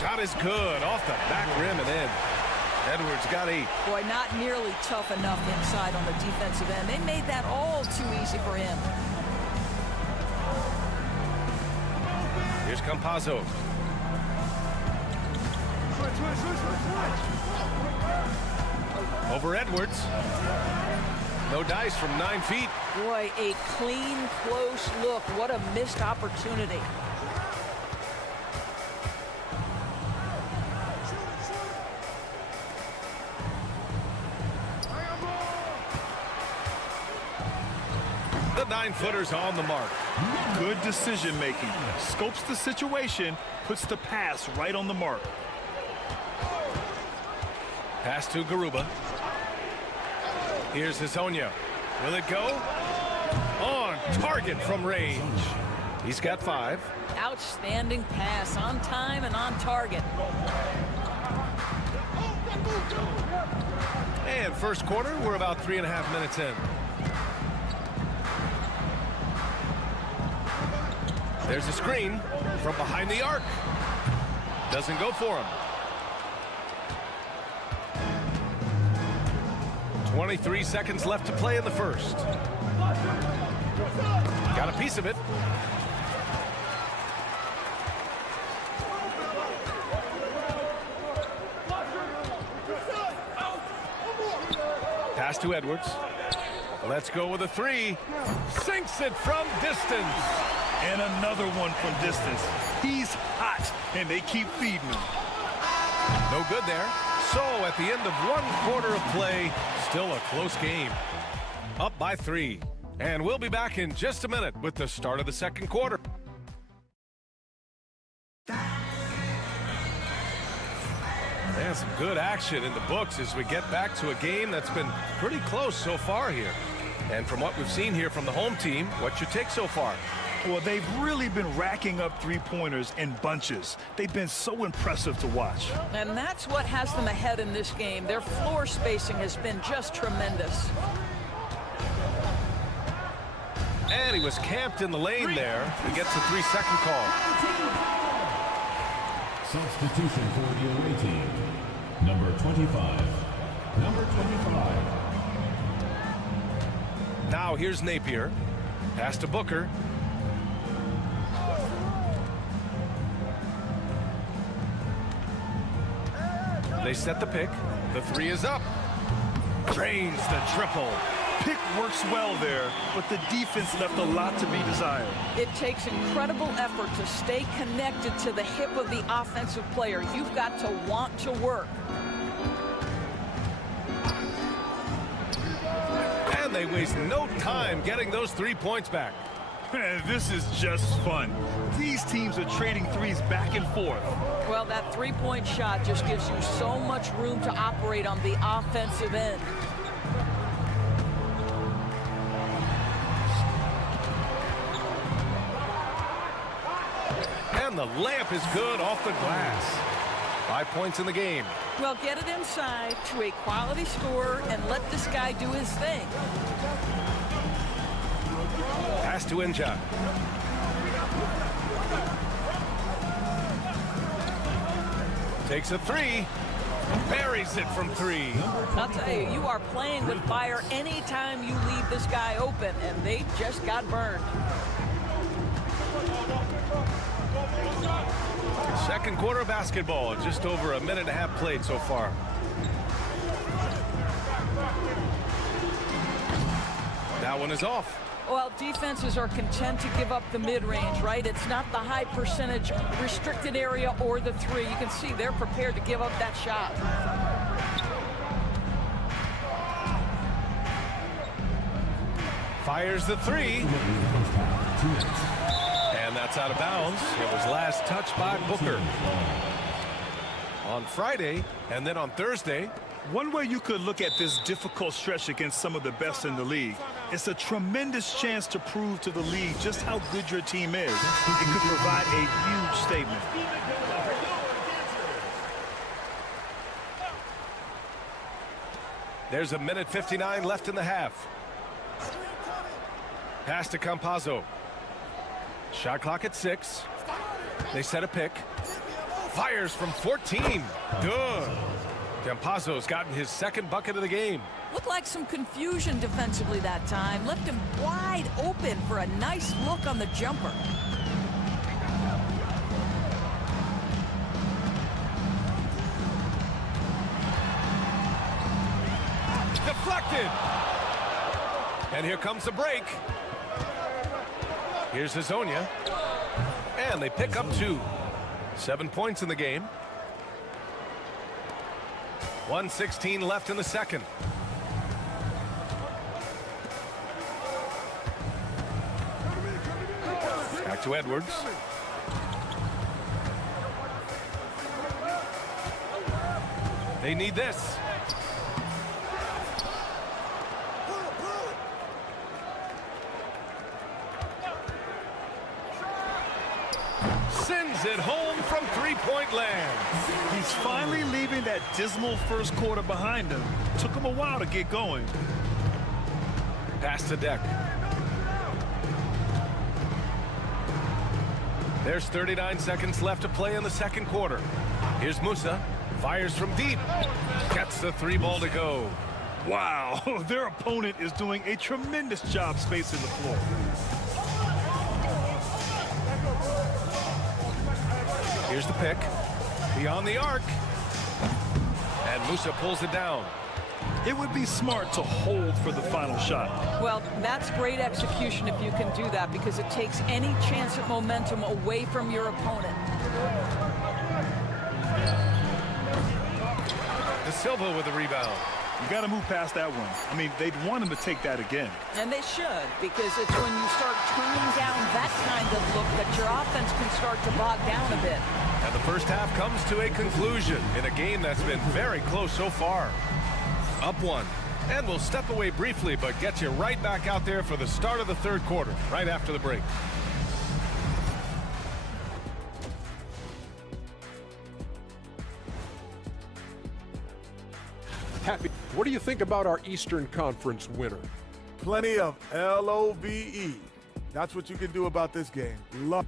Shot is good off the back rim and in. Edwards got 8. Boy, not nearly tough enough inside on the defensive end. They made that all too easy for him. Here's Campazzo. Over Edwards. No dice from 9 feet. Boy, a clean, close look. What a missed opportunity. The 9-footers on the mark. Good decision making. Scopes the situation, puts the pass right on the mark. Pass to Garuba. Here's Hezonja. Will it go? On target from range. He's got 5. Outstanding pass, on time and on target. And first quarter, we're about 3.5 minutes in. There's a screen from behind the arc. Doesn't go for him. 23 seconds left to play in the first. Got a piece of it. Pass to Edwards. Let's go with a 3. Sinks it from distance. And another one from distance. He's hot, and they keep feeding him. No good there. So at the end of 1 quarter of play, still a close game. Up by 3. And we'll be back in just a minute with the start of the second quarter. And some good action in the books as we get back to a game that's been pretty close so far here. And from what we've seen here from the home team, what's your take so far? Well, they've really been racking up three-pointers in bunches. They've been so impressive to watch. And that's what has them ahead in this game. Their floor spacing has been just tremendous. And he was camped in the lane there. He gets a 3-second call. Substitution for the away team. Number 25. Number 25. Now here's Napier. Pass to Booker. They set the pick. The 3 is up. Drains the triple. Pick works well there, but the defense left a lot to be desired. It takes incredible effort to stay connected to the hip of the offensive player. You've got to want to work. And they waste no time getting those 3 points back. This is just fun. These teams are trading threes back and forth. Well, that three-point shot just gives you so much room to operate on the offensive end. And the layup is good off the glass. 5 points in the game. Well, get it inside to a quality scorer and let this guy do his thing. Pass to Inja. Takes a 3. Buries it from 3. I'll tell you, you are playing with fire anytime you leave this guy open, and they just got burned. Second quarter basketball, just over a minute and a half played so far. That one is off. Well, defenses are content to give up the mid-range, right? It's not the high percentage restricted area or the 3. You can see they're prepared to give up that shot. Fires the 3. And that's out of bounds. It was last touched by Booker. On Friday, and then on Thursday. One way you could look at this difficult stretch against some of the best in the league, it's a tremendous chance to prove to the league just how good your team is. It could provide a huge statement. There's a minute 59 left in the half. Pass to Campazzo. Shot clock at 6. They set a pick. Fires from 14. Good. Campazzo's gotten his second bucket of the game. Looked like some confusion defensively that time. Left him wide open for a nice look on the jumper. Deflected. And here comes the break. Here's Hezonja. And they pick up 2. 7 points in the game. 1:16 left in the second. Back to Edwards. They need this. Sends it home from three-point land. He's finally leaving that dismal first quarter behind him. Took him a while to get going. Pass to Deck. There's 39 seconds left to play in the second quarter. Here's Musa. Fires from deep. Gets the three ball to go. Wow, their opponent is doing a tremendous job spacing the floor. Here's the pick. Beyond the arc. And Musa pulls it down. It would be smart to hold for the final shot. Well, that's great execution if you can do that, because it takes any chance at momentum away from your opponent. De Silva with the rebound. You got to move past that one. I mean, they'd want him to take that again. And they should, because it's when you start turning down that kind of look that your offense can start to bog down a bit. And the first half comes to a conclusion in a game that's been very close so far. Up one. And we'll step away briefly, but get you right back out there for the start of the third quarter, right after the break. Happy. What do you think about our Eastern Conference winner? Plenty of LOVE. That's what you can do about this game. Love.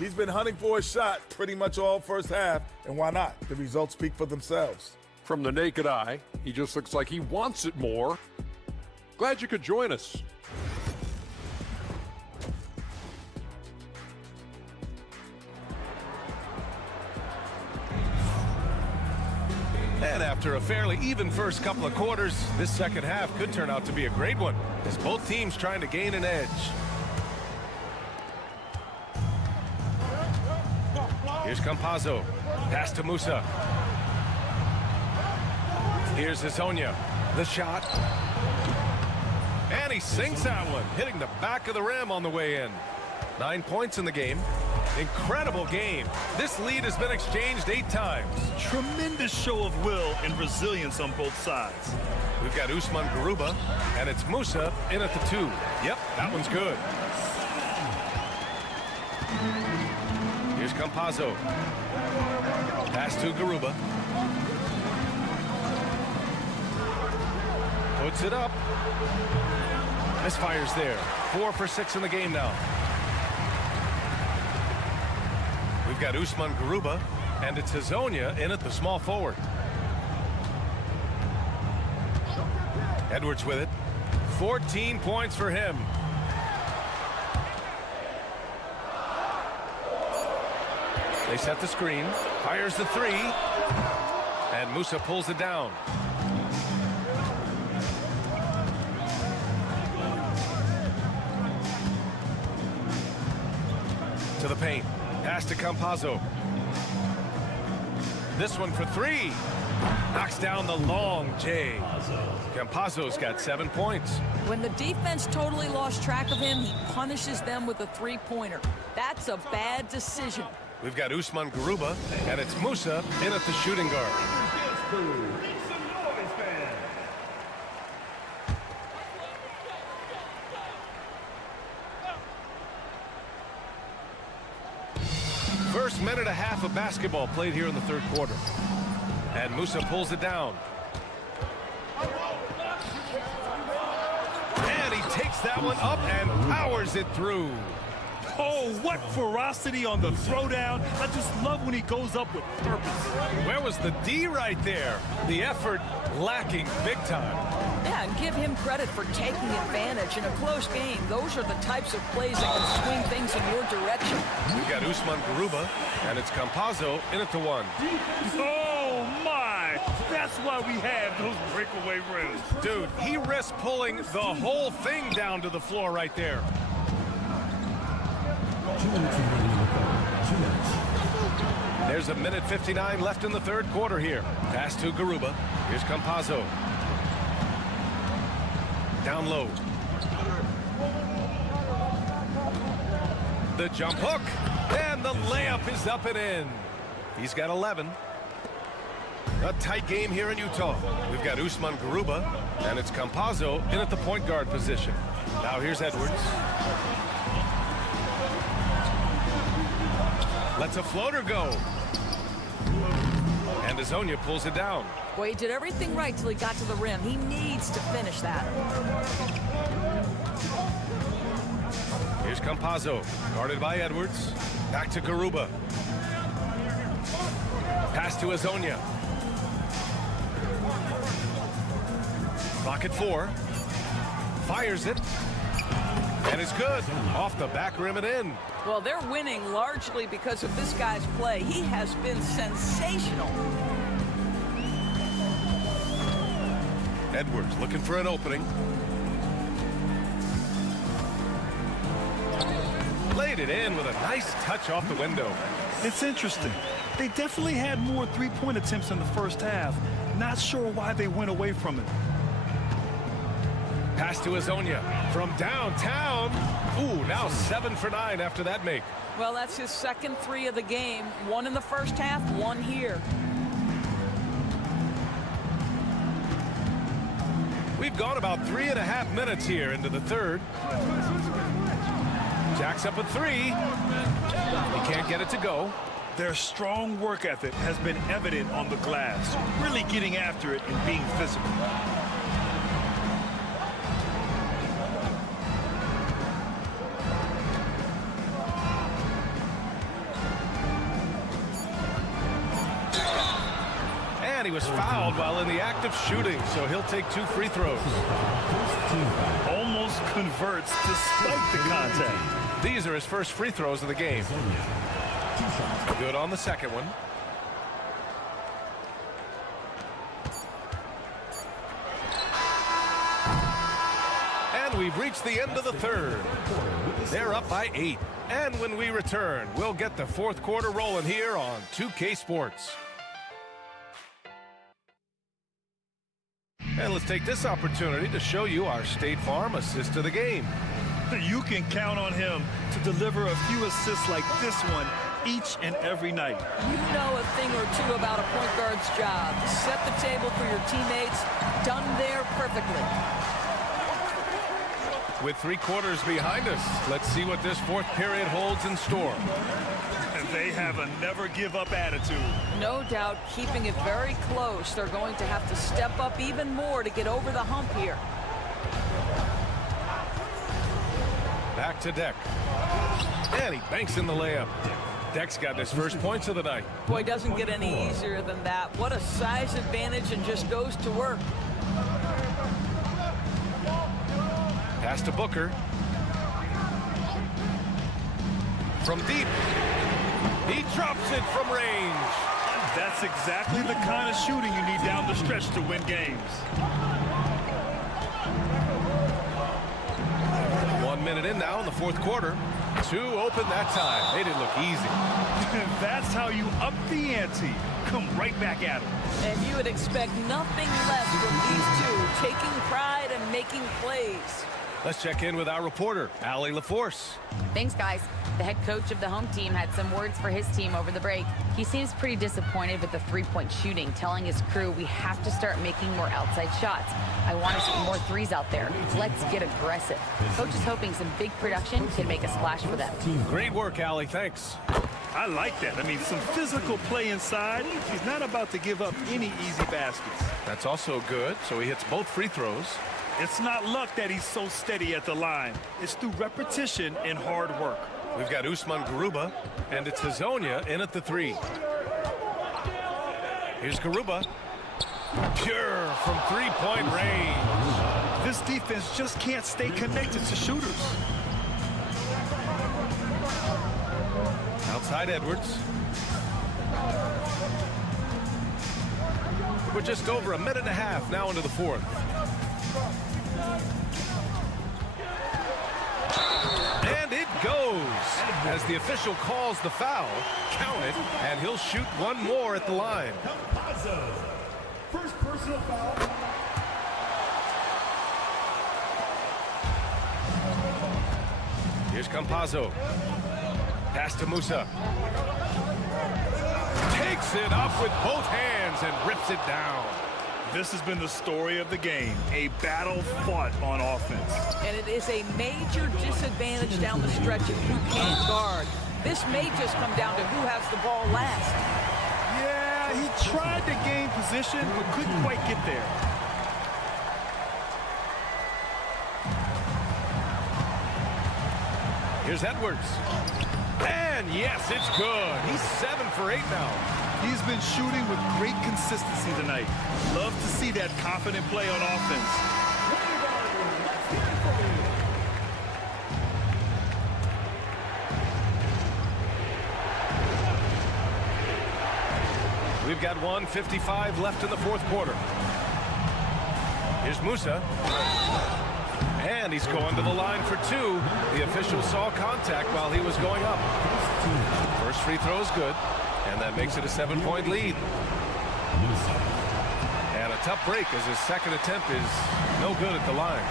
He's been hunting for a shot pretty much all first half, and why not? The results speak for themselves. From the naked eye, he just looks like he wants it more. Glad you could join us. And after a fairly even first couple of quarters, this second half could turn out to be a great one, as both teams trying to gain an edge. Here's Campazzo. Pass to Musa. Here's Hezonja. The shot. And he sinks that one, hitting the back of the rim on the way in. 9 points in the game. Incredible game. This lead has been exchanged 8 times. Tremendous show of will and resilience on both sides. We've got Usman Garuba, and it's Musa in at the 2. Yep, that one's good. Here's Campazzo. Pass to Garuba. Puts it up. Misfires there. 4 for 6 in the game now. We've got Usman Garuba, and it's Hezonja in at the small forward. Edwards with it. 14 points for him. They set the screen. Fires the 3. And Musa pulls it down. To the paint. Pass to Campazzo. This one for 3. Knocks down the long J. Campazzo's got 7 points. When the defense totally lost track of him, he punishes them with a three-pointer. That's a bad decision. We've got Usman Garuba, and it's Musa in at the shooting guard. First minute and a half of basketball played here in the third quarter. And Musa pulls it down. And he takes that one up and powers it through. Oh, what ferocity on the throwdown. I just love when he goes up with purpose. Where was the D right there? The effort lacking big time. Yeah, and give him credit for taking advantage in a close game. Those are the types of plays that can swing things in your direction. We've got Usman Garuba, and it's Campazzo in at the 1. Oh, my. That's why we have those breakaway rims. Dude, he risked pulling the whole thing down to the floor right there. 2 minutes remaining in the third. 2 minutes. There's a minute 59 left in the third quarter here. Pass to Garuba. Here's Campazzo. Down low. The jump hook. And the layup is up and in. He's got 11. A tight game here in Utah. We've got Usman Garuba, and it's Campazzo in at the point guard position. Now here's Edwards. Lets a floater go. And Azonia pulls it down. Boy, he did everything right till he got to the rim. He needs to finish that. Here's Campazzo, guarded by Edwards. Back to Garuba. Pass to Azonia. Clock at 4. Fires it. And it's good. Off the back rim and in. Well, they're winning largely because of this guy's play. He has been sensational. Edwards looking for an opening. Laid it in with a nice touch off the window. It's interesting. They definitely had more three-point attempts in the first half. Not sure why they went away from it. Pass to Azonia from downtown. Ooh, now 7 for 9 after that make. Well, that's his second 3 of the game. 1 in the first half, 1 here. We've gone about 3.5 minutes here into the third. Jacks up a 3. He can't get it to go. Their strong work ethic has been evident on the glass, really getting after it and being physical. And he was fouled while in the act of shooting, so he'll take 2 free throws. Almost converts despite the contact. These are his first free throws of the game. Good on the second one. And we've reached the end of the third. They're up by 8. And when we return, we'll get the fourth quarter rolling here on 2K Sports. And let's take this opportunity to show you our State Farm assist of the game. You can count on him to deliver a few assists like this one each and every night. You know a thing or two about a point guard's job. Set the table for your teammates. Done there perfectly. With 3 quarters behind us, let's see what this fourth period holds in store. They have a never-give-up attitude. No doubt keeping it very close. They're going to have to step up even more to get over the hump here. Back to Deck. And he banks in the layup. Deck's got his first points of the night. Boy, doesn't get any easier than that. What a size advantage, and just goes to work. Pass to Booker. From deep. He drops it from range. That's exactly the kind of shooting you need down the stretch to win games. 1 minute in now in the fourth quarter. 2 open that time. They didn't look easy. That's how you up the ante. Come right back at them. And you would expect nothing less from these two, taking pride and making plays. Let's check in with our reporter, Allie LaForce. Thanks, guys. The head coach of the home team had some words for his team over the break. He seems pretty disappointed with the three-point shooting, telling his crew we have to start making more outside shots. I want to see more threes out there. Let's get aggressive. Coach is hoping some big production can make a splash for them. Great work, Allie. Thanks. I like that. I mean, some physical play inside. He's not about to give up any easy baskets. That's also good, so he hits both free throws. It's not luck that he's so steady at the line. It's through repetition and hard work. We've got Usman Garuba, and it's Azonia in at the 3. Here's Garuba. Pure from three-point range. This defense just can't stay connected to shooters. Outside Edwards. We're just over 1.5 minutes now into the fourth. And it goes as the official calls the foul. Count it, and he'll shoot one more at the line. First personal foul. Here's Campazzo. Pass to Musa. Takes it up with both hands and rips it down. This has been the story of the game, a battle fought on offense. And it is a major disadvantage down the stretch if you can't guard. This may just come down to who has the ball last. Yeah, he tried to gain position, but couldn't quite get there. Here's Edwards. And yes, it's good. He's 7 for 8 now. He's been shooting with great consistency tonight. Love to see that confident play on offense. We've got 1:55 left in the fourth quarter. Here's Musa. And he's going to the line for 2. The official saw contact while he was going up. First free throw is good. And that makes it a 7-point lead. And a tough break as his second attempt is no good at the line.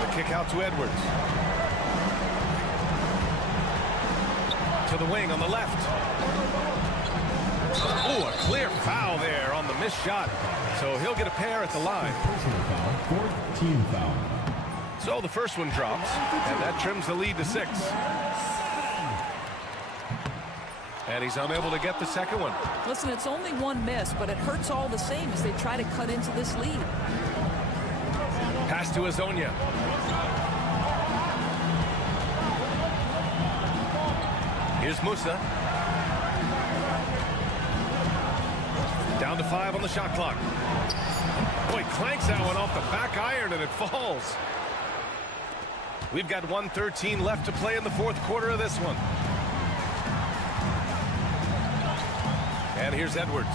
The kick out to Edwards. To the wing on the left. Oh, a clear foul there on the missed shot. So he'll get a pair at the line. Personal foul, 14 foul. So the first one drops, and that trims the lead to 6. And he's unable to get the second one. Listen, it's only one miss, but it hurts all the same as they try to cut into this lead. Pass to Azonia. Here's Musa. Down to 5 on the shot clock. Boy, clanks that one off the back iron, and it falls. We've got 1:13 left to play in the fourth quarter of this one. And here's Edwards.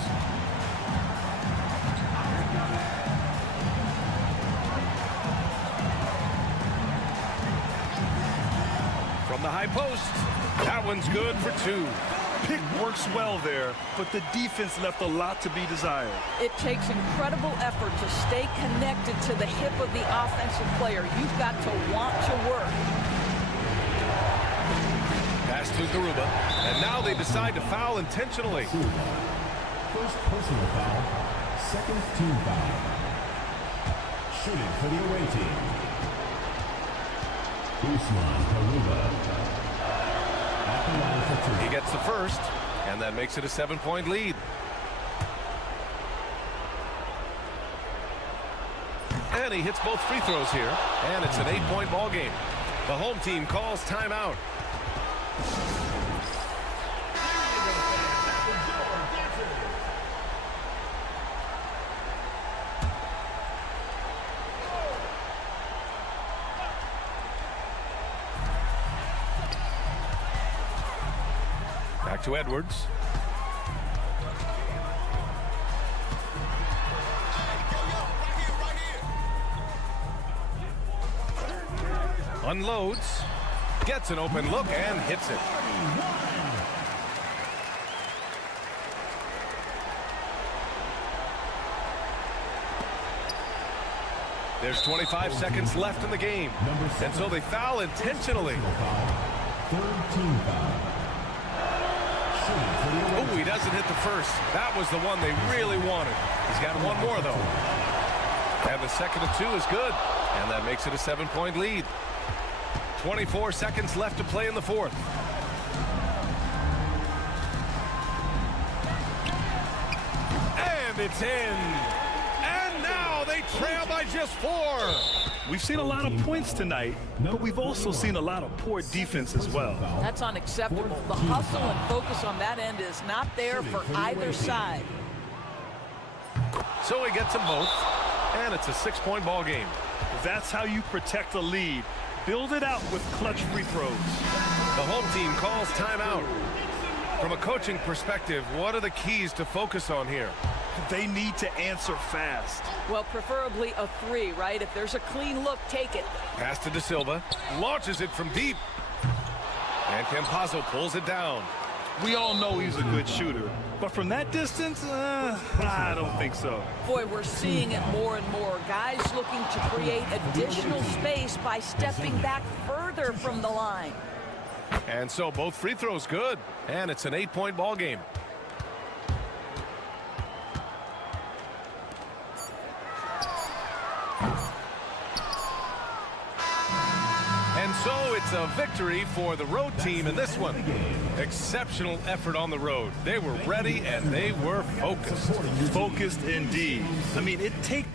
From the high post. That one's good for 2. Pick works well there, but the defense left a lot to be desired. It takes incredible effort to stay connected to the hip of the offensive player. You've got to want to work. Pass to Garuba. And now they decide to foul intentionally. First personal foul, second team foul. Shooting for the away team. Usman Garuba. He gets the first, and that makes it a 7-point lead. And he hits both free throws here, and it's an 8-point ball game. The home team calls timeout. Back to Edwards. Unloads. Gets an open look and hits it. There's 25 seconds left in the game. And so they foul intentionally. Third team foul. Oh, he doesn't hit the first. That was the one they really wanted. He's got one more, though. And the second of 2 is good. And that makes it a 7-point lead. 24 seconds left to play in the fourth. And it's in. And now they trail by just 4. We've seen a lot of points tonight, but we've also seen a lot of poor defense as well. That's unacceptable. The hustle and focus on that end is not there for either side. So he gets them both, and it's a 6-point ball game. That's how you protect a lead. Build it out with clutch free throws. The home team calls timeout. From a coaching perspective, what are the keys to focus on here? They need to answer fast. Well, preferably a 3, right? If there's a clean look, take it. Pass to De Silva. Launches it from deep. And Campazzo pulls it down. We all know he's a good shooter. But from that distance, I don't think so. Boy, we're seeing it more and more. Guys looking to create additional space by stepping back further from the line. And so both free throws good. And it's an 8-point ball game. And so it's a victory for the road team in this one. Exceptional effort on the road. They were ready and they were focused. Focused indeed. I mean, it takes...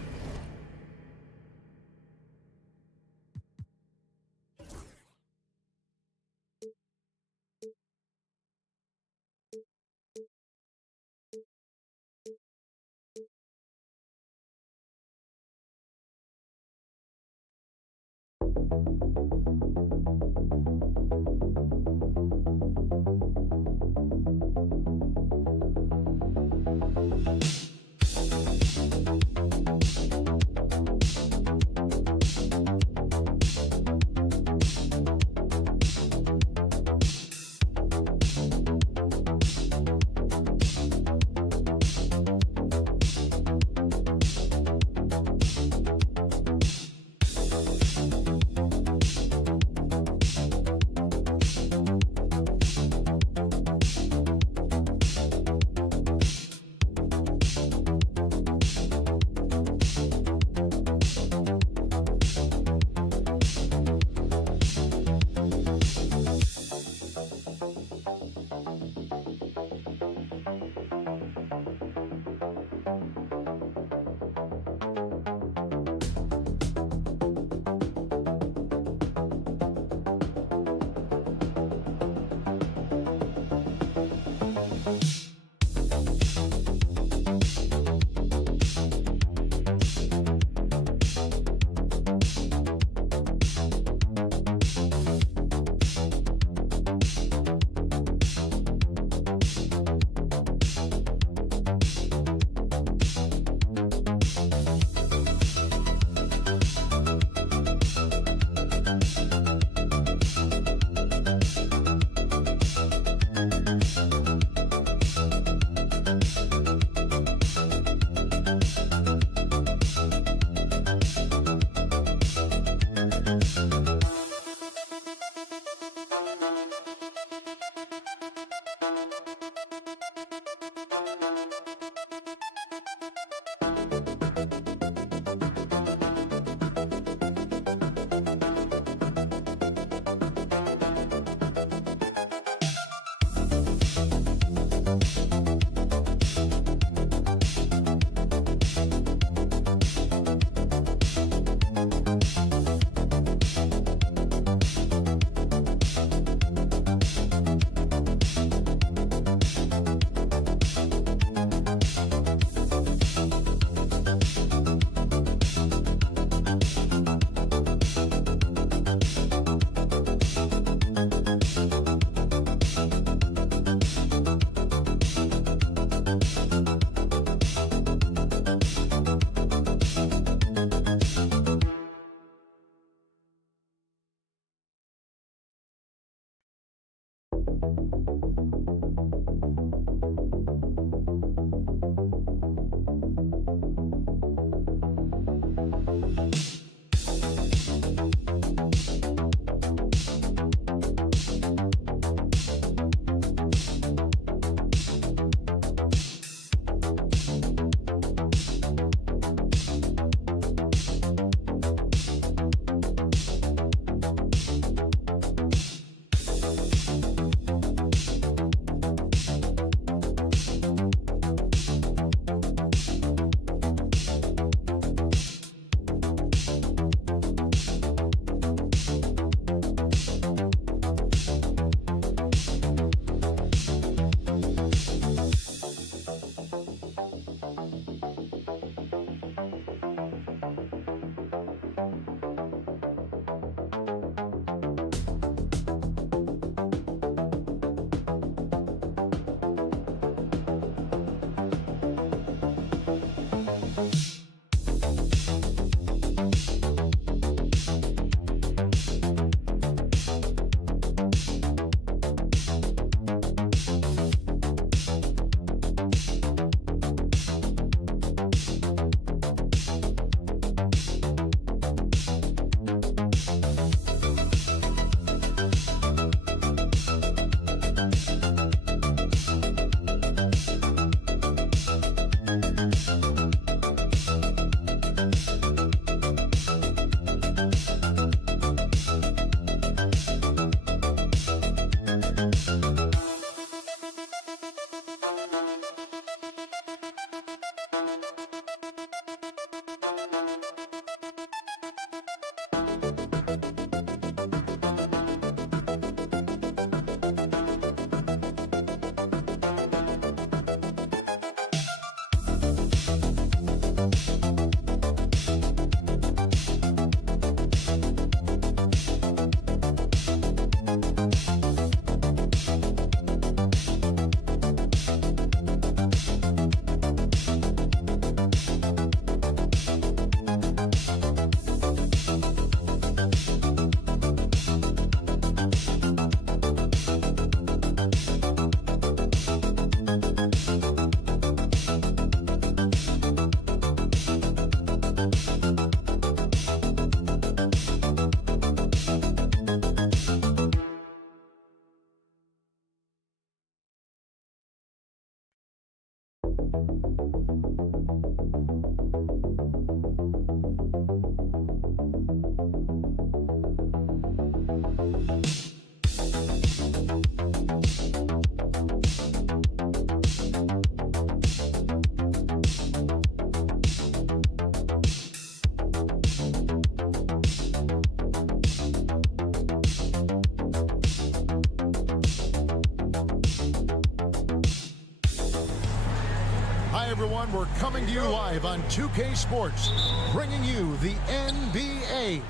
Everyone, we're coming to you live on 2K Sports, bringing you the NBA.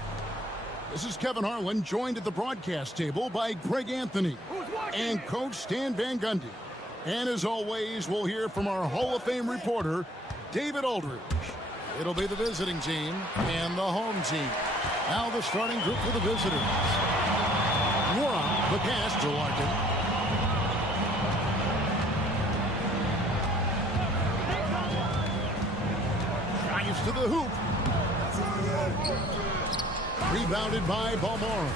This is Kevin Harlan, joined at the broadcast table by Greg Anthony and Coach Stan Van Gundy. And as always, we'll hear from our Hall of Fame reporter, David Aldridge. It'll be the visiting team and the home team. Now the starting group for the visitors. Nora, the pass to Larkin. To the hoop. Rebounded by Balmora.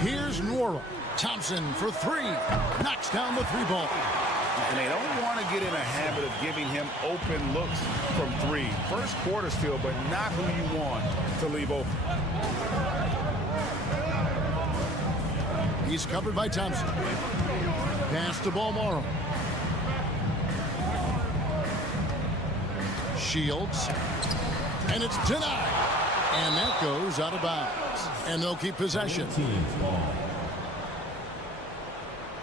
Here's Nora. Thompson for three. Knocks down the three ball. And they don't want to get in a habit of giving him open looks from three. First quarter still, but not who you want to leave open. He's covered by Thompson. Pass to Balmora. Shields, and it's denied, and that goes out of bounds, and they'll keep possession.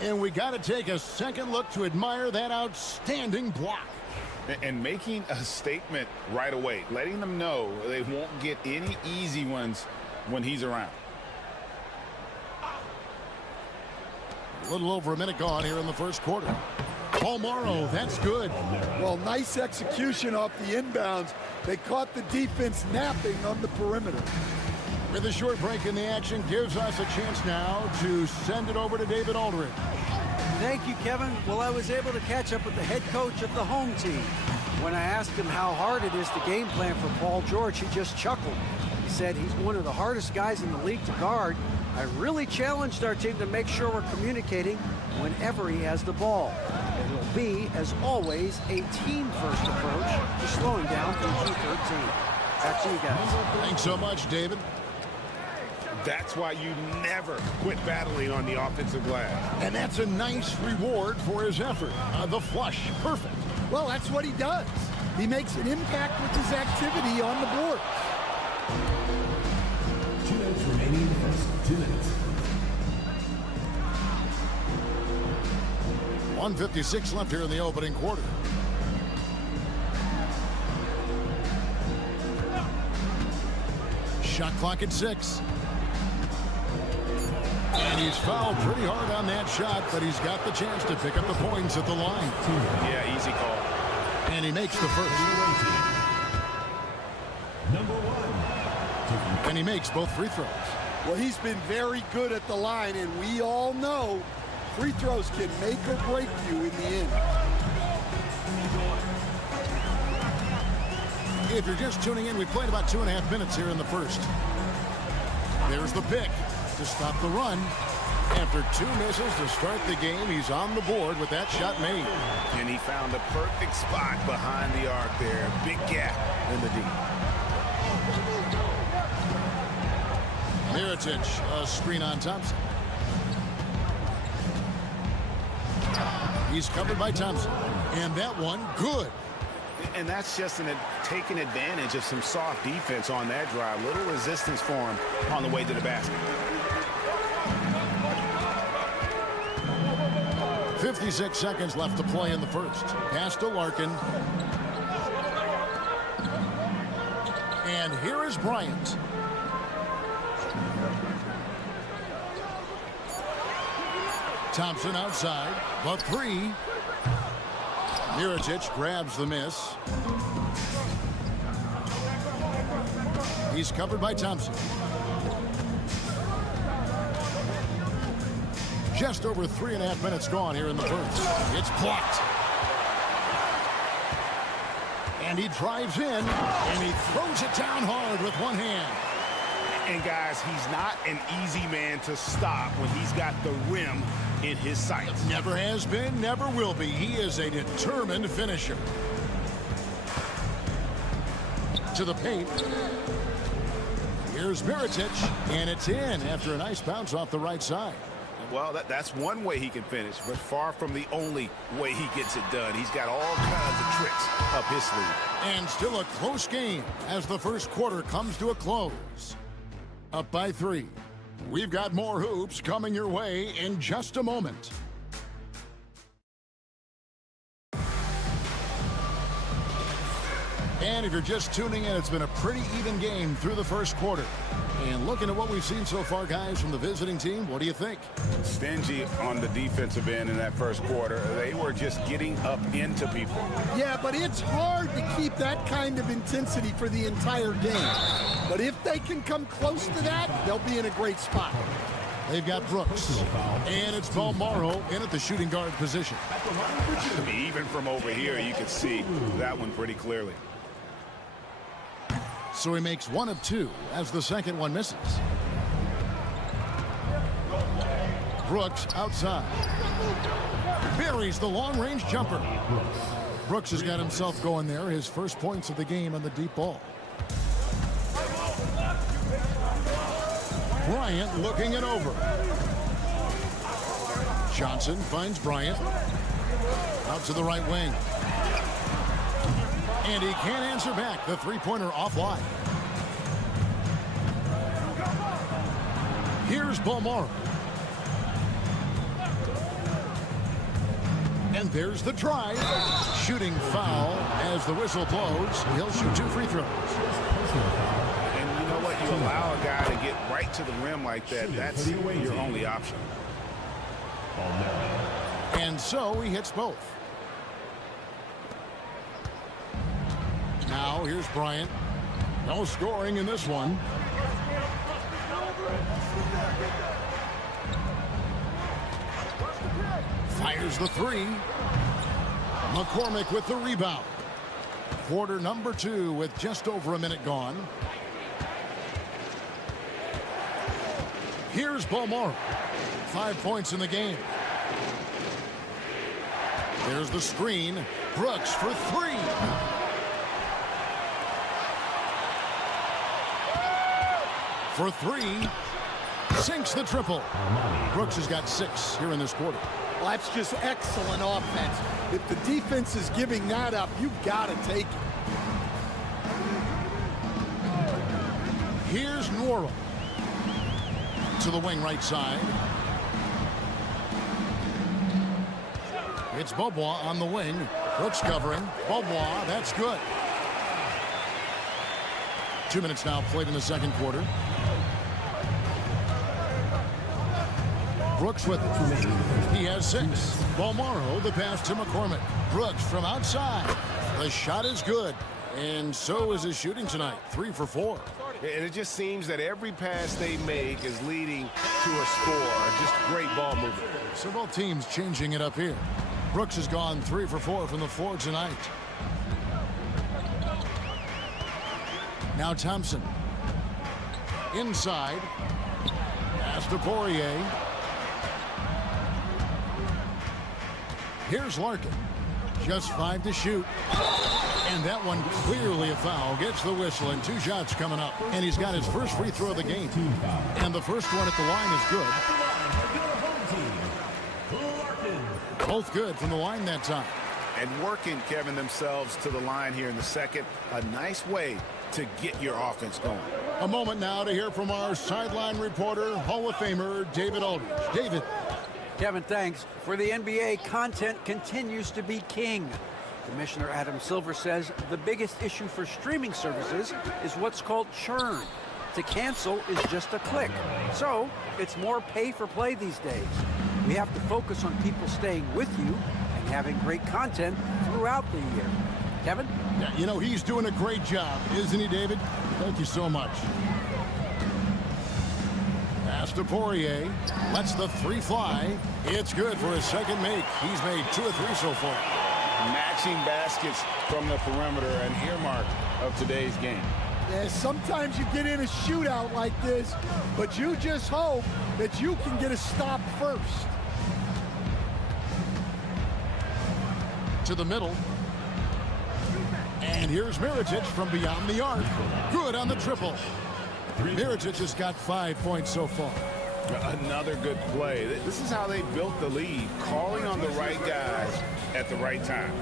And we got to take a second look to admire that outstanding block. And making a statement right away, letting them know they won't get any easy ones when he's around. A little over a minute gone here in the first quarter. Balmora, that's good. Well, nice execution off the inbounds. They caught the defense napping on the perimeter. With a short break in the action, gives us a chance now to send it over to David Aldridge. Thank you, Kevin. Well, I was able to catch up with the head coach of the home team. When I asked him how hard it is to game plan for Paul George, he just chuckled. He said he's one of the hardest guys in the league to guard. I really challenged our team to make sure we're communicating whenever he has the ball. It will be, as always, a team-first approach to slowing down PG-13. Back to you guys. Thanks so much, David. That's why you never quit battling on the offensive glass. And that's a nice reward for his effort. The flush, perfect. Well, that's what he does. He makes an impact with his activity on the board. 2 minutes remaining in the first 2 minutes. 1:56 left here in the opening quarter. Shot clock at 6. And he's fouled pretty hard on that shot, but he's got the chance to pick up the points at the line. Yeah, easy call. And he makes the first. Number 1. And he makes both free throws. Well, he's been very good at the line, and we all know free throws can make or break you in the end. If you're just tuning in, we played about 2.5 minutes here in the first. There's the pick to stop the run. After 2 misses to start the game, he's on the board with that shot made. And he found a perfect spot behind the arc there. Big gap in the D. Mirotic, a screen on Thompson. He's covered by Thompson. And that one, good. And that's just taking advantage of some soft defense on that drive. Little resistance for him on the way to the basket. 56 seconds left to play in the first. Pass to Larkin. And here is Bryant. Thompson outside, but three. Mirotic grabs the miss. He's covered by Thompson. Just over 3.5 minutes gone here in the first. It's blocked. And he drives in, and he throws it down hard with one hand. And guys, he's not an easy man to stop when he's got the rim in his sights. Never has been, never will be. He is a determined finisher. To the paint. Here's Mirotic, and it's in after a nice bounce off the right side. Well, that's one way he can finish, but far from the only way he gets it done. He's got all kinds of tricks up his sleeve. And still a close game as the first quarter comes to a close. Up by 3. We've got more hoops coming your way in just a moment. And if you're just tuning in, it's been a pretty even game through the first quarter. And looking at what we've seen so far, guys, from the visiting team, what do you think? Stingy on the defensive end in that first quarter. They were just getting up into people. Yeah, but it's hard to keep that kind of intensity for the entire game. But if they can come close to that, they'll be in a great spot. They've got Brooks. And it's Balmaro in at the shooting guard position. Even from over here, you can see that one pretty clearly. So he makes 1 of 2 as the second one misses. Brooks outside. Buries the long-range jumper. Brooks has got himself going there. His first points of the game on the deep ball. Bryant looking it over. Johnson finds Bryant. Out to the right wing. And he can't answer back. The three-pointer offline. Here's Balmaro. And there's the drive. Shooting foul as the whistle blows. He'll shoot 2 free throws. And you know what? You allow a guy to get right to the rim like that. That's your only option. And so he hits both. Now here's Bryant. No scoring in this one. Fires the 3. McCormick with the rebound. Quarter number 2 with just over a minute gone. Here's Balmaro. 5 points in the game. There's the screen. Brooks for 3. For 3, sinks the triple. Brooks has got 6 here in this quarter. Well, that's just excellent offense. If the defense is giving that up, you've got to take it. Here's Nora. To the wing right side. It's Bobois on the wing. Brooks covering. Bobois, that's good. 2 minutes now played in the second quarter. Brooks with it. He has 6. Balmaro, the pass to McCormick. Brooks from outside. The shot is good. And so is his shooting tonight. 3 for 4. And it just seems that every pass they make is leading to a score. Just great ball movement. So both teams changing it up here. Brooks has gone 3 for 4 from the floor tonight. Now Thompson. Inside. Pass to Poirier. Here's Larkin. Just 5 to shoot. And that one clearly a foul. Gets the whistle and 2 shots coming up. And he's got his first free throw of the game. And the first one at the line is good. Both good from the line that time. And working, Kevin, themselves to the line here in the second. A nice way to get your offense going. A moment now to hear from our sideline reporter, Hall of Famer David Aldridge. David. Kevin, thanks. For the NBA, content continues to be king. Commissioner Adam Silver says the biggest issue for streaming services is what's called churn. To cancel is just a click. So it's more pay for play these days. We have to focus on people staying with you and having great content throughout the year. Kevin? Yeah, you know, he's doing a great job, isn't he, David? Thank you so much. Pass to Poirier. Lets the 3 fly. It's good for his second make. He's made 2 of 3 so far. Matching baskets from the perimeter, an earmark of today's game. Yeah, sometimes you get in a shootout like this, but you just hope that you can get a stop first. To the middle. And here's Mirotic from beyond the arc. Good on the triple. Mirotic has got 5 points so far. Another good play. This is how they built the lead, calling on the right guys at the right time.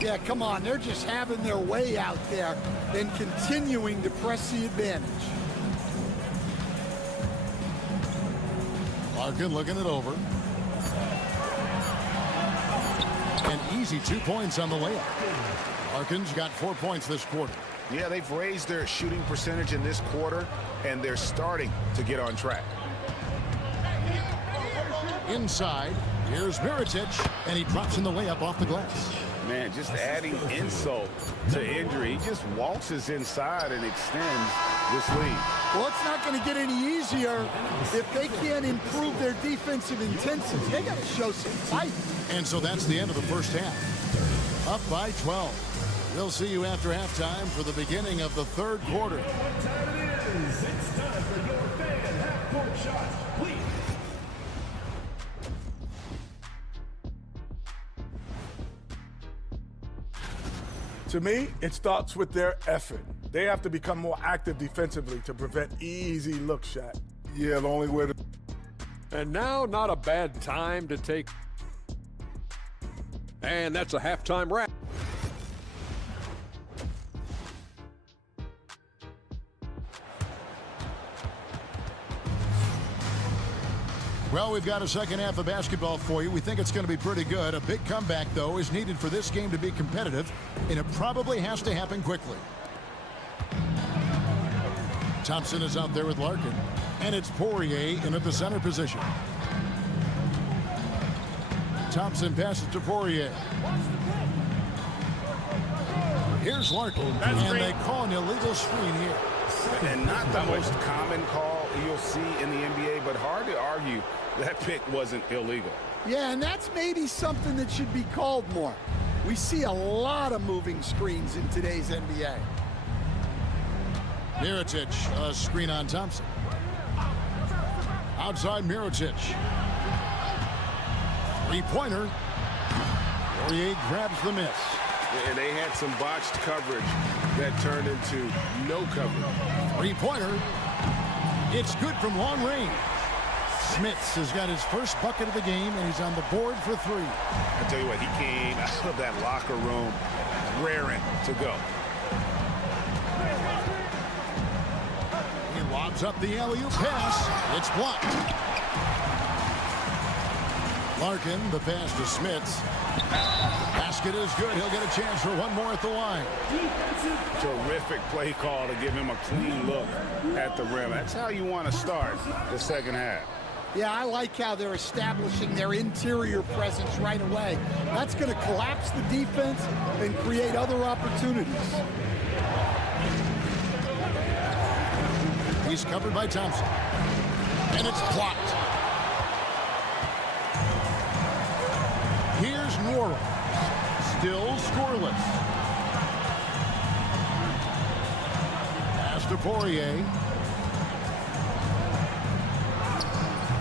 Yeah, come on. They're just having their way out there and continuing to press the advantage. Larkin looking it over. An easy 2 points on the layup. Larkin's got 4 points this quarter. Yeah, they've raised their shooting percentage in this quarter, and they're starting to get on track. Inside, here's Mirotic, and he drops in the layup off the glass. Man, just adding insult to injury. He just waltzes inside and extends this lead. Well, it's not going to get any easier if they can't improve their defensive intensity. They got to show some fight. And so that's the end of the first half. Up by 12. We'll see you after halftime for the beginning of the third quarter. What time it is? It's time for your fan half-court shots, please. To me, it starts with their effort. They have to become more active defensively to prevent easy look shot. Yeah, the only way to... And now, not a bad time to take... And that's a halftime wrap. Well, we've got a second half of basketball for you. We think it's going to be pretty good. A big comeback, though, is needed for this game to be competitive, and it probably has to happen quickly. Thompson is out there with Larkin, and it's Poirier in at the center position. Thompson passes to Poirier. Here's Larkin, and they call an illegal screen here. And not the most common call you'll see in the NBA, but hard to argue that pick wasn't illegal. Yeah, and that's maybe something that should be called more. We see a lot of moving screens in today's NBA. Mirotic, a screen on Thompson. Outside Mirotic. Three-pointer. Poirier grabs the miss. And they had some botched coverage that turned into no coverage. Three-pointer. It's good from long range. Smits has got his first bucket of the game, and he's on the board for 3. I tell you what, he came out of that locker room raring to go. He lobs up the alley-oop pass. It's blocked. Larkin, the pass to Smits. Basket is good. He'll get a chance for one more at the line. Terrific play call to give him a clean look at the rim. That's how you want to start the second half. Yeah, I like how they're establishing their interior presence right away. That's going to collapse the defense and create other opportunities. He's covered by Thompson. And it's blocked. Here's New Orleans. Still scoreless. Pass to Poirier.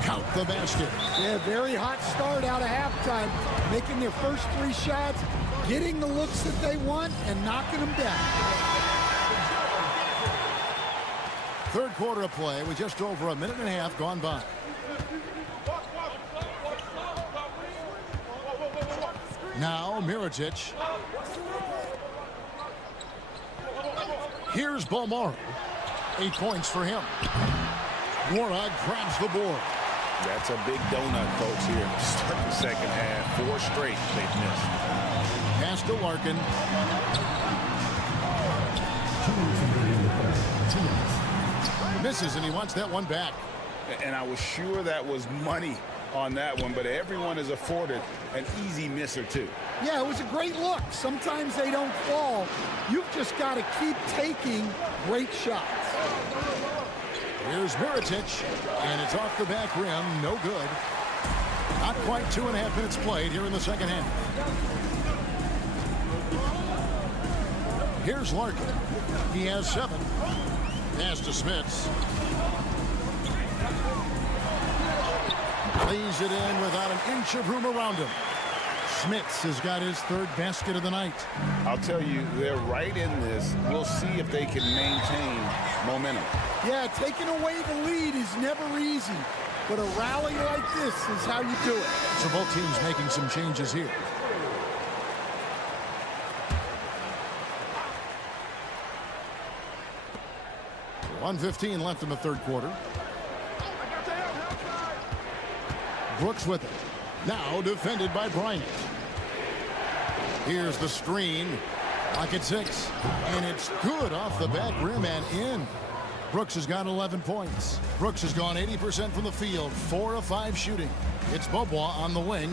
Count the basket. Yeah, very hot start out of halftime. Making their first 3 shots, getting the looks that they want, and knocking them down. Third quarter of play with just over a minute and a half gone by. Now Mirotic. Here's Bomar. 8 points for him. Warnock grabs the board. That's a big donut, folks, here. Start the second half. 4 straight they've missed. Pass to Larkin. Misses, and he wants that one back. And I was sure that was money on that one, but everyone is afforded an easy miss or two. Yeah, it was a great look. Sometimes they don't fall. You've just got to keep taking great shots. Here's Mirotic, and it's off the back rim. No good. Not quite 2.5 minutes played here in the second half. Here's Larkin. He has 7. Pass to Smits. Lays it in without an inch of room around him. Smits has got his 3rd basket of the night. I'll tell you, they're right in this. We'll see if they can maintain momentum. Yeah, taking away the lead is never easy, but a rally like this is how you do it. So both teams making some changes here. .115 left in the third quarter. Brooks with it. Now defended by Bryant. Here's the screen. Pocket 6. And it's good off the back rim and in. Brooks has got 11 points. Brooks has gone 80% from the field. 4 of 5 shooting. It's Bobois on the wing.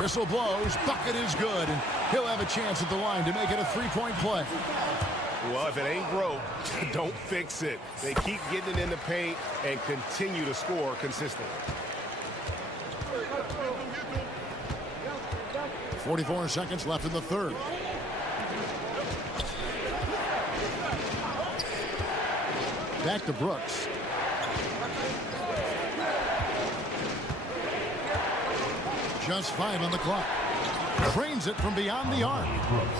Whistle blows. Bucket is good. And he'll have a chance at the line to make it a 3-point play. Well, if it ain't broke, don't fix it. They keep getting it in the paint and continue to score consistently. 44 seconds left in the third. Back to Brooks. Just 5 on the clock. Trains it from beyond the arc.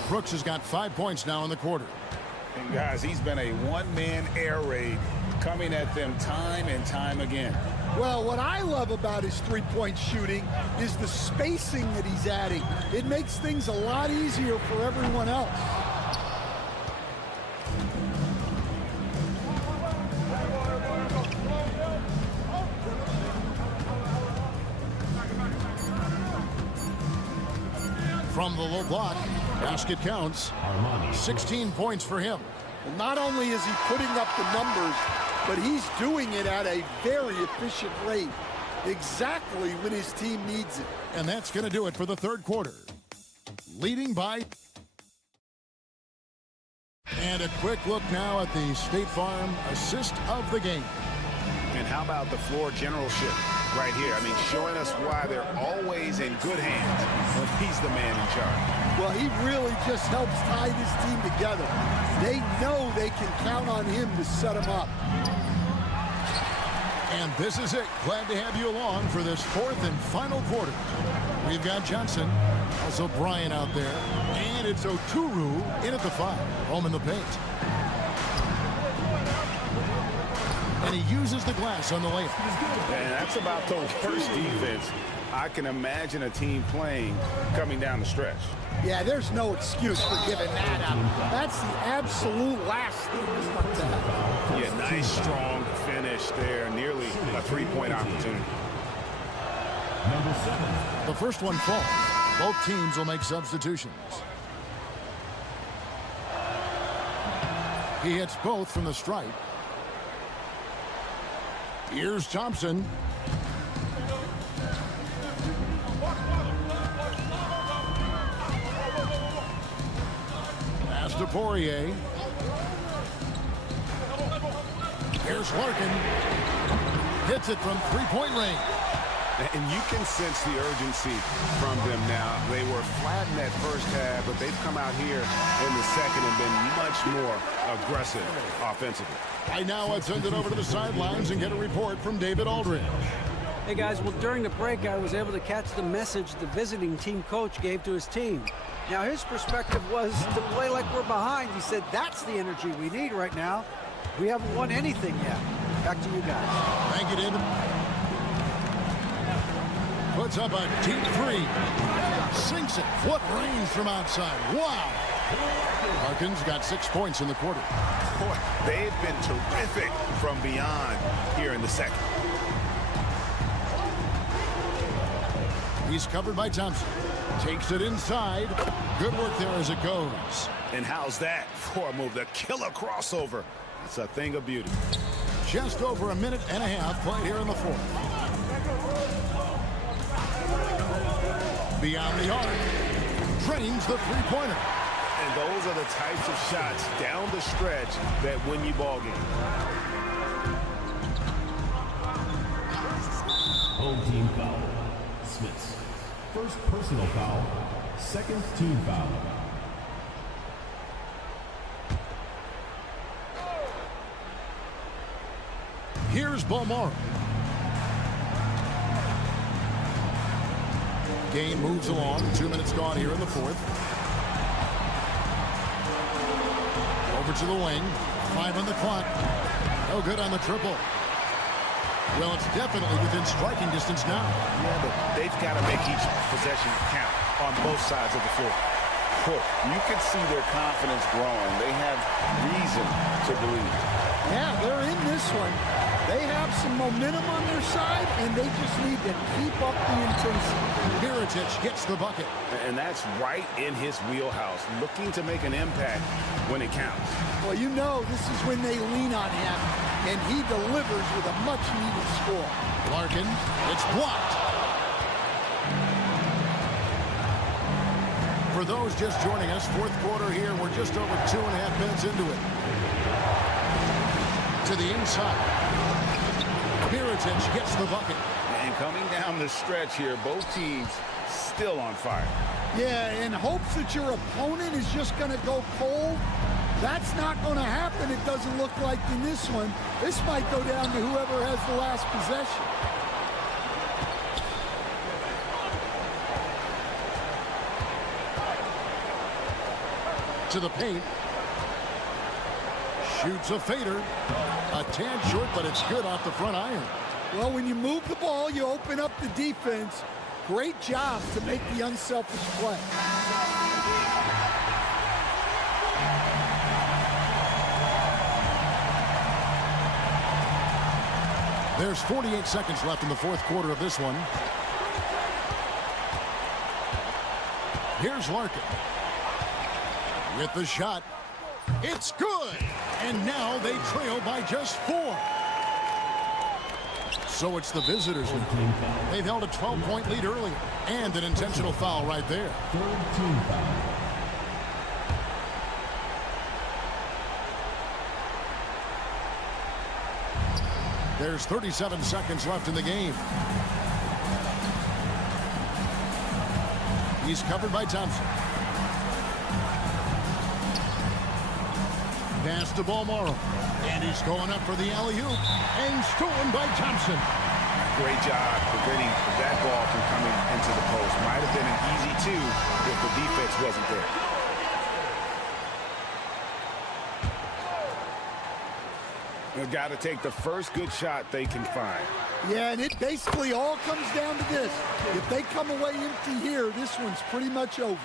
Brooks has got 5 points now in the quarter. And guys, he's been a one-man air raid coming at them time and time again. Well, what I love about his three-point shooting is the spacing that he's adding. It makes things a lot easier for everyone else. From the low block, basket counts. 16 points for him. Well, not only is he putting up the numbers, but he's doing it at a very efficient rate, exactly when his team needs it. And that's going to do it for the third quarter. Leading by... And a quick look now at the State Farm assist of the game. And how about the floor generalship right here? I mean, showing us why they're always in good hands when he's the man in charge. Well, he really just helps tie this team together. They know they can count on him to set them up. And this is it. Glad to have you along for this fourth and final quarter. We've got Johnson, also Bryant out there, and it's Oturu in at the 5, home in the paint. And he uses the glass on the layup. And that's about the worst defense I can imagine a team playing coming down the stretch. Yeah, there's no excuse for giving that up. That's the absolute last thing you want to have. Yeah, nice, strong finish there. Nearly a three-point opportunity. The first one falls. Both teams will make substitutions. He hits both from the stripe. Here's Thompson. Pass to Poirier. Here's Larkin. Hits it from three-point range. And you can sense the urgency from them now. They were flat in that first half, but they've come out here in the second and been much more aggressive offensively. I now send it over to the sidelines and get a report from David Aldridge. Hey guys, well during the break I was able to catch the message the visiting team coach gave to his team. Now his perspective was to play like we're behind. He said that's the energy we need right now. We haven't won anything yet. Back to you guys. Thank you, David. Puts up a deep three. Sinks it. What range from outside. Wow. Larkin's got 6 points in the quarter. Boy, they've been terrific from beyond here in the second. He's covered by Thompson. Takes it inside. Good work there as it goes. And how's that for a move? The killer crossover. It's a thing of beauty. Just over a minute and a half played here in the fourth. Beyond the arc. Drains the three-pointer. And those are the types of shots down the stretch that win you ball games. Home team foul. Smiths. First personal foul. Second team foul. Here's Balmore. Game moves along. 2 minutes gone here in the fourth. Over to the wing. 5 on the clock. No good on the triple. Well, it's definitely within striking distance now. Yeah, but they've got to make each possession count on both sides of the floor. You can see their confidence growing. They have reason to believe. Yeah, they're in this one. They have some momentum on their side, and they just need to keep up the intensity. Mirotic gets the bucket. And that's right in his wheelhouse, looking to make an impact when it counts. Well, you know this is when they lean on him, and he delivers with a much-needed score. Larkin, it's blocked. For those just joining us, fourth quarter here, we're just over 2.5 minutes into it. To the inside. Mirotic gets the bucket. And coming down the stretch here, both teams still on fire. Yeah, in hopes that your opponent is just going to go cold. That's not going to happen, it doesn't look like in this one. This might go down to whoever has the last possession. To the paint. Shoots a fader. A tad short, but it's good off the front iron. Well, when you move the ball, you open up the defense. Great job to make the unselfish play. There's 48 seconds left in the fourth quarter of this one. Here's Larkin. With the shot. It's good. And now they trail by just 4. So it's the visitors now. They've held a 12-point lead earlier. And an intentional foul right there. Third team foul. There's 37 seconds left in the game. He's covered by Thompson. Pass to Balmore. And he's going up for the alley-oop. And stolen by Thompson. Great job preventing that ball from coming into the post. Might have been an easy 2 if the defense wasn't there. They've got to take the first good shot they can find. Yeah, and it basically all comes down to this. If they come away empty here, this one's pretty much over.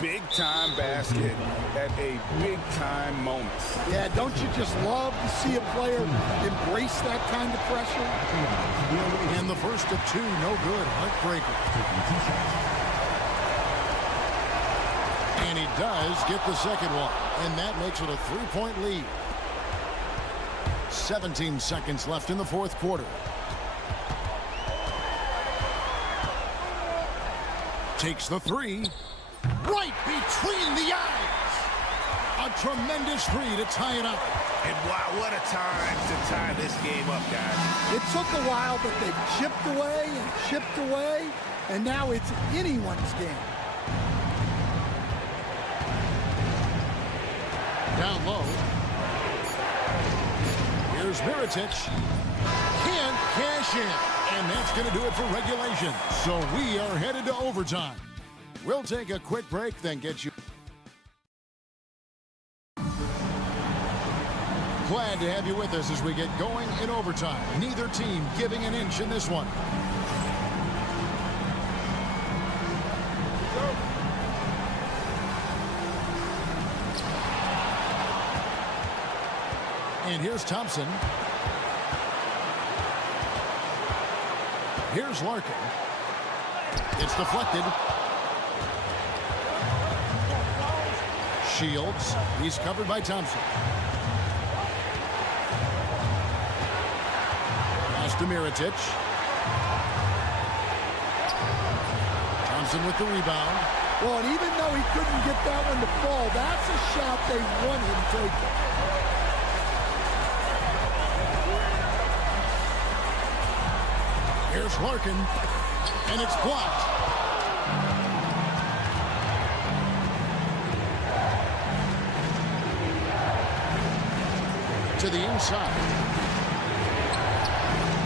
Big-time basket at a big-time moment. Yeah, don't you just love to see a player embrace that kind of pressure? And the first of 2, no good. Heartbreaker. And he does get the second one. And that makes it a 3-point lead. 17 seconds left in the fourth quarter. Takes the 3. Right between the eyes. A A tremendous three to tie it up. And wow, what a time to tie this game up, guys. It took a while, but they've chipped away, and now it's anyone's game. Down low. Here's Mirotic. Can't cash in. And that's going to do it for regulation. So we are headed to overtime. We'll take a quick break, then get you. Glad to have you with us as we get going in overtime. Neither team giving an inch in this one. And here's Thompson. Here's Larkin. It's deflected. Shields. He's covered by Thompson. Pass to Mirotic. Thompson with the rebound. Well, and even though he couldn't get that one to fall, that's a shot they want him taking. Here's Larkin, and it's blocked. To the inside.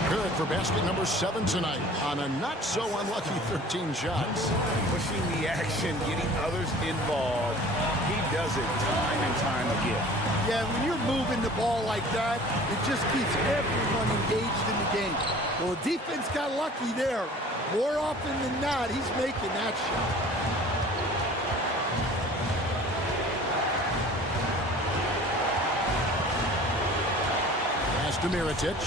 Good for basket number 7 tonight on a not-so-unlucky 13 shots. Pushing the action, getting others involved. He does it time and time again. Yeah, when you're moving the ball like that, it just keeps everyone engaged in the game. Well, the defense got lucky there. More often than not, he's making that shot. Pass to Mirotic.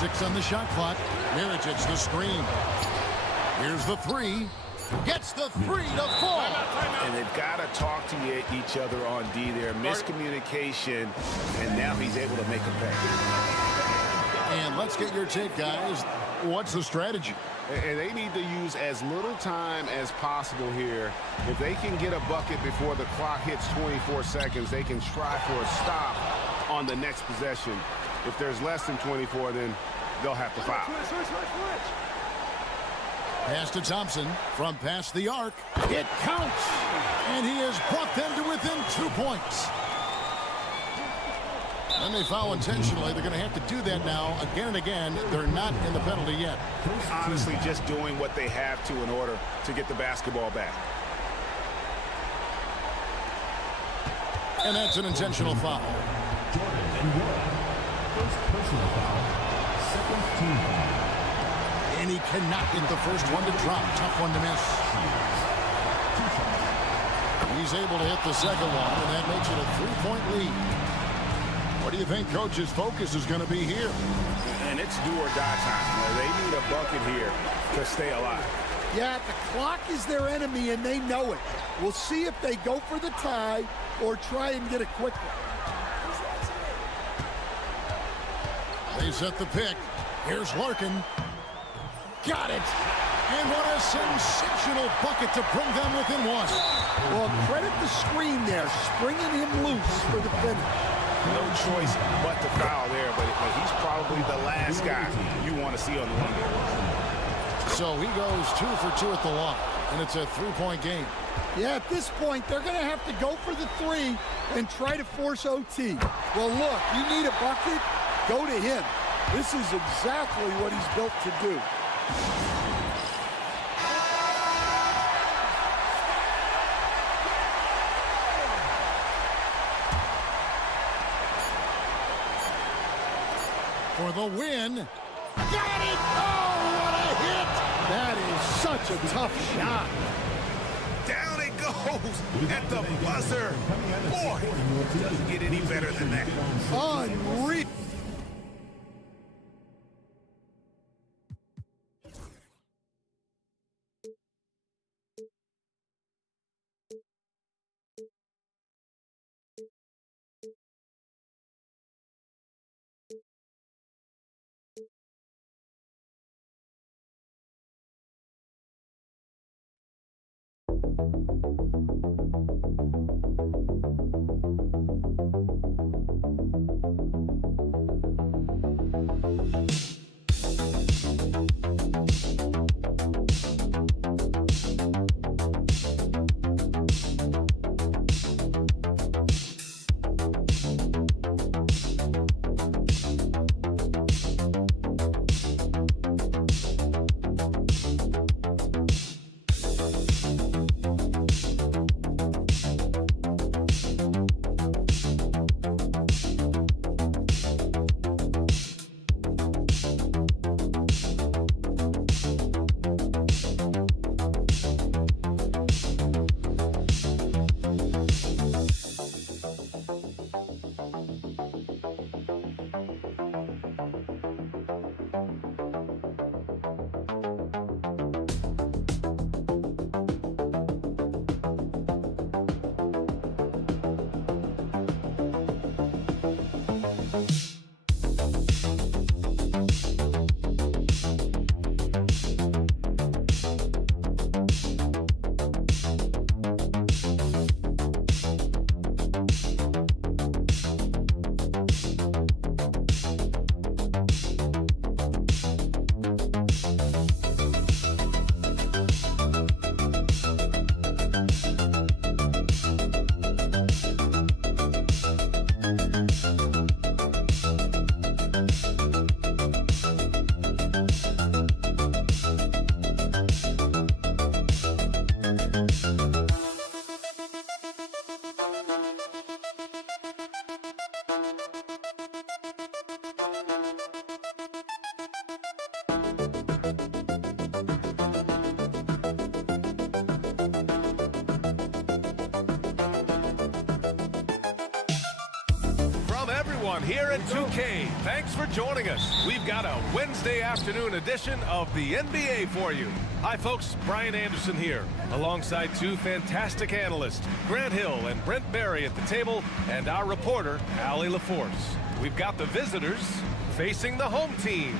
6 on the shot clock. Mirotic the screen. Here's the three. Gets the three to fall. And they've got to talk to each other on D there. Miscommunication, and now he's able to make a pay. And let's get your take, guys. What's the strategy? And they need to use as little time as possible here. If they can get a bucket before the clock hits 24 seconds, they can try for a stop on the next possession. If there's less than 24, then they'll have to foul. Pass to Thompson from past the arc. It counts. And he has brought them to within 2 points. When they foul intentionally, they're going to have to do that now again and again. They're not in the penalty yet. Honestly, just doing what they have to in order to get the basketball back. And that's an intentional foul. First personal foul, second team foul. And he cannot get the first one to drop. Tough one to miss. He's able to hit the second one, and that makes it a 3-point lead. What do you think Coach's focus is going to be here? And it's do or die time. They need a bucket here to stay alive. Yeah, the clock is their enemy, and they know it. We'll see if they go for the tie or try and get a quick one. They set the pick. Here's Larkin. Got it. And what a sensational bucket to bring them within one. Well, credit the screen there, springing him loose for the finish. No choice but to foul there, but he's probably the last guy you want to see on the line. So he goes 2 for 2 at the line, and it's a 3-point game. Yeah, at this point, they're going to have to go for the three and try to force OT. Well, look, you need a bucket, go to him. This is exactly what he's built to do. For the win. Got it! Oh, what a hit! That is such a tough shot. Down it goes at the buzzer. Boy, doesn't get any better than that. Unreal. everyone here at 2K. Thanks for joining us. We've got a Wednesday afternoon edition of the NBA for you. Hi, folks. Brian Anderson here, alongside two fantastic analysts, Grant Hill and Brent Barry at the table, and our reporter, Allie LaForce. We've got the visitors facing the home team.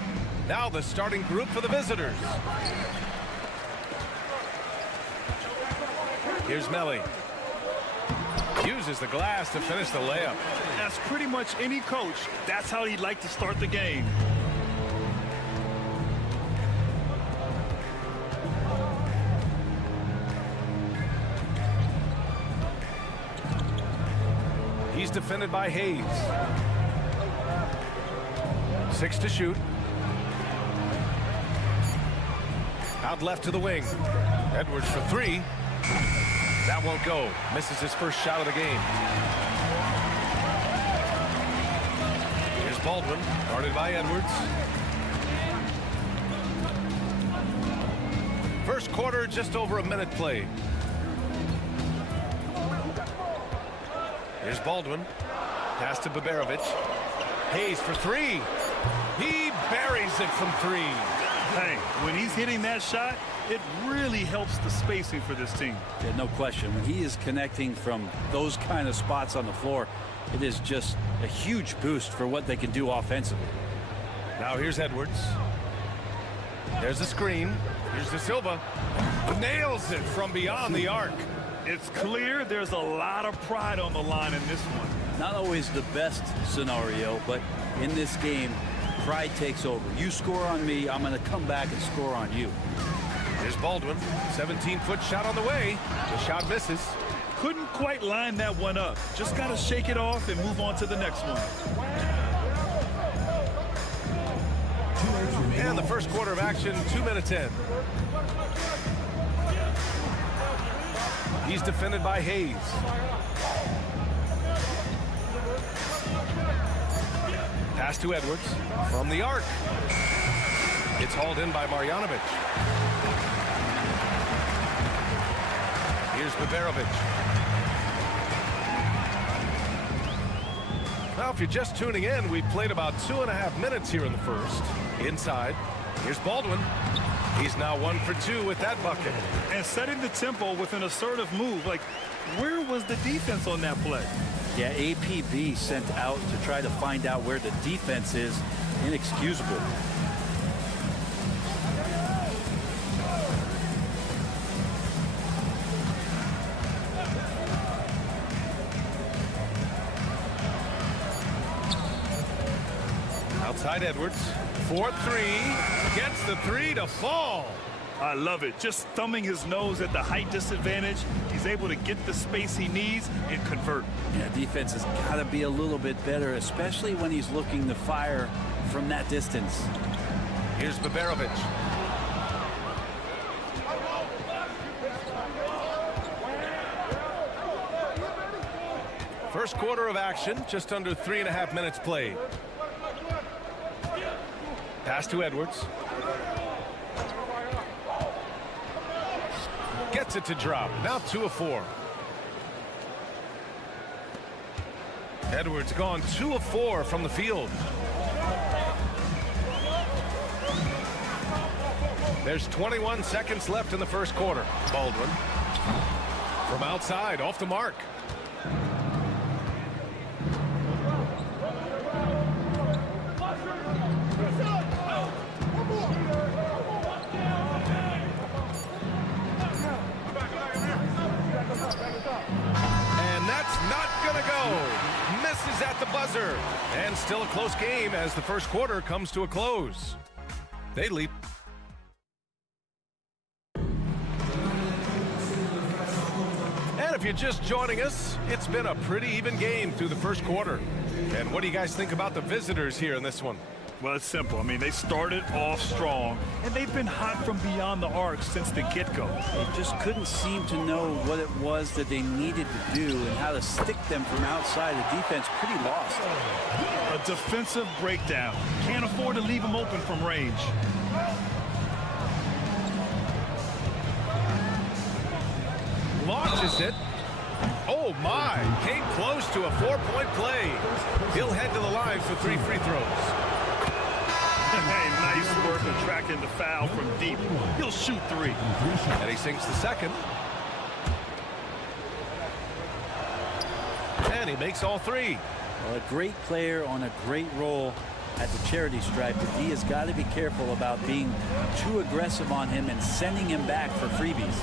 Now the starting group for the visitors. Here's Melly. Uses the glass to finish the layup. That's pretty much any coach. That's how he'd like to start the game. He's defended by Hayes. 6 to shoot. Out left to the wing. Edwards for 3. That won't go. Misses his first shot of the game. Here's Baldwin, guarded by Edwards. First quarter, just over a minute played. Here's Baldwin. Pass to Baberovic. Hayes for 3. He buries it from 3. Hey, when he's hitting that shot, it really helps the spacing for this team. Yeah, no question. When he is connecting from those kind of spots on the floor, it is just a huge boost for what they can do offensively. Now here's Edwards. There's a screen. Here's De Silva. Nails it from beyond the arc. It's clear there's a lot of pride on the line in this one. Not always the best scenario, but in this game, pride takes over. You score on me, I'm going to come back and score on you. Here's Baldwin. 17-foot shot on the way. The shot misses. Couldn't quite line that one up. Just got to shake it off and move on to the next one. And the first quarter of action, 2 minutes in. He's defended by Hayes. Pass to Edwards from the arc. It's hauled in by Marjanovic. Here's Baberovic. Now, if you're just tuning in, we've played about 2.5 minutes here in the first. Inside. Here's Baldwin. He's now 1 for 2 with that bucket. And setting the tempo with an assertive move. Like, where was the defense on that play? Yeah, APB sent out to try to find out where the defense is. Inexcusable. Outside Edwards. 4-3. Gets the 3 to fall. I love it. Just thumbing his nose at the height disadvantage. He's able to get the space he needs and convert. Yeah, defense has got to be a little bit better, especially when he's looking to fire from that distance. Here's Baberovic. First quarter of action, just under 3.5 minutes played. Pass to Edwards. Gets it to drop. Now 2 of 4. Edwards gone 2 of 4 from the field. There's 21 seconds left in the first quarter. Baldwin from outside, off the mark. And that's not gonna go. Misses at the buzzer. And still a close game as the first quarter comes to a close. They leap. And if you're just joining us, it's been a pretty even game through the first quarter. And what do you guys think about the visitors here in this one? Well, it's simple. I mean, they started off strong, and they've been hot from beyond the arc since the get-go. They just couldn't seem to know what it was that they needed to do and how to stick them from outside. The defense pretty lost. A defensive breakdown. Can't afford to leave them open from range. Launches it. Oh, my. Came close to a 4-point play. He'll head to the line for 3 free throws. Hey, nice work attracting the foul from deep. He'll shoot 3. And he sinks the second. And he makes all 3. Well, a great player on a great role at the charity stripe. The D has got to be careful about being too aggressive on him and sending him back for freebies.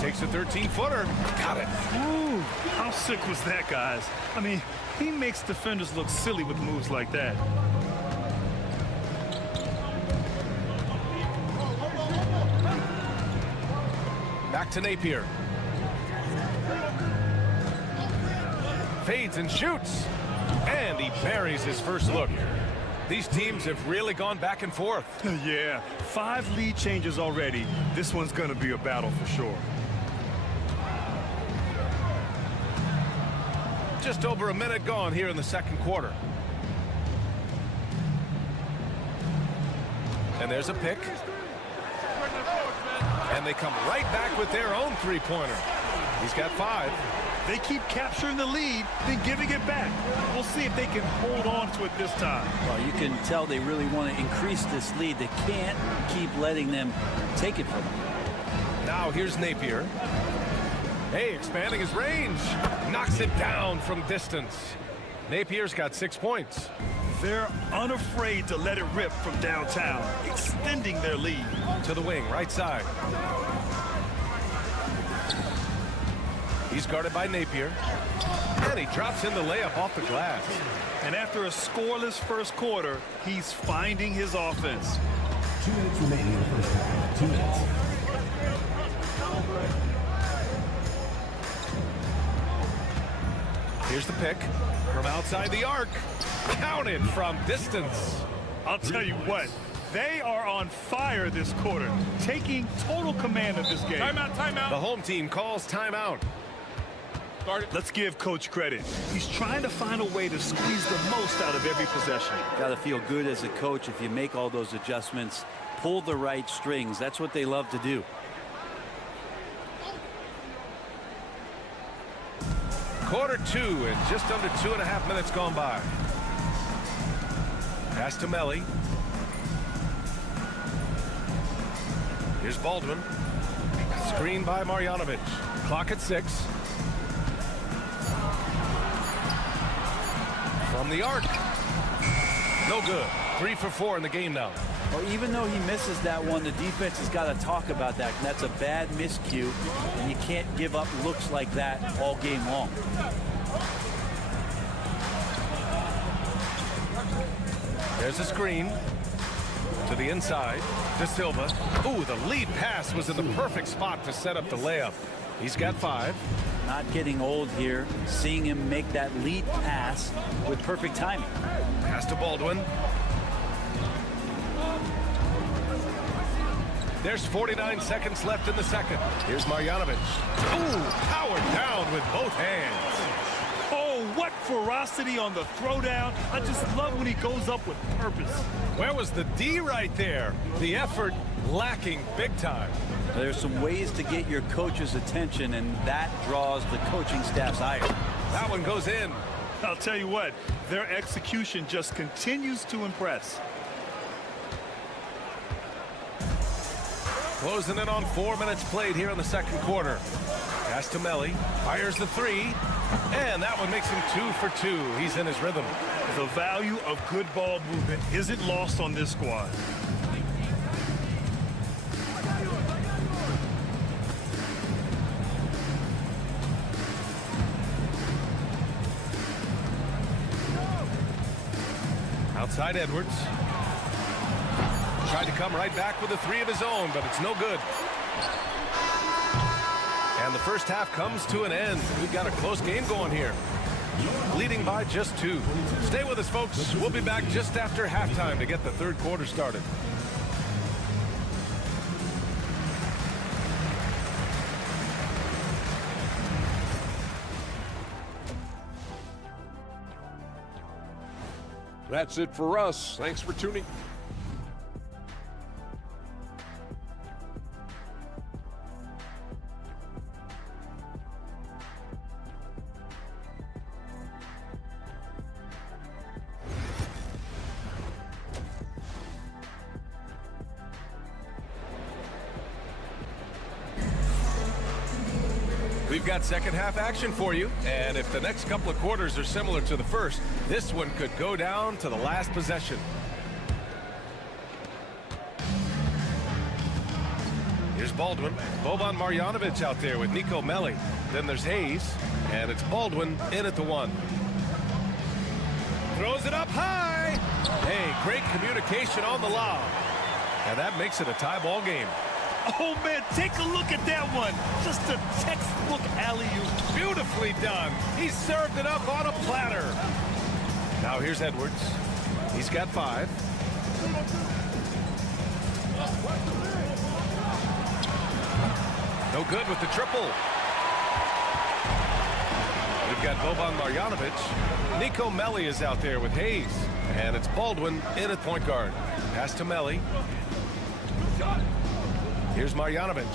Takes a 13-footer. Got it. Ooh, how sick was that, guys? I mean, he makes defenders look silly with moves like that. Back to Napier. Fades and shoots. And he buries his first look. These teams have really gone back and forth. Yeah, 5 lead changes already. This one's going to be a battle for sure. Just over a minute gone here in the second quarter. And there's a pick. And they come right back with their own 3-pointer. He's got 5. They keep capturing the lead, then giving it back. We'll see if they can hold on to it this time. Well, you can tell they really want to increase this lead. They can't keep letting them take it from them. Now here's Napier. Hey, expanding his range. Knocks it down from distance. Napier's got 6 points. They're unafraid to let it rip from downtown, extending their lead. To the wing, right side. He's guarded by Napier. And he drops in the layup off the glass. And after a scoreless first quarter, he's finding his offense. 2 minutes remaining in the first half. 2 minutes. Here's the pick from outside the arc. Counted from distance. I'll tell you what, they are on fire this quarter, taking total command of this game. Timeout, timeout. The home team calls timeout. Let's give Coach credit. He's trying to find a way to squeeze the most out of every possession. Got to feel good as a coach if you make all those adjustments, pull the right strings. That's what they love to do. Quarter 2 and just under 2.5 minutes gone by. Pass to Melly. Here's Baldwin. Screen by Marjanovic. Clock at 6. From the arc. No good. 3 for 4 in the game now. Well, even though he misses that one, the defense has got to talk about that. That's a bad miscue, and you can't give up looks like that all game long. There's a screen to the inside to Silva. Ooh, the lead pass was in the perfect spot to set up the layup. He's got 5. Not getting old here, seeing him make that lead pass with perfect timing. Pass to Baldwin. There's 49 seconds left in the second. Here's Marjanovic. Ooh, powered down with both hands. Oh, what ferocity on the throwdown. I just love when he goes up with purpose. Where was the D right there? The effort lacking big time. There's some ways to get your coach's attention, and that draws the coaching staff's ire. That one goes in. I'll tell you what, their execution just continues to impress. Closing in on 4 minutes played here in the second quarter. Pass to Melly. Fires the 3. And that one makes him 2 for 2. He's in his rhythm. The value of good ball movement isn't lost on this squad. Outside Edwards. Tried to come right back with a 3 of his own, but it's no good. And the first half comes to an end. We've got a close game going here. Leading by just 2. Stay with us, folks. We'll be back just after halftime to get the third quarter started. That's it for us. Thanks for tuning. We've got second half action for you, and if the next couple of quarters are similar to the first, this one could go down to the last possession. Here's Baldwin. Boban Marjanovic out there with Nico Melli. Then there's Hayes, and it's Baldwin in at the one. Throws it up high. Hey, great communication on the lob. And that makes it a tie ball game. Oh, man, take a look at that one. Just a textbook alley-oop. Beautifully done. He served it up on a platter. Now here's Edwards. He's got 5. No good with the triple. We've got Boban Marjanovic. Nico Melli is out there with Hayes. And it's Baldwin in at point guard. Pass to Melli. Here's Marjanovic.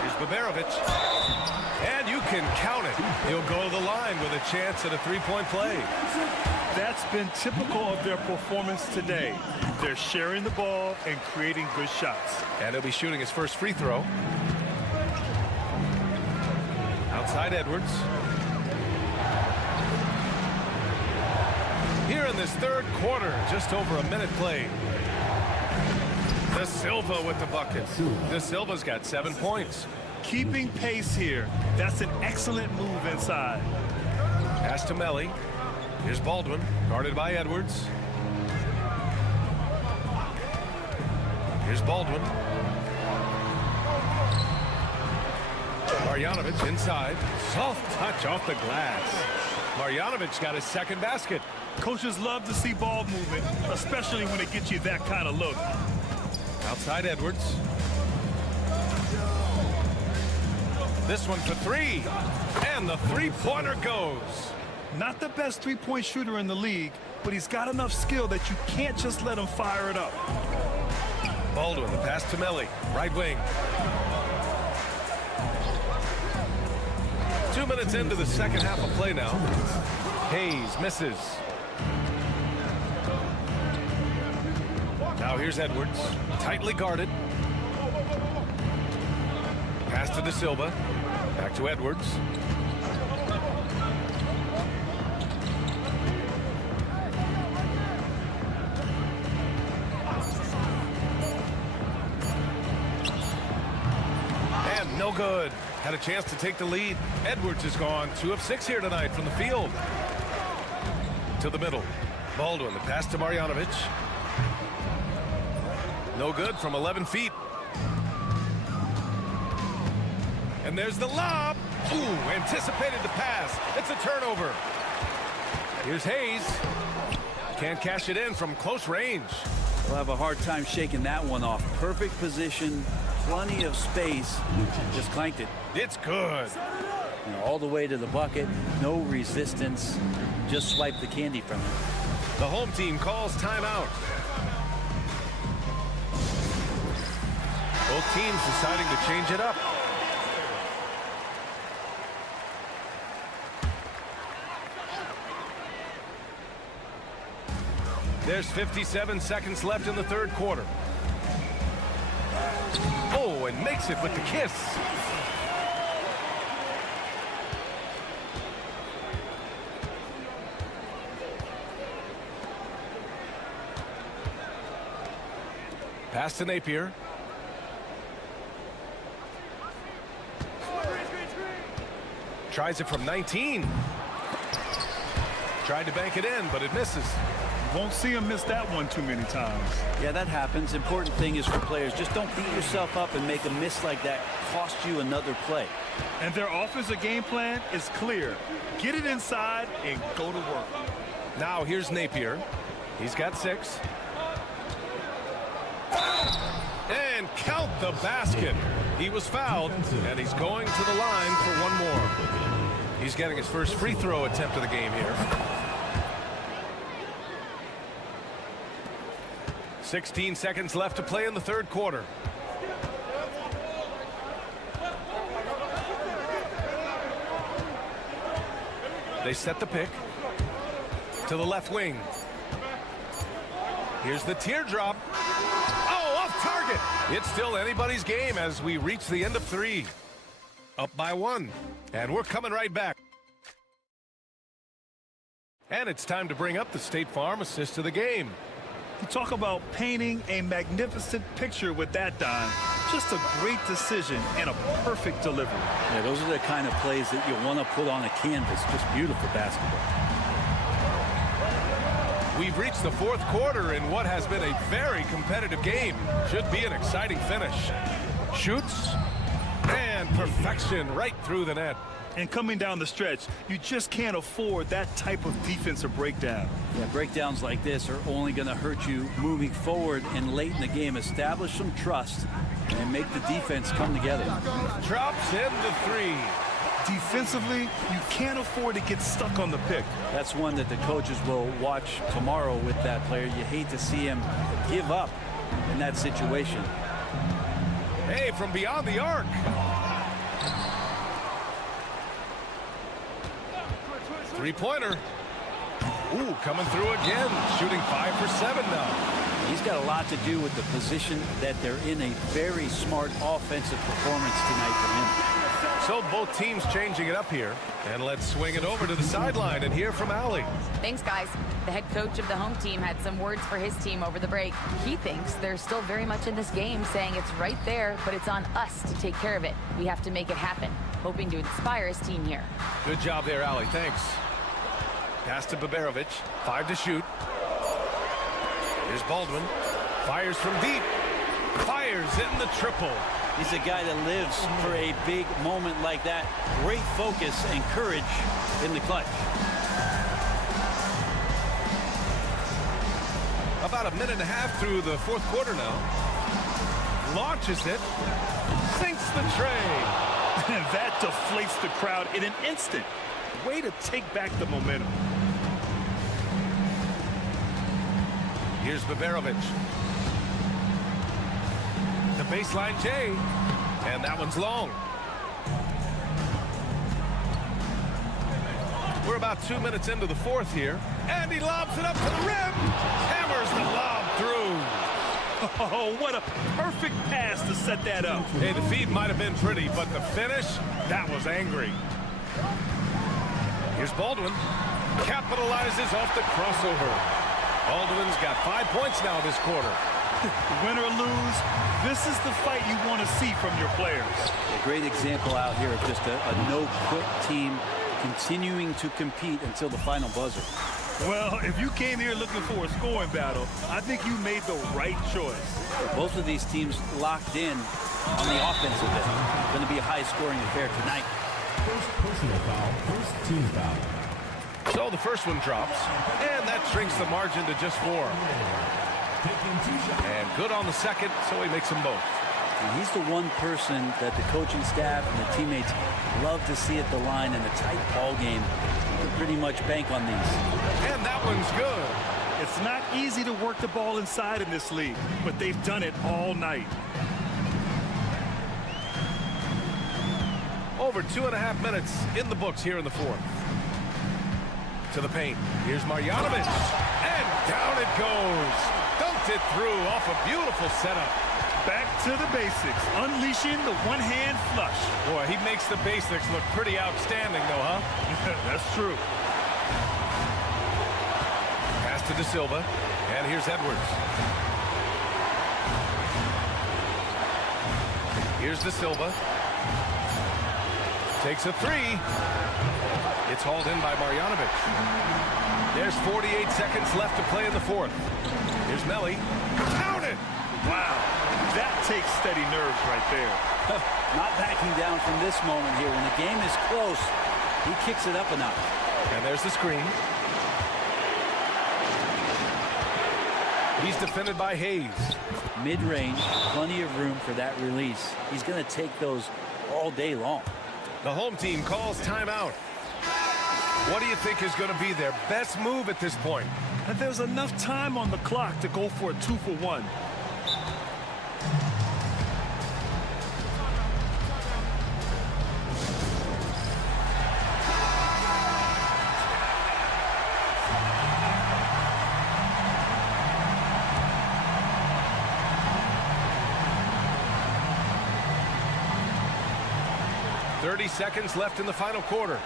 Here's Baberovic. And you can count it. He'll go to the line with a chance at a three-point play. That's been typical of their performance today. They're sharing the ball and creating good shots. And he'll be shooting his first free throw. Outside Edwards. Here in this third quarter, just over a minute played. De Silva with the bucket. De Silva's got 7 points. Keeping pace here. That's an excellent move inside. Pass to Melli. Here's Baldwin, guarded by Edwards. Here's Baldwin. Marjanovic inside. Soft touch off the glass. Marjanovic got his second basket. Coaches love to see ball movement, especially when it gets you that kind of look. Outside Edwards. This one for 3. And the three-pointer goes. Not the best three-point shooter in the league, but he's got enough skill that you can't just let him fire it up. Baldwin, the pass to Melli. Right wing. 2 minutes into the second half of play now. Hayes misses. Now here's Edwards, tightly guarded. Pass to De Silva. Back to Edwards. And no good. Had a chance to take the lead. Edwards is gone 2 of 6 here tonight from the field. To the middle. Baldwin, the pass to Marjanovic. No good from 11 feet. And there's the lob. Ooh, anticipated the pass. It's a turnover. Here's Hayes. Can't cash it in from close range. We'll have a hard time shaking that one off. Perfect position, plenty of space. Just clanked it. It's good. You know, all the way to the bucket. No resistance. Just swipe the candy from it. The home team calls timeout. Both teams deciding to change it up. There's 57 seconds left in the third quarter. Oh, and makes it with the kiss. Pass to Napier. Tries it from 19. Tried to bank it in, but it misses. Won't see him miss that one too many times. Yeah, that happens. Important thing is for players, just don't beat yourself up and make a miss like that cost you another play. And their offensive game plan is clear. Get it inside and go to work. Now here's Napier. He's got 6. And count the basket. He was fouled, and he's going to the line for one more. He's getting his first free throw attempt of the game here. 16 seconds left to play in the third quarter. They set the pick to the left wing. Here's the teardrop. Oh, off target. It's still anybody's game as we reach the end of 3. Up by 1. And we're coming right back. And it's time to bring up the State Farm assist of the game. You talk about painting a magnificent picture with that, Don. Just a great decision and a perfect delivery. Yeah, those are the kind of plays that you want to put on a canvas. Just beautiful basketball. We've reached the 4th quarter in what has been a very competitive game. Should be an exciting finish. Shoots, and perfection right through the net. And coming down the stretch, you just can't afford that type of defensive breakdown. Yeah, breakdowns like this are only going to hurt you moving forward and late in the game. Establish some trust and make the defense come together. Drops in the 3. Defensively, you can't afford to get stuck on the pick. That's one that the coaches will watch tomorrow with that player. You hate to see him give up in that situation. Hey, from beyond the arc. Three-pointer. Ooh, coming through again. Shooting 5 for 7 now. He's got a lot to do with the position that they're in. A very smart offensive performance tonight from him. So both teams changing it up here. And let's swing it over to the sideline and hear from Allie. Thanks, guys. The head coach of the home team had some words for his team over the break. He thinks they're still very much in this game, saying it's right there, but it's on us to take care of it. We have to make it happen. Hoping to inspire his team here. Good job there, Allie. Thanks. Pass to Baberovic. 5 to shoot. Here's Baldwin. Fires from deep. Fires in the triple. He's a guy that lives for a big moment like that. Great focus and courage in the clutch. About a minute and a half through the 4th quarter now. Launches it. Sinks the tray. And that deflates the crowd in an instant. Way to take back the momentum. Here's Baberovic. The baseline J. And that one's long. We're about 2 minutes into the 4th here. And he lobs it up to the rim. Hammers the lob through. Oh, what a perfect pass to set that up. Hey, the feed might have been pretty, but the finish, that was angry. Here's Baldwin. Capitalizes off the crossover. Baldwin's got 5 points now this quarter. Win or lose, this is the fight you want to see from your players. A great example out here of just a no-quit team continuing to compete until the final buzzer. Well, if you came here looking for a scoring battle, I think you made the right choice. Both of these teams locked in on the offensive end. Going to be a high-scoring affair tonight. First personal foul, first team foul. So the first one drops, and that shrinks the margin to just 4. And good on the second, so he makes them both. And he's the one person that the coaching staff and the teammates love to see at the line in a tight ball game. You can pretty much bank on these. And that one's good. It's not easy to work the ball inside in this league, but they've done it all night. Over 2.5 minutes in the books here in the 4th. To the paint. Here's Marjanovic. And down it goes. Dunked it through off a beautiful setup. Back to the basics. Unleashing the one-hand flush. Boy, he makes the basics look pretty outstanding, though, huh? That's true. Pass to De Silva. And here's Edwards. Here's De Silva. Takes a 3. It's hauled in by Marjanovic. There's 48 seconds left to play in the 4th. Here's Melly. Count it! Wow. That takes steady nerves right there. Not backing down from this moment here. When the game is close, he kicks it up a notch. And there's the screen. He's defended by Hayes. Mid-range, plenty of room for that release. He's going to take those all day long. The home team calls timeout. What do you think is going to be their best move at this point? And there's enough time on the clock to go for a 2-for-1. 30 seconds left in the final quarter.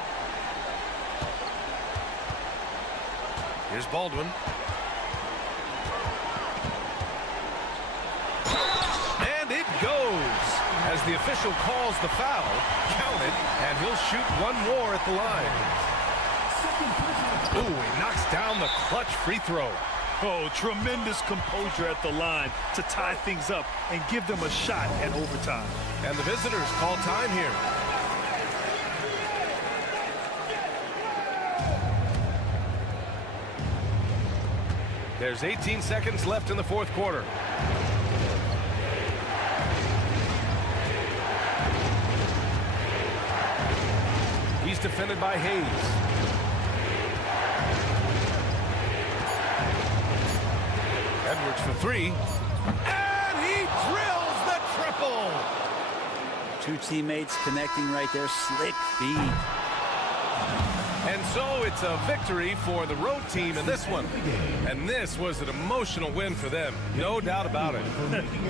Here's Baldwin. And it goes. As the official calls the foul, count it, and he'll shoot one more at the line. Ooh, he knocks down the clutch free throw. Oh, tremendous composure at the line to tie things up and give them a shot at overtime. And the visitors call time here. There's 18 seconds left in the fourth quarter. He's defended by Hayes. Edwards for three. And he drills the triple. Two teammates connecting right there. Slick feed. And so it's a victory for the road team in this one. And this was an emotional win for them. No doubt about it.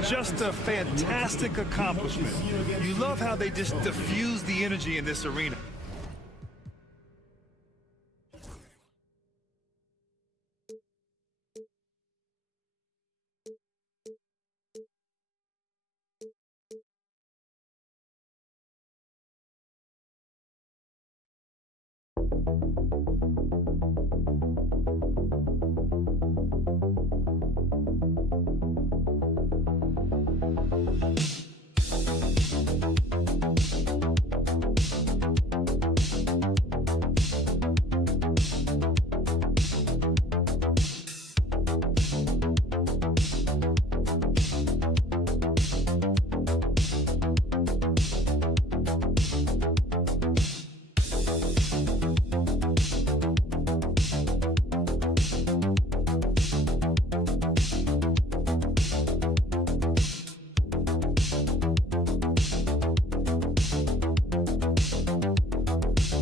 Just a fantastic accomplishment. You love how they just diffuse the energy in this arena.